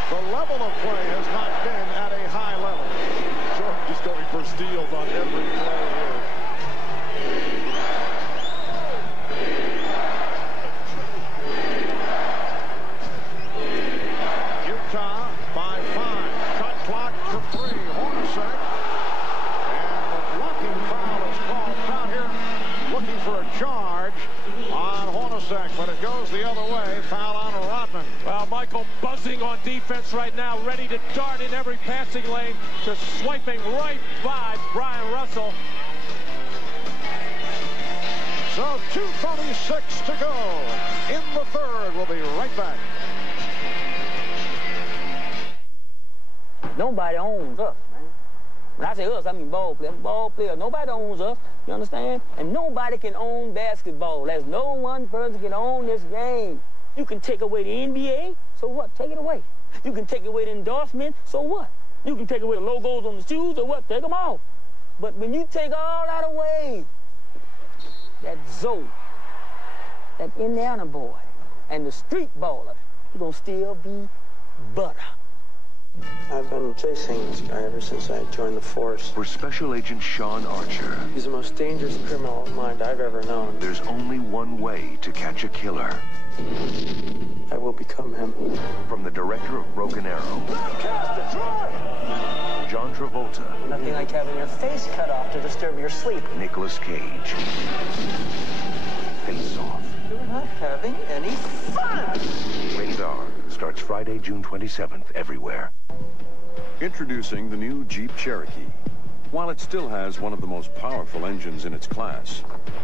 The level of play has not been at a high level. Jordan just going for steals on every play here. Utah by 5. Shot clock for 3. Hornacek. And the blocking foul is called. Crowd here looking for a charge on Hornacek, but it goes the other way. Foul on Rodman. Well, Michael buzzing on defense right now, ready to dart in every passing lane, just swiping right by Brian Russell. So 2:36 to go in the third. We'll be right back. Nobody owns us, man. When I say us, I mean ball player. Ball player. Nobody owns us. You understand? And nobody can own basketball. There's no one person can own this game. You can take away the NBA, so what? Take it away. You can take away the endorsement, so what? You can take away the logos on the shoes, or what? Take them off. But when you take all that away, that Zoe, that Indiana boy, and the street baller, you're going to still be butter. I've been chasing this guy ever since I joined the force. For Special Agent Sean Archer, He's the most dangerous criminal mind I've ever known. there's only one way to catch a killer. I will become him. From the director of Broken Arrow, John Travolta, Nothing like having your face cut off to disturb your sleep. Nicolas Cage. Face Off. You're not having any fun! Rated R. Starts Friday, June 27th, everywhere. Introducing the new Jeep Cherokee. While it still has one of the most powerful engines in its class,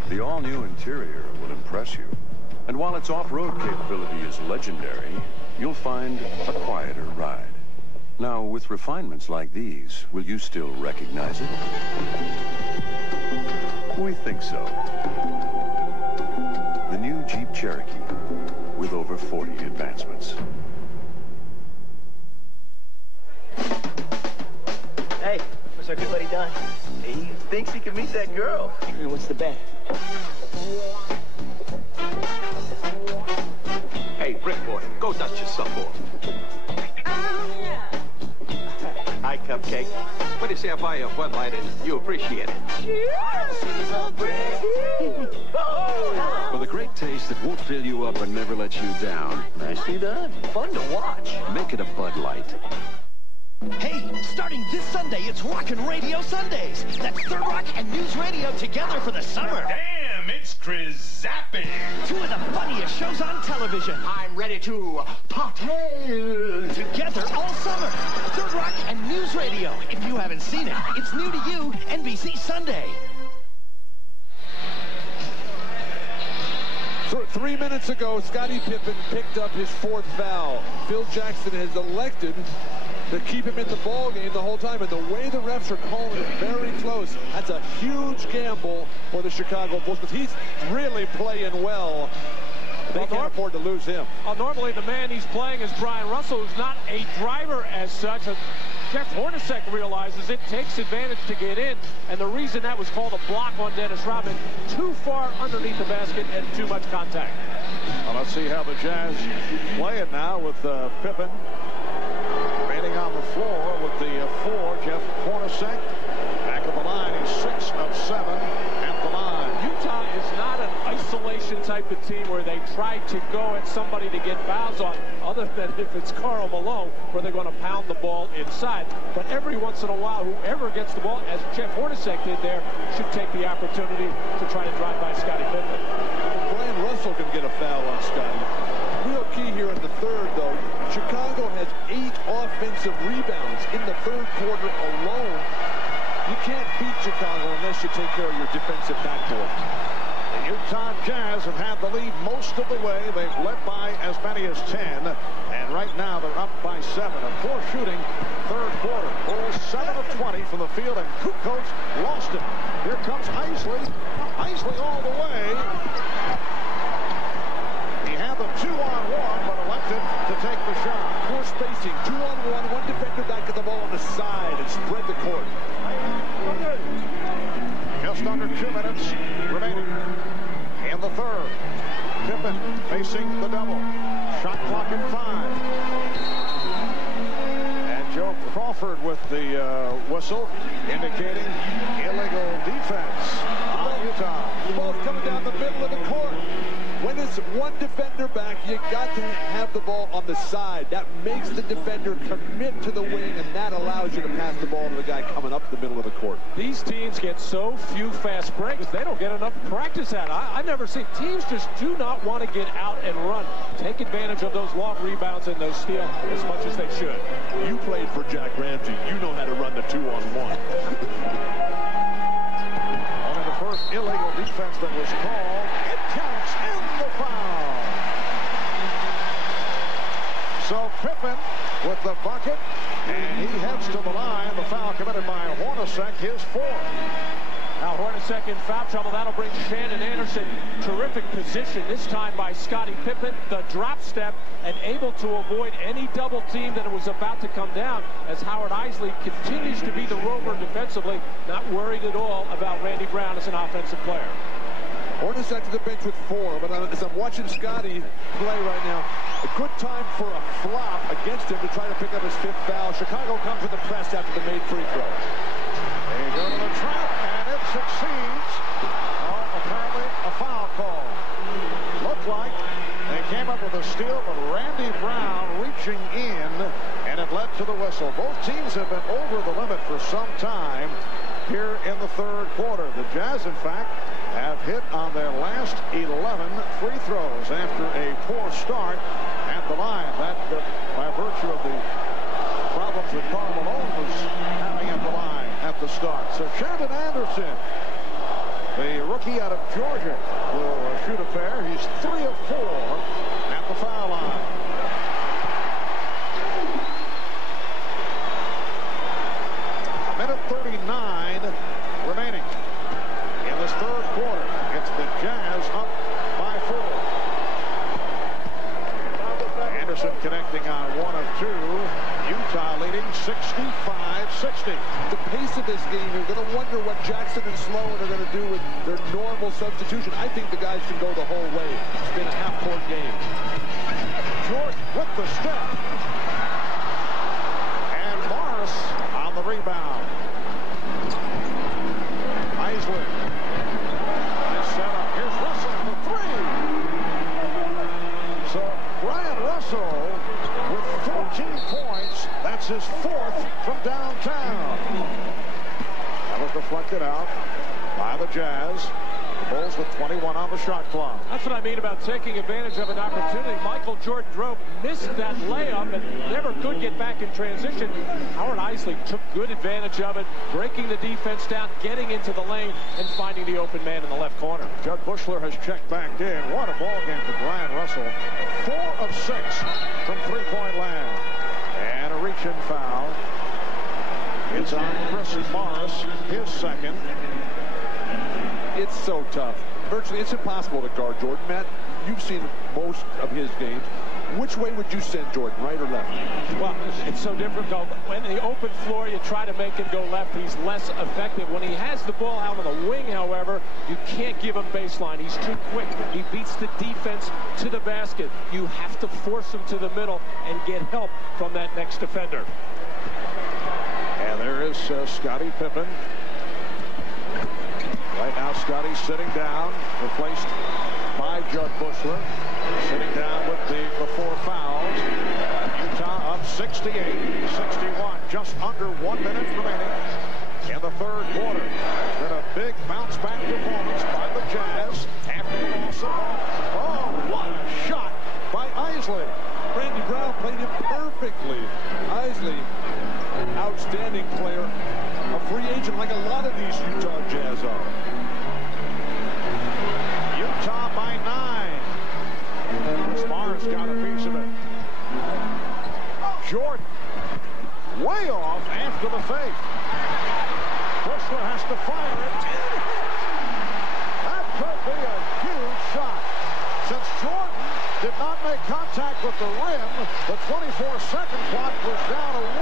the all-new interior will impress you. And while its off-road capability is legendary, you'll find a quieter ride. Now, with refinements like these, will you still recognize it? We think so. The new Jeep Cherokee, with over 40 advancements. Hey, what's our good buddy Don? He thinks he can meet that girl. And what's the bet? Hey, Brick Boy, go dust yourself off. Hi, Cupcake. What do you say I buy you a Bud Light and you appreciate it? For the great taste that won't fill you up and never let you down. Nicely done. Fun to watch. Make it a Bud Light. Hey, starting this Sunday, it's Rockin' Radio Sundays. That's Third Rock and News Radio together for the summer. Damn, it's Chris Zapping. Two of the funniest shows on television. I'm ready to party. Together all summer. Third Rock and News Radio. If you haven't seen it, it's new to you, NBC Sunday. 3 minutes ago, Scottie Pippen picked up his 4th foul. Phil Jackson has elected to keep him in the ball game the whole time, and the way the refs are calling it very close, that's a huge gamble for the Chicago Bulls, because he's really playing well. They can't afford to lose him. Normally the man he's playing is Brian Russell, who's not a driver as such. Jeff Hornacek realizes it, takes advantage to get in, and the reason that was called a block on Dennis Rodman, too far underneath the basket and too much contact. Well, let's see how the Jazz play it now with Pippen remaining on the floor with the 4. Jeff Hornacek back at the line. He's 6 of 7 at the line. Utah is not an isolation type of team where they try to go at somebody to get fouls on, other than if it's Karl Malone, where they're going to pound the ball inside. But every once in a while, whoever gets the ball, as Jeff Hornacek did there, should take the opportunity to try to drive by Scottie Pippen. Brian Russell can get a foul on Scottie. Real key here in the 3rd, though. Chicago has 8 offensive rebounds in the 3rd quarter alone. You can't beat Chicago unless you take care of your defensive backboard. The Utah Jazz have had the lead most of the way. They've led by as many as 10. And right now they're up by 7. A poor shooting 3rd quarter. Bulls 7 of 20 from the field, and Kukoc lost it. Here comes Isley. Isley all the way. He had the 2-on-1, but elected to take the shot. Poor spacing. 2-on-1. One defender back at the ball on the side and spread the court. Just under 2 minutes remaining in the 3rd. Pippen facing the double. Shot clock at 5. And Joe Crawford with the whistle indicating illegal defense on Utah. Both coming down the middle of the court. When it's one defender back, you got to have the ball on the side. That makes the defender commit to the wing, and that allows you to pass the ball to the guy coming up the middle of the court. These teams get so few fast breaks, they don't get enough practice at it. I've never seen teams just do not want to get out and run. Take advantage of those long rebounds and those steals as much as they should. You played for Jack Ramsey. You know how to run the 2-on-1. Only the first illegal defense that was called. It counts in the foul. So Pippen with the bucket, and he heads to the line. The foul committed by Hornacek, his 4th. Now Hornacek in foul trouble. That'll bring Shannon Anderson. Terrific position this time by Scottie Pippen. The drop step and able to avoid any double team that was about to come down, as Howard Isley continues to be the rover defensively, not worried at all about Randy Brown as an offensive player. Hornacek to the bench with 4, but as I'm watching Scottie play right now, a good time for a flop against him to try to pick up his 5th foul. Chicago comes with the press after the made free throw. They go to the trap, and it succeeds. Apparently a foul call. Looked like they came up with a steal, but Randy Brown reaching in, and it led to the whistle. Both teams have been over the limit for some time here in the 3rd quarter. The Jazz, in fact, have hit on their last 11 free throws after a poor start at the line. That by virtue of the problems that Karl Malone was having at the line at the start. So Shannon Anderson, the rookie out of Georgia, will shoot a pair. He's 3 of 4 at the foul line. A minute 39 remaining in this 3rd quarter. It's the Jazz up by 4. Anderson connecting on 1 of 2. Utah leading 65-60. The pace of this game, you're going to wonder what Jackson and Sloan are going to do with their normal substitution. I think the guys can go the whole way. It's been a half-court game. Jordan with the step. And Morris on the rebound. Isley. Nice setup. Here's Russell for 3. So Brian Russell with 14 points. That's his 4th from downtown. That was deflected out by the Jazz. The Bulls with 21 on the shot clock. That's what I mean about taking advantage of an opportunity. Michael Jordan Drobe missed that layup and never could get back in transition. Howard Eisley took good advantage of it, breaking the defense down, getting into the lane, and finding the open man in the left corner. Jud Buechler has checked back in. What a ball game for Brian Russell. 4 of 6 from three-point land. And a reach-in foul. It's on Chris Morris, his second. It's so tough. Virtually, it's impossible to guard Jordan. Matt, you've seen most of his games. Which way would you send Jordan, right or left? Well, it's so difficult. When the open floor, you try to make him go left. He's less effective. When he has the ball out on the wing, however, you can't give him baseline. He's too quick. He beats the defense to the basket. You have to force him to the middle and get help from that next defender. And there is Scottie Pippen. Right now, Scottie's sitting down, replaced by Jud Buechler. Sitting down with the 4 fouls. Utah up 68-61. Just under 1 minute remaining in the third quarter. Then a big bounce-back performance by the Jazz after the loss at home. Oh, what a shot by Eisley. Randy Brown played him perfectly. Eisley, outstanding player. A free agent like a lot of these Utah Jazz are. Utah by 9. Smar's got a piece of it. Jordan way off after the fake. Buechler has to fire it. That could be a huge shot. Since Jordan did not make contact with the rim, the 24-second clock was down to 1.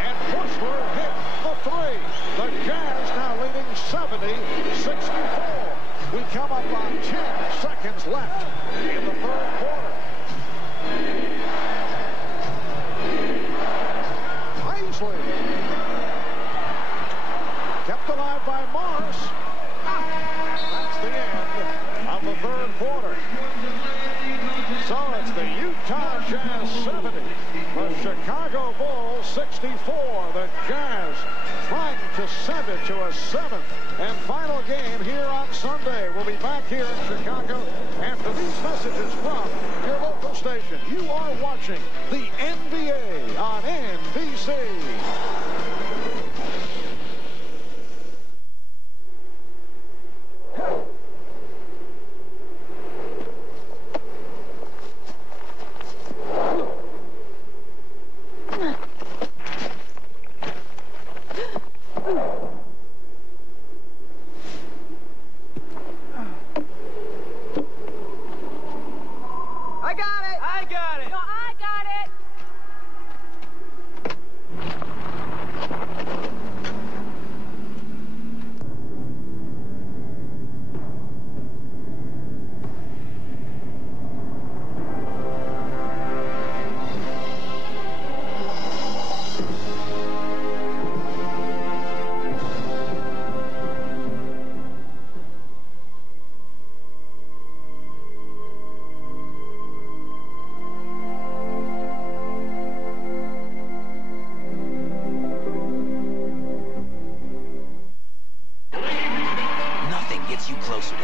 And Buechler hit the 3. The Jazz now leading 70-64. We come up on 10 seconds left in the third quarter. Eisley kept alive by Morris. That's the end of the third quarter. So it's the Utah Jazz 70, the Chicago Bulls 64. The Jazz trying to send it to a 7th and final game here on Sunday. We'll be back here in Chicago after these messages from your local station. You are watching the NBA on NBC.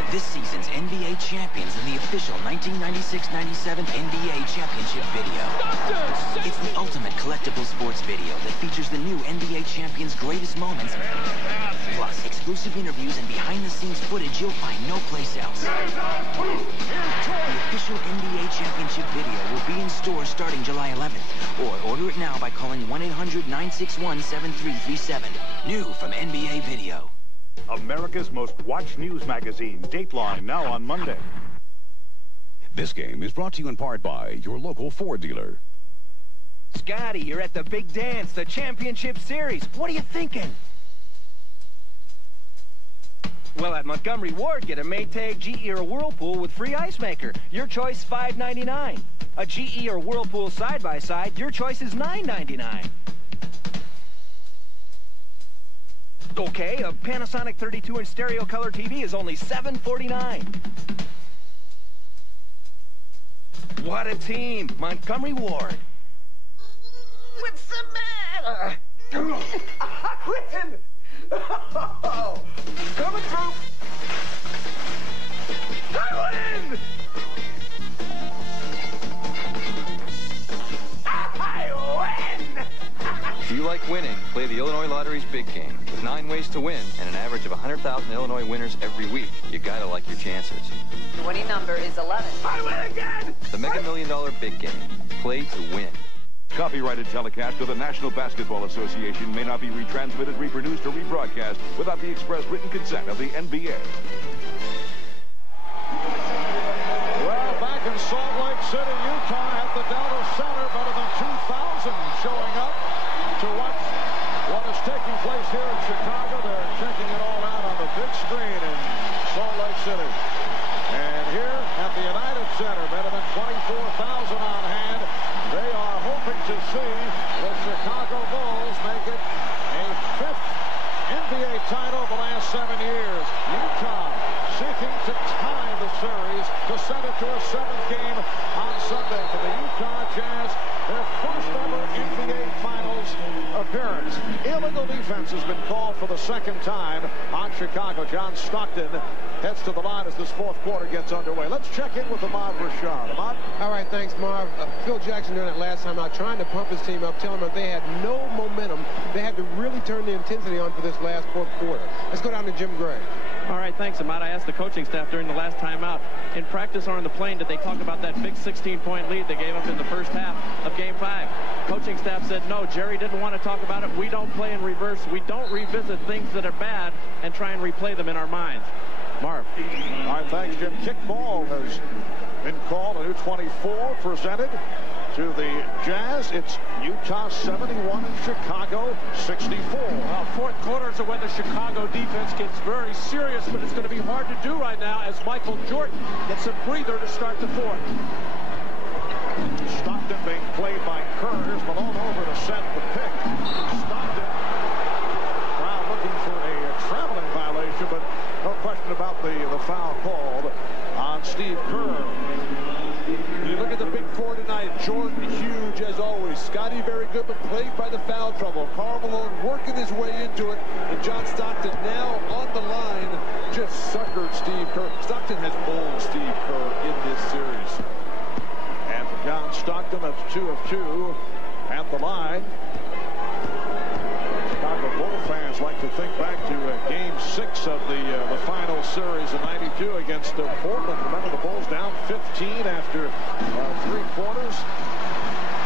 This season's NBA champions in the official 1996-97 NBA championship video. It's the ultimate collectible sports video that features the new NBA champions' greatest moments, plus exclusive interviews and behind-the-scenes footage you'll find no place else. The official NBA championship video will be in stores starting July 11th, or order it now by calling 1-800-961-7337. New from NBA Video. America's most watched news magazine, Dateline, now on Monday. This game is brought to you in part by your local Ford dealer. Scotty, you're at the big dance, the championship series. What are you thinking? Well, at Montgomery Ward, get a Maytag, GE, or Whirlpool with free ice maker. Your choice, $5.99. A GE or Whirlpool side-by-side, your choice is $9.99. Okay, a Panasonic 32-inch stereo color TV is only $7.49. What a team, Montgomery Ward. What's the matter? I win! Coming through. like winning, play the Illinois Lottery's big game. With 9 ways to win and an average of 100,000 Illinois winners every week, you gotta like your chances. The winning number is 11. I win again! The Mega Million Dollar Big Game. Play to win. Copyrighted telecast of the National Basketball Association may not be retransmitted, reproduced, or rebroadcast without the express written consent of the NBA. Well, back in Salt Lake City, Utah at the Delta Center, better than 2,000 showing up to watch what is taking place here in Chicago. They're checking it all out on the big screen in Salt Lake City. And here at the United Center, better than 24,000 on hand. They are hoping to see the Chicago Bulls make it a 5th NBA title of the last 7 years. Utah seeking to tie the series to send it to a 7th game on Sunday for the Utah Jazz, their first ever NBA Finals appearance. Illegal defense has been called for the 2nd time on Chicago. John Stockton heads to the line as this 4th quarter gets underway. Let's check in with Ahmad Rashad. Ahmad? All right, thanks, Marv. Phil Jackson doing it last time out, trying to pump his team up, telling them they had no momentum. They had to really turn the intensity on for this last 4th quarter. Let's go down to Jim Gray. All right, thanks, Ahmad. I asked the coaching staff during the last timeout, in practice or on the plane, did they talk about that big 16-point lead they gave up in the first half of Game 5? Coaching staff said, no, Jerry didn't want to talk about it. We don't play in reverse. We don't revisit things that are bad and try and replay them in our minds. Marv. All right, thanks, Jim. Kickball has been called. A new 24 presented to the Jazz. It's Utah 71 and Chicago 64. Well, 4th quarters are when the Chicago defense gets very serious, but it's going to be hard to do right now as Michael Jordan gets a breather to start the 4th. Stockton being played by Kerr. Here's Malone over to set the pick. Stockton. Brown looking for a traveling violation, but no question about the foul called on Steve Kerr. You look at the big 4 tonight. Jordan huge as always. Scotty very good, but plagued by the foul trouble. Karl Malone working his way into it, and John Stockton now on the line just suckered Steve Kerr. Stockton has owned Steve Kerr in this series. And for John Stockton, that's 2 of 2 at the line. Chicago Bull fans like to think back to Game 6 of the final series in '92 against Portland. Remember, the Bulls down 15 after 3 quarters.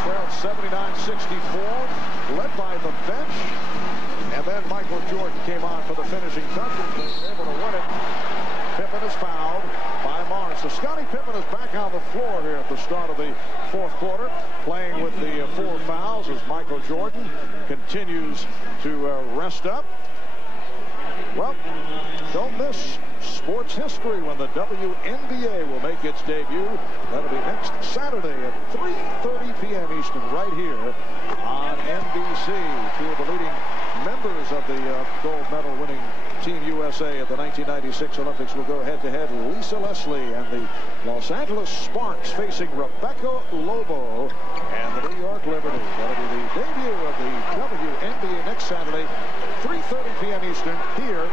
Trailed 79-64, led by the bench. And then Michael Jordan came on for the finishing touches. They were able to win it. Pippen is fouled by Morris. So Scottie Pippen is back on the floor here at the start of the 4th quarter, playing with the 4 fouls as Michael Jordan continues to rest up. Well, don't miss sports history when the WNBA will make its debut. That'll be next Saturday at 3:30 p.m. Eastern right here on NBC. 2 of the leading members of the gold medal winning Team USA at the 1996 Olympics will go head-to-head. Lisa Leslie and the Los Angeles Sparks facing Rebecca Lobo and the New York Liberty. That'll be the debut of the WNBA next Saturday, 3:30 p.m. Eastern, here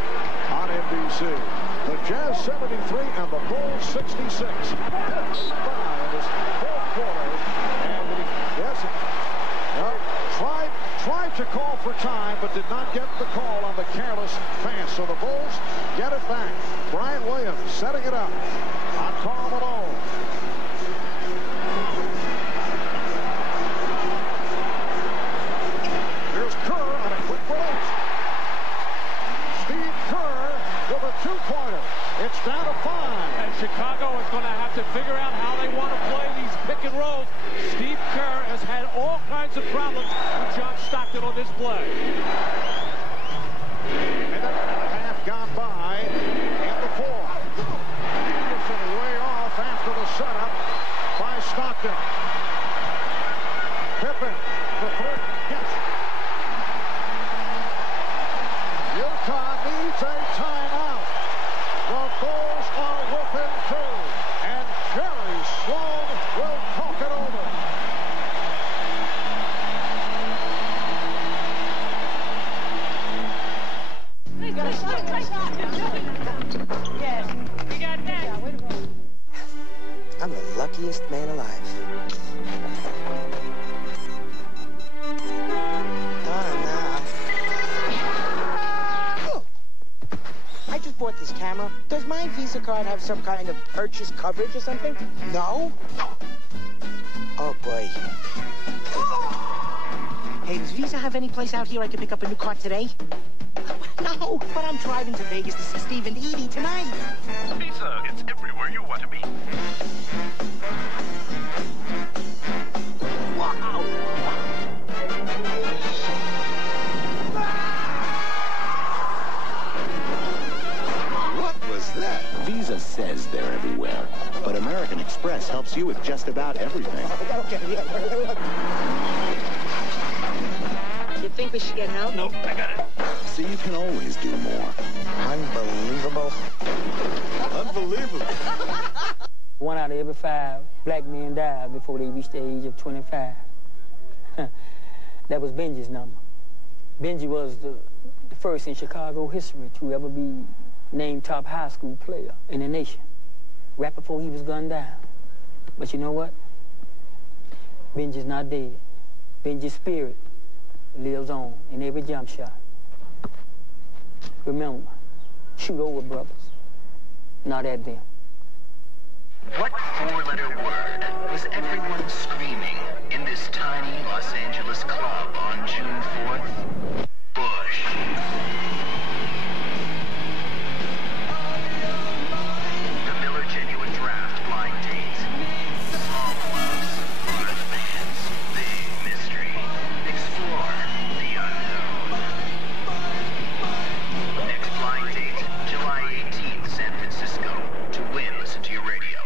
on NBC. The Jazz 73 and the Bulls 66. That's by in this 4th quarter. And tried to call for time, but did not get the call on the careless pass. So the Bulls get it back. Brian Williams setting it up on Karl Malone. Here's Kerr on a quick release. Steve Kerr with a 2-pointer. It's down to 5. And Chicago is going to have to figure out how they want to play these pick and rolls. Steve Kerr has had all kinds of problems with John Stockton on this play. Minute and a half gone by in the 4th. Anderson way off after the setup by Stockton. Pippen for 3. Yes. Utah needs a timeout. The Bulls are within 2. And Jerry Sloan will talk it over. MasterCard have some kind of purchase coverage or something? No? Oh, boy. Hey, does Visa have any place out here I can pick up a new card today? No, but I'm driving to Vegas to see Steve and Edie tonight. Visa, it's everywhere you want to be. Wow! What was that? Visa says they're everywhere, but American Express helps you with just about everything. Okay, yeah. You think we should get help? Nope, I got it. So you can always do more. Unbelievable. Unbelievable. 1 out of every 5 black men died before they reached the age of 25. That was Benji's number. Benji was the first in Chicago history to ever be named top high school player in the nation, right before he was gunned down. But you know what? Benji's not dead. Benji's spirit lives on in every jump shot. Remember, shoot over brothers, not at them. What four-letter word was everyone screaming in this tiny Los Angeles club on June 4th? Bush. The Miller Genuine Draft blind date. Small clubs, large bands, big mystery. Explore the unknown. Next blind date, July 18th, San Francisco. To win, listen to your radio.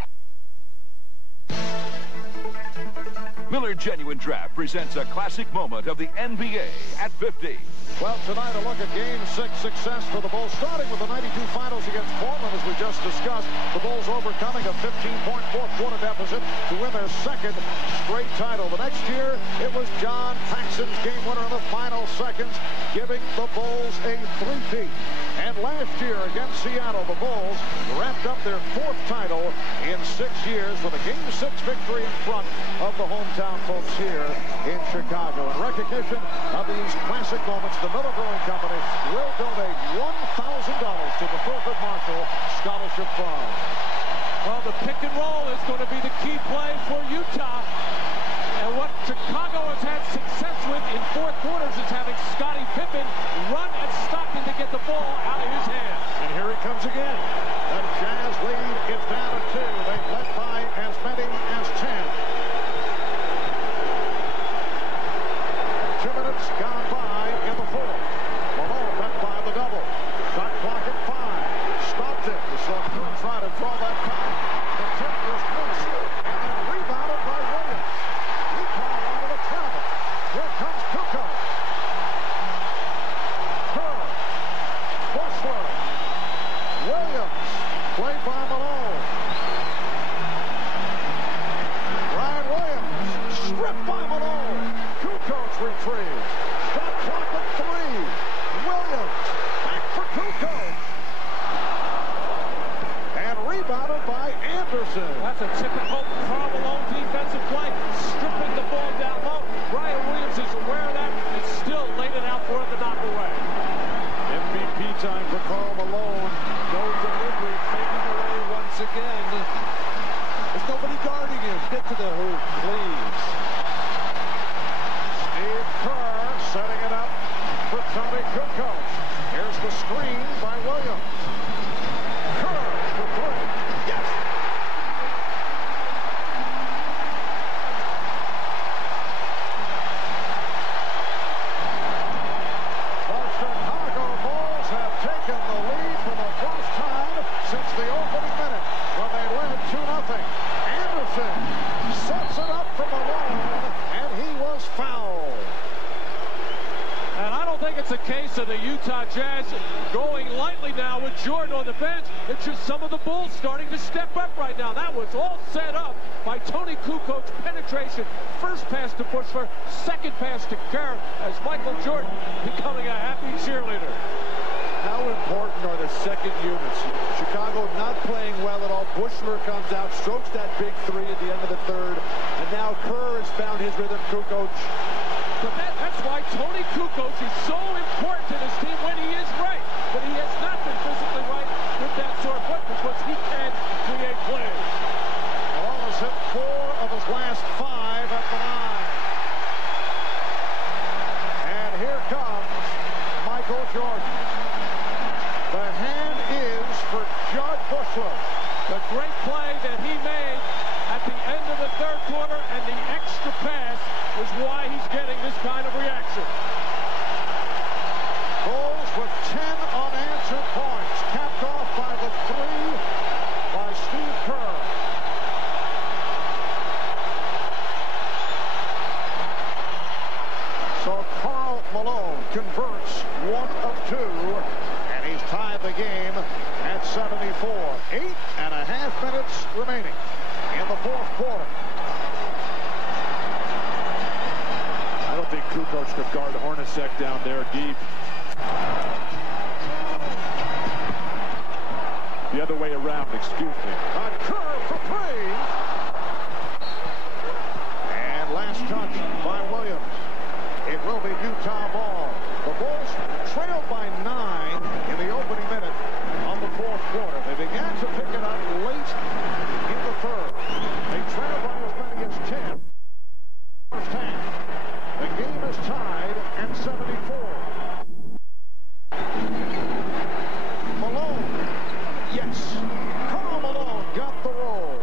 Miller Genuine Draft presents a classic moment of the NBA at 50. Well, tonight a look at Game 6 success for the Bulls, starting with the 92 finals against Portland, as we just discussed. The Bulls overcoming a 15-point fourth-quarter deficit to win their second straight title. The next year, it was John Paxson's game winner in the final seconds, giving the Bulls a three-peat. And last year against Seattle, the Bulls wrapped up their fourth title in 6 years with a Game 6 victory in front of the hometown folks here in Chicago. In recognition of these classic moments, the Miller Brewing Company will donate $1,000 to the Thurgood Marshall Scholarship Fund. Well, the pick and roll is going to be the key play for Utah. And what Chicago has had success with in fourth quarters is having Scottie Pippen run at Stockton to get the ball out of his hands. And here he comes again. The Jazz lead is down to 2. They've led by as many as 10. 2 minutes gone by in the fourth. Malone met by the double. Shot clock at 5. Stopped it. You saw Curry try to draw that time. The tip was missed. And then rebounded by Williams. He called onto the travel. Here comes Kukoc. Kerr. Bushler. Williams. Played by Malone. Ryan Williams. Stripped by Malone. Kukoc retrieves. Shot clock at 3. Williams. Back for Kukoc. And rebounded by Anderson. That's a typical Karl Malone defensive play, stripping the ball down low. Ryan Williams is aware of that and still laid it out for him to knock away. MVP time for Karl Malone. No delivery, fading away once again. There's nobody guarding him. Get to the hoop, please. Steve Kerr setting it up for Tony Kukoc. Here's the screen by Williams. Kerr for 3. Yes! The Chicago Bulls have taken the lead for the first time since the opening minute when they led 2-0. Anderson sets it up for Malone, and he was fouled. And I don't think it's a case of the Utah Jazz going lightly now with Jordan on the bench. It's just some of the Bulls starting to step up right now. That was all set up by Tony Kukoc's penetration. First pass to Bushler, second pass to Kerr as Michael Jordan becoming a happy cheerleader. How important are the second units? Chicago not playing well at all. Bushler comes out, strokes that big 3 at the end of the third, and now Kerr has found his rhythm. Kukoc. But that's why Tony Kukoc is so important to this team when he is right. But he has not been physically right with that sore foot because he converts 1 of 2, and he's tied the game at 74. 8.5 minutes remaining in the fourth quarter. I don't think Kukoc could guard Hornacek down there deep. The other way around, excuse me. A curve for 3. And last touch by Williams. It will be Utah ball. The Bulls trailed by 9 in the opening minute of the fourth quarter. They began to pick it up late in the third. They trailed by as many as 10. First half. The game is tied at 74. Malone. Yes. Karl Malone got the roll.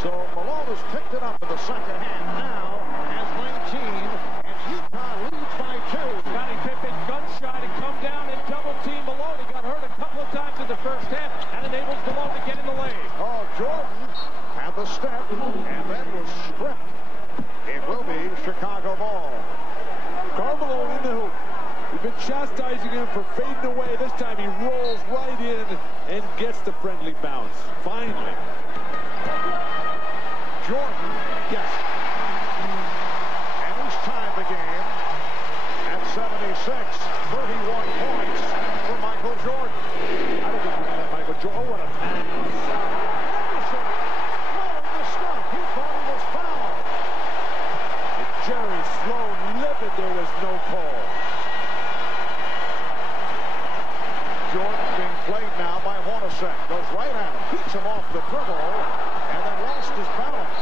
So Malone has picked it up in the second half. Now has 19, and Utah leads by 2. Scottie Pippen gun shy to come down and double team Malone. He got hurt a couple of times in the first half and enables Malone to get in the lane. Oh, Jordan had the step and then was stripped. It will be Chicago ball. Karl Malone in the hoop. We've been chastising him for fading away. This time he rolls right in and gets the friendly bounce. Finally. Jordan, yes. And he's tied the game at 76. 31 points for Michael Jordan. I don't think we had Michael Jordan. Oh, what a pass. Anderson blowing the stuff. He thought he was fouled. And Jerry Sloan livid. There was no call. Jordan being played now by Hornacek. Goes right at him. Beats him off the dribble. And then lost his balance.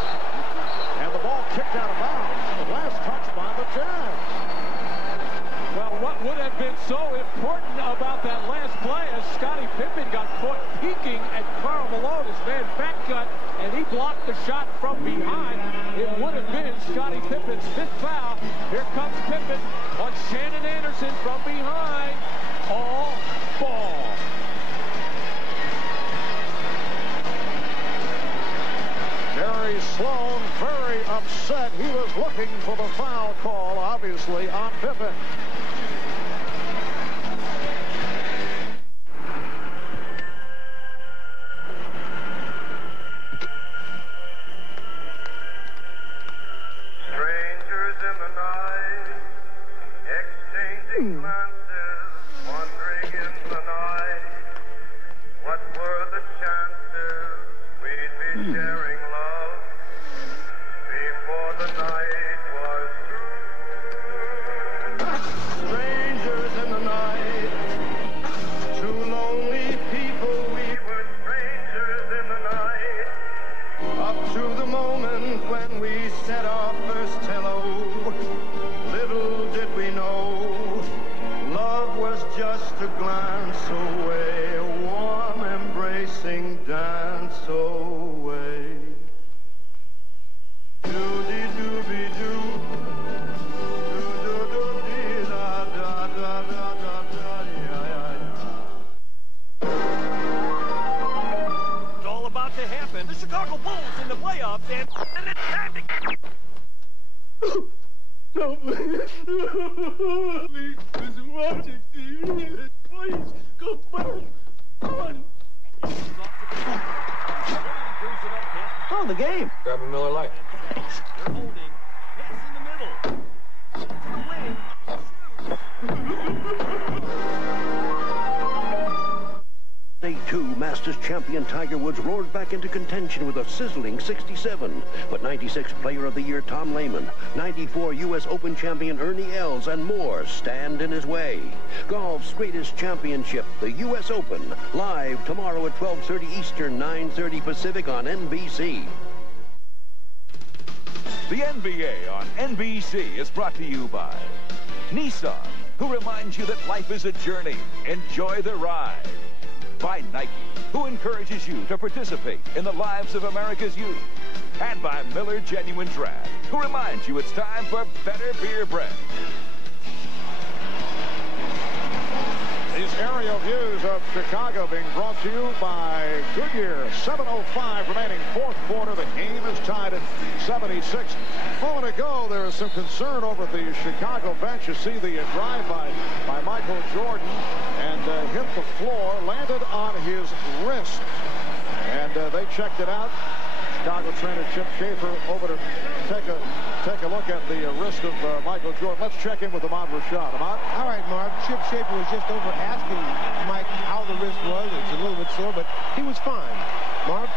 And the ball kicked out of bounds. The last touch by the Jazz. Well, what would have been so important about that last play as Scottie Pippen got caught peeking at Karl Malone, his man back cut, and he blocked the shot from behind. It would have been Scottie Pippen's 5th foul. Here comes Pippen on Shannon Anderson from behind. All ball. Jerry Sloan very upset. He was looking for the foul call, obviously, on Pippen. Strangers in the night, exchanging glances, wandering in the night. What were the chances we'd be sharing love before the night was through? Strangers in the night, two lonely people. We were strangers in the night, up to the moment when we said our first hello. Little did we know, love was just a glance away, a warm embracing dance away. Doody-dooby-doo, It's all about to happen. The Chicago Bulls in the playoffs, and it's time to... No, please, Mr. Washington, please, go back. Come on. Oh, the game. Grab a Miller Lite. They're holding. Pass in the middle. Day 2, Masters champion Tiger Woods roared back into contention with a sizzling 67. But 96 Player of the Year Tom Lehman, 94 U.S. Open champion Ernie Els, and more stand in his way. Golf's greatest championship, the U.S. Open, live tomorrow at 12:30 Eastern, 9:30 Pacific on NBC. The NBA on NBC is brought to you by Nissan, who reminds you that life is a journey. Enjoy the ride. By Nike, who encourages you to participate in the lives of America's youth. And by Miller Genuine Draft, who reminds you it's time for better beer bread. These aerial views of Chicago being brought to you by Goodyear. 7:05 remaining, fourth quarter. The game is tied at 76. A moment ago, there was some concern over the Chicago bench. You see the drive by Michael Jordan and hit the floor, landed on his wrist. And they checked it out. Chicago trainer Chip Schaefer over to take a look at the wrist of Michael Jordan. Let's check in with Ahmad Rashad. Ahmad? All right, Marv. Chip Schaefer was just over asking Mike how the wrist was. It's a little bit sore, but he was fine. Marv?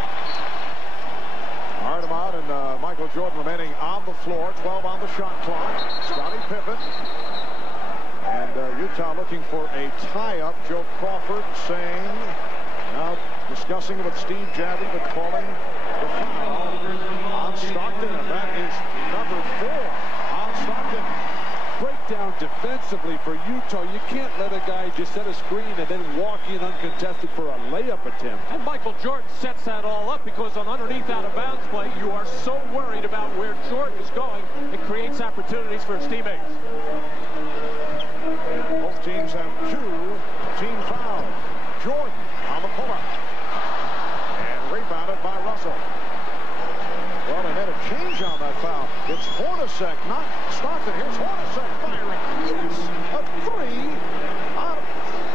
All right, Ahmad, and Michael Jordan remaining on the floor. 12 on the shot clock. Scottie Pippen. And Utah looking for a tie-up. Joe Crawford saying, now discussing with Steve Javie, but calling the foul on Stockton, and that is number 4 on Stockton. Breakdown defensively for Utah. You can't let a guy just set a screen and then walk in uncontested for a layup attempt. And Michael Jordan sets that all up because on underneath out-of-bounds play, you are so worried about where Jordan is going. It creates opportunities for his teammates. Both teams have 2 team fouls. Jordan on the pull-up. And rebounded by Russell. Well, they made a change on that foul. It's Hornacek, not Stockton. Here's Hornacek firing. Yes, a 3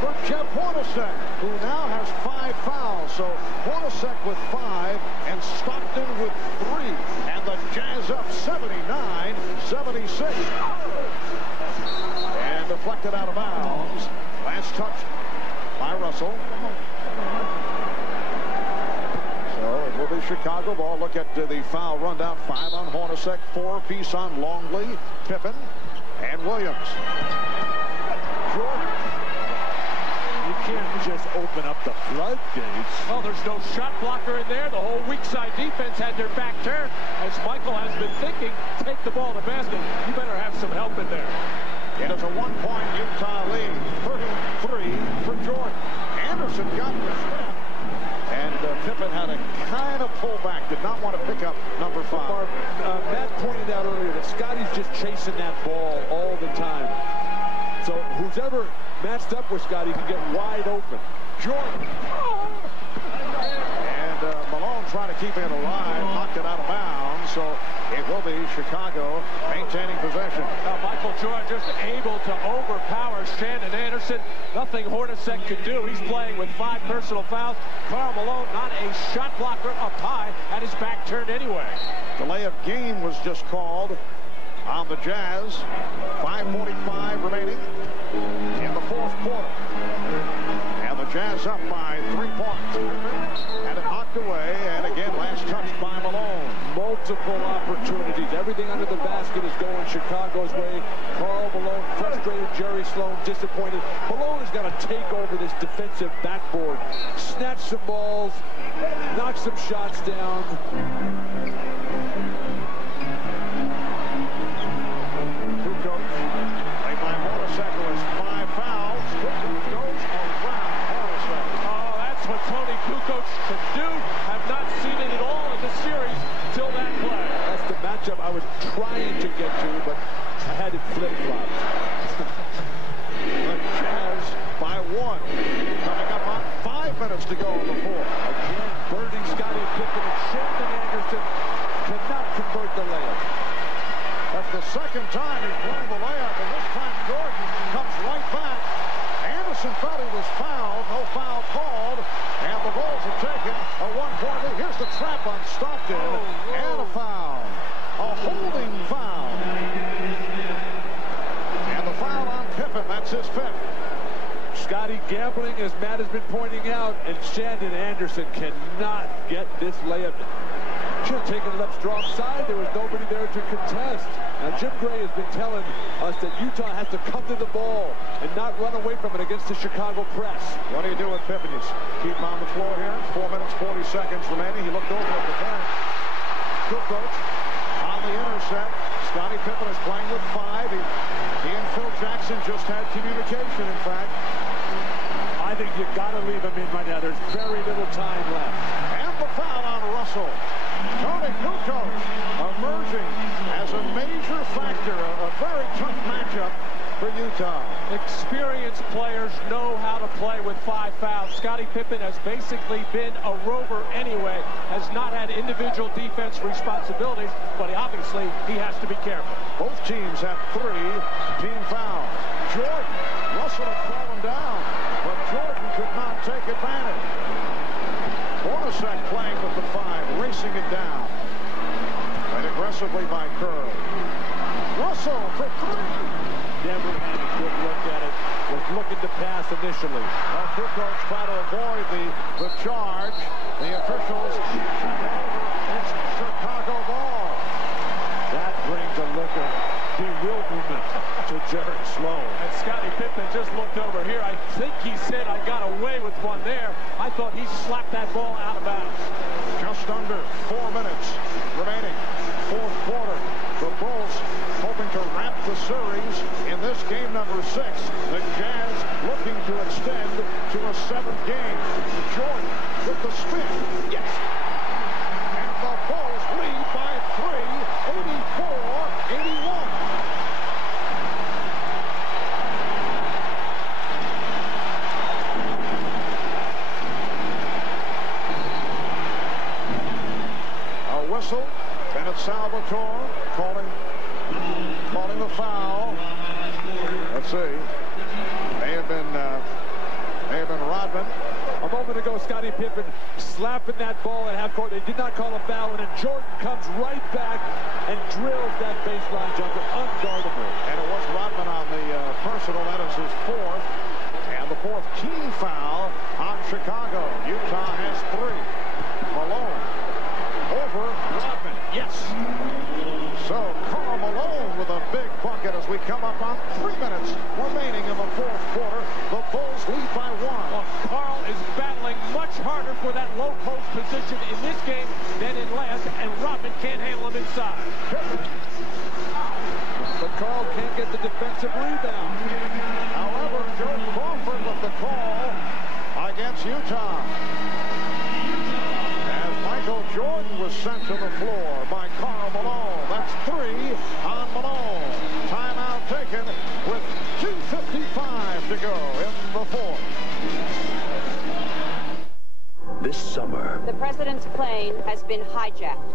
for Jeff Hornacek, who now has 5 fouls. So Hornacek with 5 and Stockton with 3. And the Jazz up 79-76. And deflected out of bounds. Last touch by Russell. So it will be Chicago ball. Look at the foul rundown. 5 on Hornacek, 4-piece on Longley, Pippen, and Williams. Jordan. You can't just open up the floodgates. Well, there's no shot blocker in there. The whole weak side defense had their back turned. As Michael has been thinking, take the ball to the basket. You better have some help in there. It is a 1-point Utah lead. 33 for Jordan. Anderson got the step. And Pippen had a kind of pullback. Did not want to pick up number 5. Matt pointed out earlier that Scotty's just chasing that ball all the time. So who's ever matched up with Scotty can get wide open. Jordan. And Malone trying to keep it alive. Knocked it out of bounds. So it will be Chicago maintaining possession. Michael Jordan just able to overpower Shandon Anderson. Nothing Hornacek could do. He's playing with 5 personal fouls. Karl Malone not a shot blocker up high, had his back turned anyway. Delay of game was just called on the Jazz. 5:45 remaining in the fourth quarter. And the Jazz up by 3 points. Had it knocked away, and again, last touch by Malone. Multiple opportunities. Everything under the basket is going Chicago's way. Karl Malone frustrated. Jerry Sloan disappointed. Malone has got to take over this defensive backboard. Snatch some balls. Knock some shots down. Kukoc, played by Hornacek, who has 5 fouls. Kukoc goes around Hornacek. Oh, that's what Tony Kukoc can do. Have not seen it at all in the series till that play. That's the matchup I was trying to get to, but I had it flip-flopped. The Jazz by 1. Coming up on 5 minutes to go in the fourth. Again, burning Scottie Pippen, and Shandon Anderson cannot convert the layup. That's the second time he's blown the layup, and this time Jordan comes right back. Anderson thought he was fouled. No foul called. And the Bulls have taken a 1-point lead. Here's the trap on Stockton. And a foul. A holding foul. And the foul on Pippen. That's his 5th. Scotty gambling, as Matt has been pointing out, and Shandon Anderson cannot get this layup. Should have taken it up strong side. There was nobody there to contest. Now, Jim Gray has been telling us that Utah has to come to the ball and not run away from it against the Chicago press. What do you do with Pippen? You keep him on the floor here. 4 minutes, 40 seconds remaining. He looked over at the bench. Kukoc on the intercept. Scottie Pippen is playing with 5. He and Phil Jackson just had communication, in fact. I think you got to leave him in right now. There's very little time left. And the foul on Russell. Tony Kukoc emerging as a major factor. A very tough matchup for Utah. Experienced players know how to play with 5 fouls. Scottie Pippen has basically been a rover anyway, has not had individual defense responsibilities, but obviously he has to be careful. Both teams have 3 team fouls. Jordan, Russell had fallen down, but Jordan could not take advantage. Hornacek playing with the 5, racing it down. Played aggressively by Kerr. Russell for 3. Never had a good look at it. Was looking to pass initially. Well, Kukoc trying to avoid the charge. The officials shoot over. It's Chicago ball. That brings a look of bewilderment to Jerry Sloan. And Scottie Pippen just looked over here. I think he said, I got away with one there. I thought he slapped that ball out of bounds. Just under 4 minutes remaining. Fourth quarter. The Bulls hoping to wrap the series in this game number 6. The Jazz looking to extend to a 7th game. Jordan with the spin. Yes. And the Bulls lead by 3, 84-81. A whistle. Bennett Salvatore calling the foul. Let's see. May have been Rodman. A moment ago, Scottie Pippen slapping that ball at half court. They did not call a foul, and then Jordan comes right back and drills that baseline jumper unguardably. And it was Rodman on the personal. That is his 4th. And the 4th team foul on Chicago. Utah has 3. Malone over Rodman. Yes. So Karl Malone with a big bucket as we come up on 3 minutes remaining in the 4th quarter. The Bulls lead by 1. Well, Karl is battling much harder for that low post position in this game than in last, and Rodman can't handle him inside. But Karl can't get the defensive rebound. However, Joe Crawford with the call against Utah. As Michael Jordan was sent to the floor by Karl Malone. That's 3 on Malone. Timeout taken with 2:55 to go in the 4th. This summer, The president's plane has been hijacked.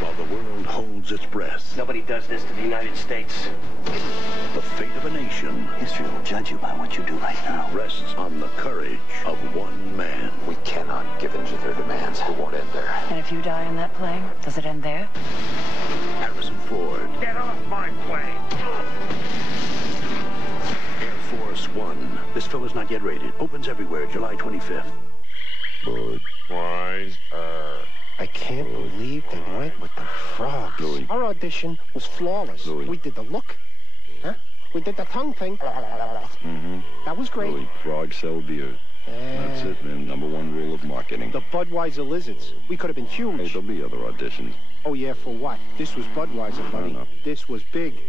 while the world holds its breath, Nobody does this to the United States. the fate of a nation History will judge you by what you do right now. rests on the courage of one man. We cannot give in to their demands. It won't end there. And if you die in that plane, does it end there? Harrison Ford. Get off my plane! Air Force One. This film is not yet rated. Opens everywhere July 25th. I can't believe they went with the frogs. Our audition was flawless. We did the look. Huh? We did the tongue thing. That was great. Frogs sell beer. That's it, man. #1 rule of marketing. The Budweiser Lizards. We could have been huge. Hey, there'll be other auditions. Oh, yeah, for what? This was Budweiser, buddy. No. This was big.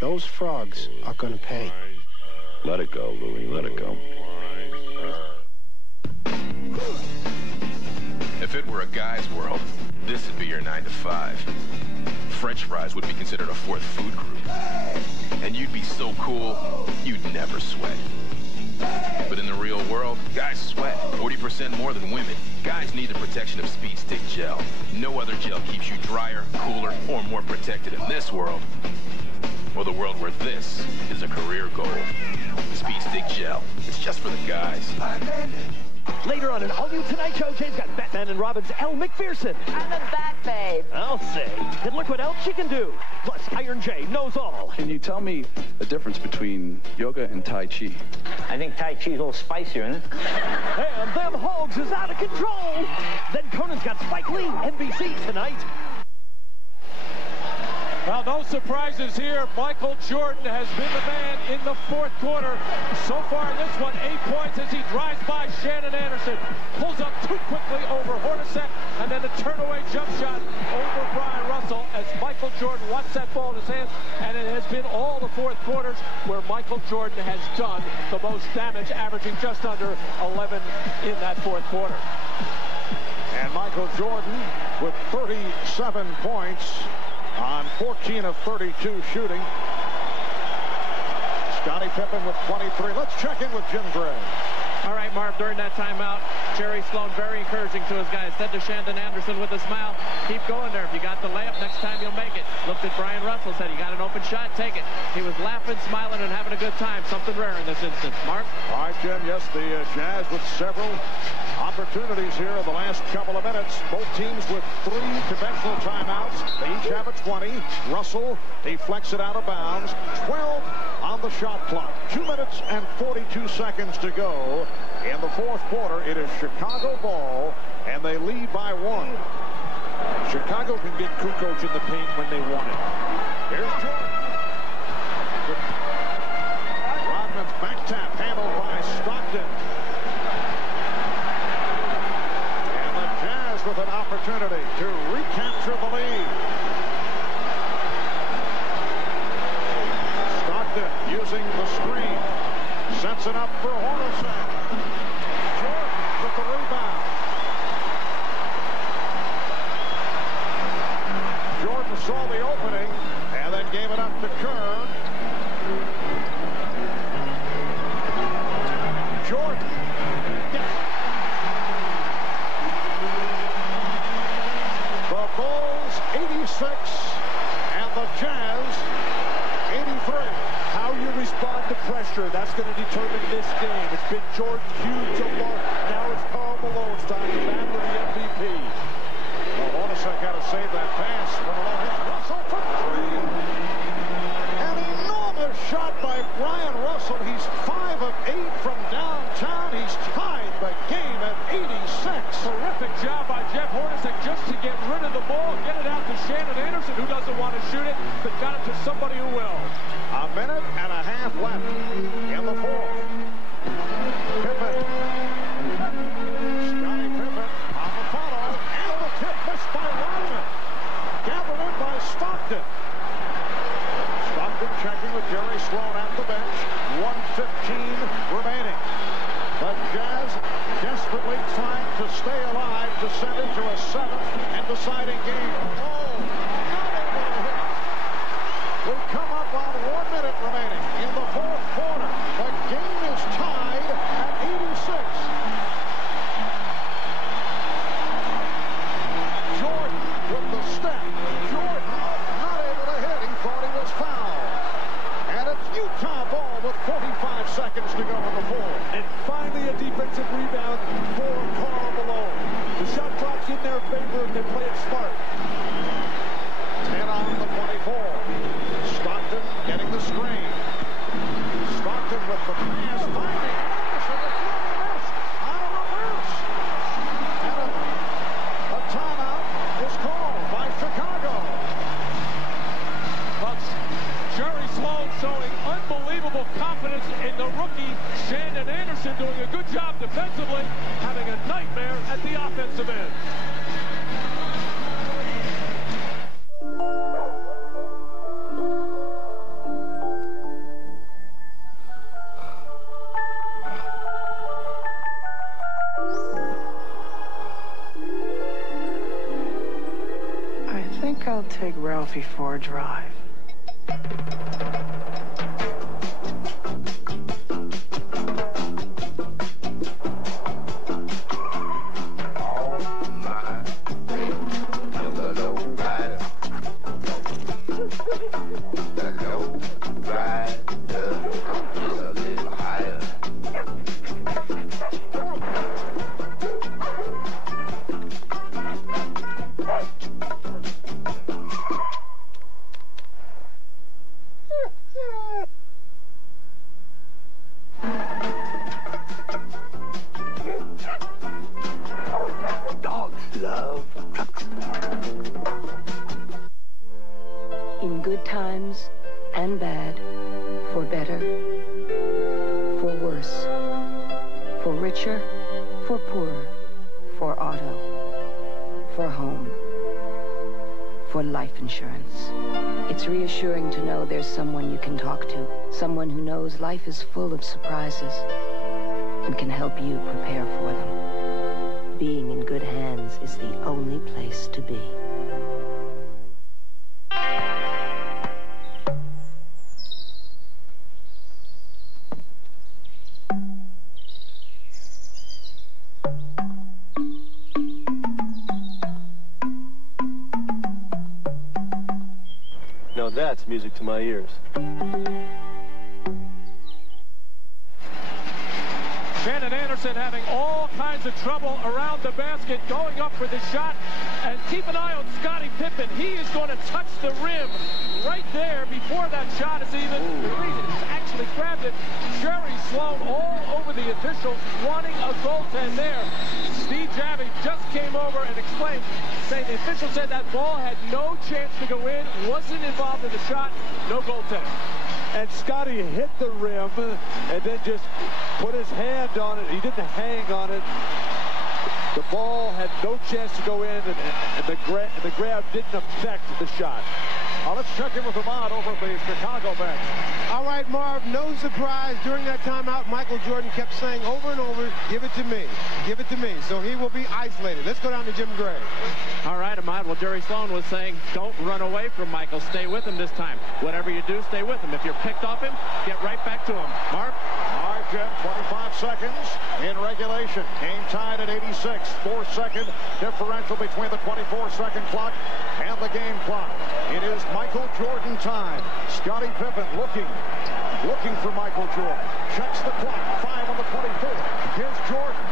Those frogs are gonna pay. Let it go, Louie. Let it go. If it were a guy's world, this would be your 9 to 5. French fries would be considered a 4th food group. And you'd be so cool, you'd never sweat. But in the real world, guys sweat 40% more than women. Guys need the protection of Speed Stick Gel. No other gel keeps you drier, cooler, or more protected in this world. Or the world where this is a career goal. Speed Stick Gel. It's just for the guys. Later on an all-new Tonight Show, Jay's got Batman and Robin's Elle Macpherson. I'm a bat babe. I'll say. And look what else she can do. Plus, Iron Jay knows all. Can you tell me the difference between yoga and Tai Chi? I think Tai Chi's a little spicier, isn't it? And them hogs is out of control. Then Conan's got Spike Lee, NBC tonight. Well, no surprises here. Michael Jordan has been the man in the 4th quarter. So far in this one, 8 points as he drives by Shannon Anderson. Pulls up too quickly over Hornacek, and then a turn-away jump shot over Brian Russell as Michael Jordan wants that ball in his hands. And it has been all the 4th quarters where Michael Jordan has done the most damage, averaging just under 11 in that 4th quarter. And Michael Jordan with 37 points on 14 of 32 shooting. Scottie Pippen with 23. Let's check in with Jim Gray. All right, Marv, during that timeout, Jerry Sloan very encouraging to his guys. Said to Shandon Anderson with a smile, keep going there. If you got the layup, next time you'll make it. Looked at Brian Russell, said, you got an open shot, take it. He was laughing, smiling, and having a good time. Something rare in this instance. Marv? All right, Jim, yes, the Jazz with several opportunities here in the last couple of minutes. Both teams with 3 conventional timeouts. They each have a 20. Russell deflects it out of bounds. 12 on the shot clock. 2 minutes and 42 seconds to go. In the fourth quarter, it is Chicago ball, and they lead by 1. Chicago can get Kukoc in the paint when they want it. Here's Jordan. Rodman's back tap handled by Stockton. And the Jazz with an opportunity to recapture the lead. Stockton using the screen. Sets it up for Hornacek. Jordan with the rebound. Jordan saw the opening and then gave it up to Kerr. Jordan. The Bulls 86 and the Jazz 83. How you respond to pressure, that's going to determine this game. It's been Jordan Hughes so far. Now it's Karl Malone's time to battle the MVP. Well, Hornacek got to save that pass. Russell for 3. An enormous shot by Brian Russell. He's 5 of 8 from downtown. He's tied the game at 86. Terrific job by Jeff Hornacek just to get rid of the ball, get it out to Shandon Anderson, who doesn't want to shoot it, but got it to somebody who will. A minute and a half left in the fourth. Pippen. Scottie Pippen on the follow. And the tip missed by Rodman. Gathered in by Stockton. Stockton checking with Jerry Sloan at the bench. 1:15 remaining. The Jazz desperately trying to stay alive to send it to a 7th and deciding game. Oh, not able to hit. We come up on 1 minute remaining in the fourth quarter. The game is tied at 86. Jordan with the step. Jordan not able to hit. He thought he was fouled. And it's Utah ball with 45 seconds to go in the fourth. And finally a defensive rebound for Karl Malone. The shot clock's in their favor if they play it smart. 10 on the 24. Stockton getting the screen. Stockton with the pass, finding Anderson. The miss on a reverse. And a timeout is called by Chicago. But Jerry Sloan showing unbelievable confidence in the rookie Shandon Anderson, doing a good job defensively, having a nightmare at the offensive end. I think I'll take Ralphie for a drive. In good times and bad, for better, for worse, for richer, for poorer, for auto, for home, for life insurance. It's reassuring to know there's someone you can talk to, someone who knows life is full of surprises and can help you prepare for them. Being in good hands is the only place to be. Now that's music to my ears. Shannon Anderson having all kinds of trouble around the basket, going up for the shot. And keep an eye on Scottie Pippen. He is going to touch the rim right there before that shot is even completed. He's actually grabbed it. Jerry Sloan all over the officials wanting a goaltend there. Steve Javie just came over and explained, saying the official said that ball had no chance to go in, wasn't involved in the shot, no goaltend. And Scottie hit the rim and then just put his hand on it. He didn't hang on it. The ball had no chance to go in, and the grab didn't affect the shot. Let's check in with Ahmad over at the Chicago bench. All right, Marv, no surprise. During that timeout, Michael Jordan kept saying over and over, give it to me, give it to me. So he will be isolated. Let's go down to Jim Gray. All right, Ahmad. Well, Jerry Sloan was saying, don't run away from Michael. Stay with him this time. Whatever you do, stay with him. If you're picked off him, get right back to him. Marv? All right, Jim, 25 seconds in regulation. Game tied at 86. 4-second differential between the 24-second clock and the game clock. It is Michael Jordan time. Scottie Pippen looking for Michael Jordan. Checks the clock. 5 on the 24. Here's Jordan.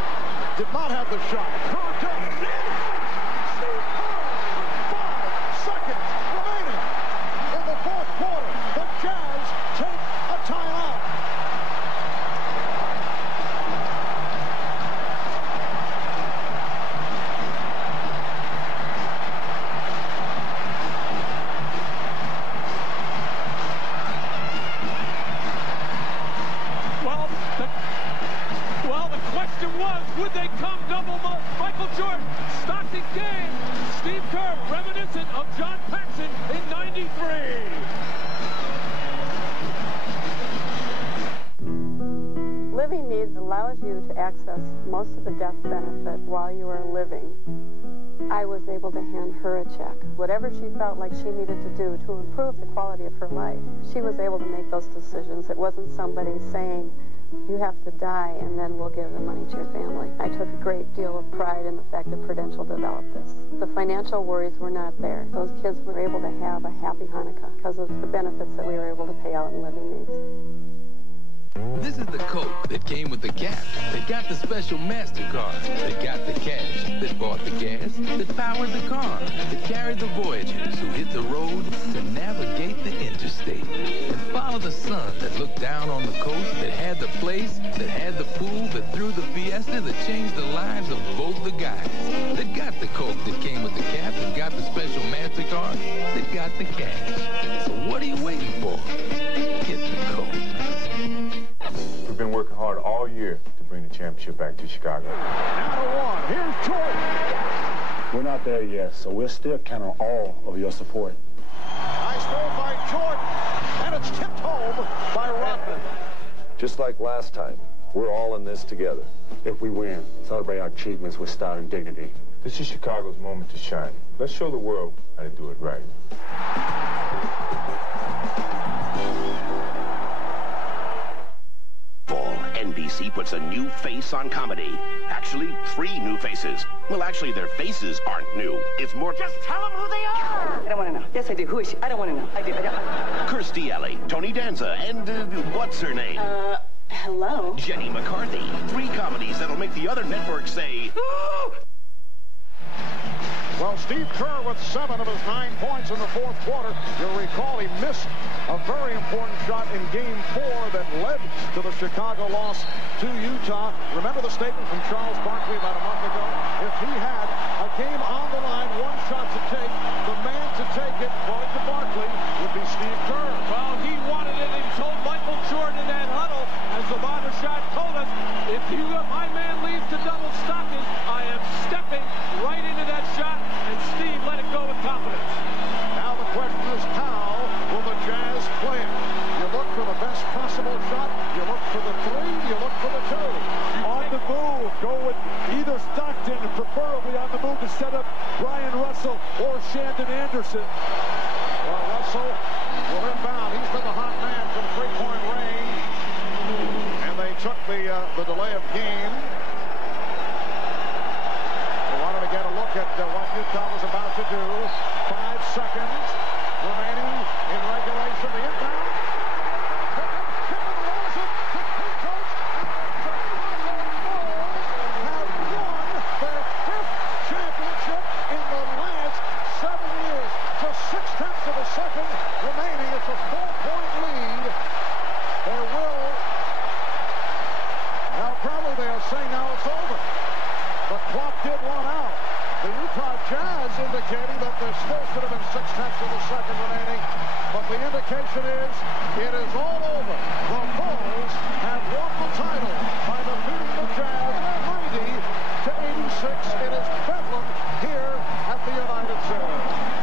Did not have the shot. Kerr does it. 5 seconds remaining in the fourth quarter. The Jazz take a timeout. Would they come double Michael Jordan? Stockton game. Steve Kerr, reminiscent of John Paxson in '93. Living needs allows you to access most of the death benefit while you are living. I was able to hand her a check. Whatever she felt like she needed to do to improve the quality of her life, she was able to make those decisions. It wasn't somebody saying, you have to die and then we'll give the money to your family. I took a great deal of pride in the fact that Prudential developed this. The financial worries were not there. Those kids were able to have a happy Hanukkah because of the benefits that we were able to pay out in living needs. This is the Coke that came with the cap, that got the special MasterCard, that got the cash, that bought the gas, that powered the car, that carried the voyagers who hit the road to navigate the interstate, and follow the sun that looked down on the coast, that had the place, that had the pool, that threw the fiesta, that changed the lives of both the guys, that got the Coke that came with the cap, that got the special MasterCard, that got the cash. So what are you waiting for? Get the Coke. We've been working hard all year to bring the championship back to Chicago. Now to 1. Here's Jordan. We're not there yet, so we'll still count on all of your support. Nice throw by Jordan, and it's tipped home by Rodman. Just like last time, we're all in this together. If we win, celebrate our achievements with style and dignity. This is Chicago's moment to shine. Let's show the world how to do it right. NBC puts a new face on comedy. Actually, 3 new faces. Well, actually, their faces aren't new. It's more... Just tell them who they are! I don't want to know. Yes, I do. Who is she? I don't want to know. I do. Kirstie Alley, Tony Danza, and, what's her name? Hello? Jenny McCarthy. 3 comedies that'll make the other networks say... Well, Steve Kerr with 7 of his 9 points in the fourth quarter. You'll recall he missed a very important shot in Game 4 that led to the Chicago loss to Utah. Remember the statement from Charles Barkley about a month ago? If he had a game on the line, 1 shot to take, the man to take it, according to Barkley, would be Steve Kerr. Well, he wanted it, and he told Michael Jordan in that huddle, as Zavon Rashad told us, if my man leaves to double Stockton, I am stepping right into that shot, and Steve let it go with confidence. Now the question is, how will the Jazz play it? You look for the best possible shot, you look for the 3, you look for the 2. On the move, go with either Stockton, preferably on the move to set up Brian Russell or Shandon Anderson. Well, Russell the indication is it is all over. The Bulls have won the title by defeating the Jazz 90-86. It is bedlam here at the United Center.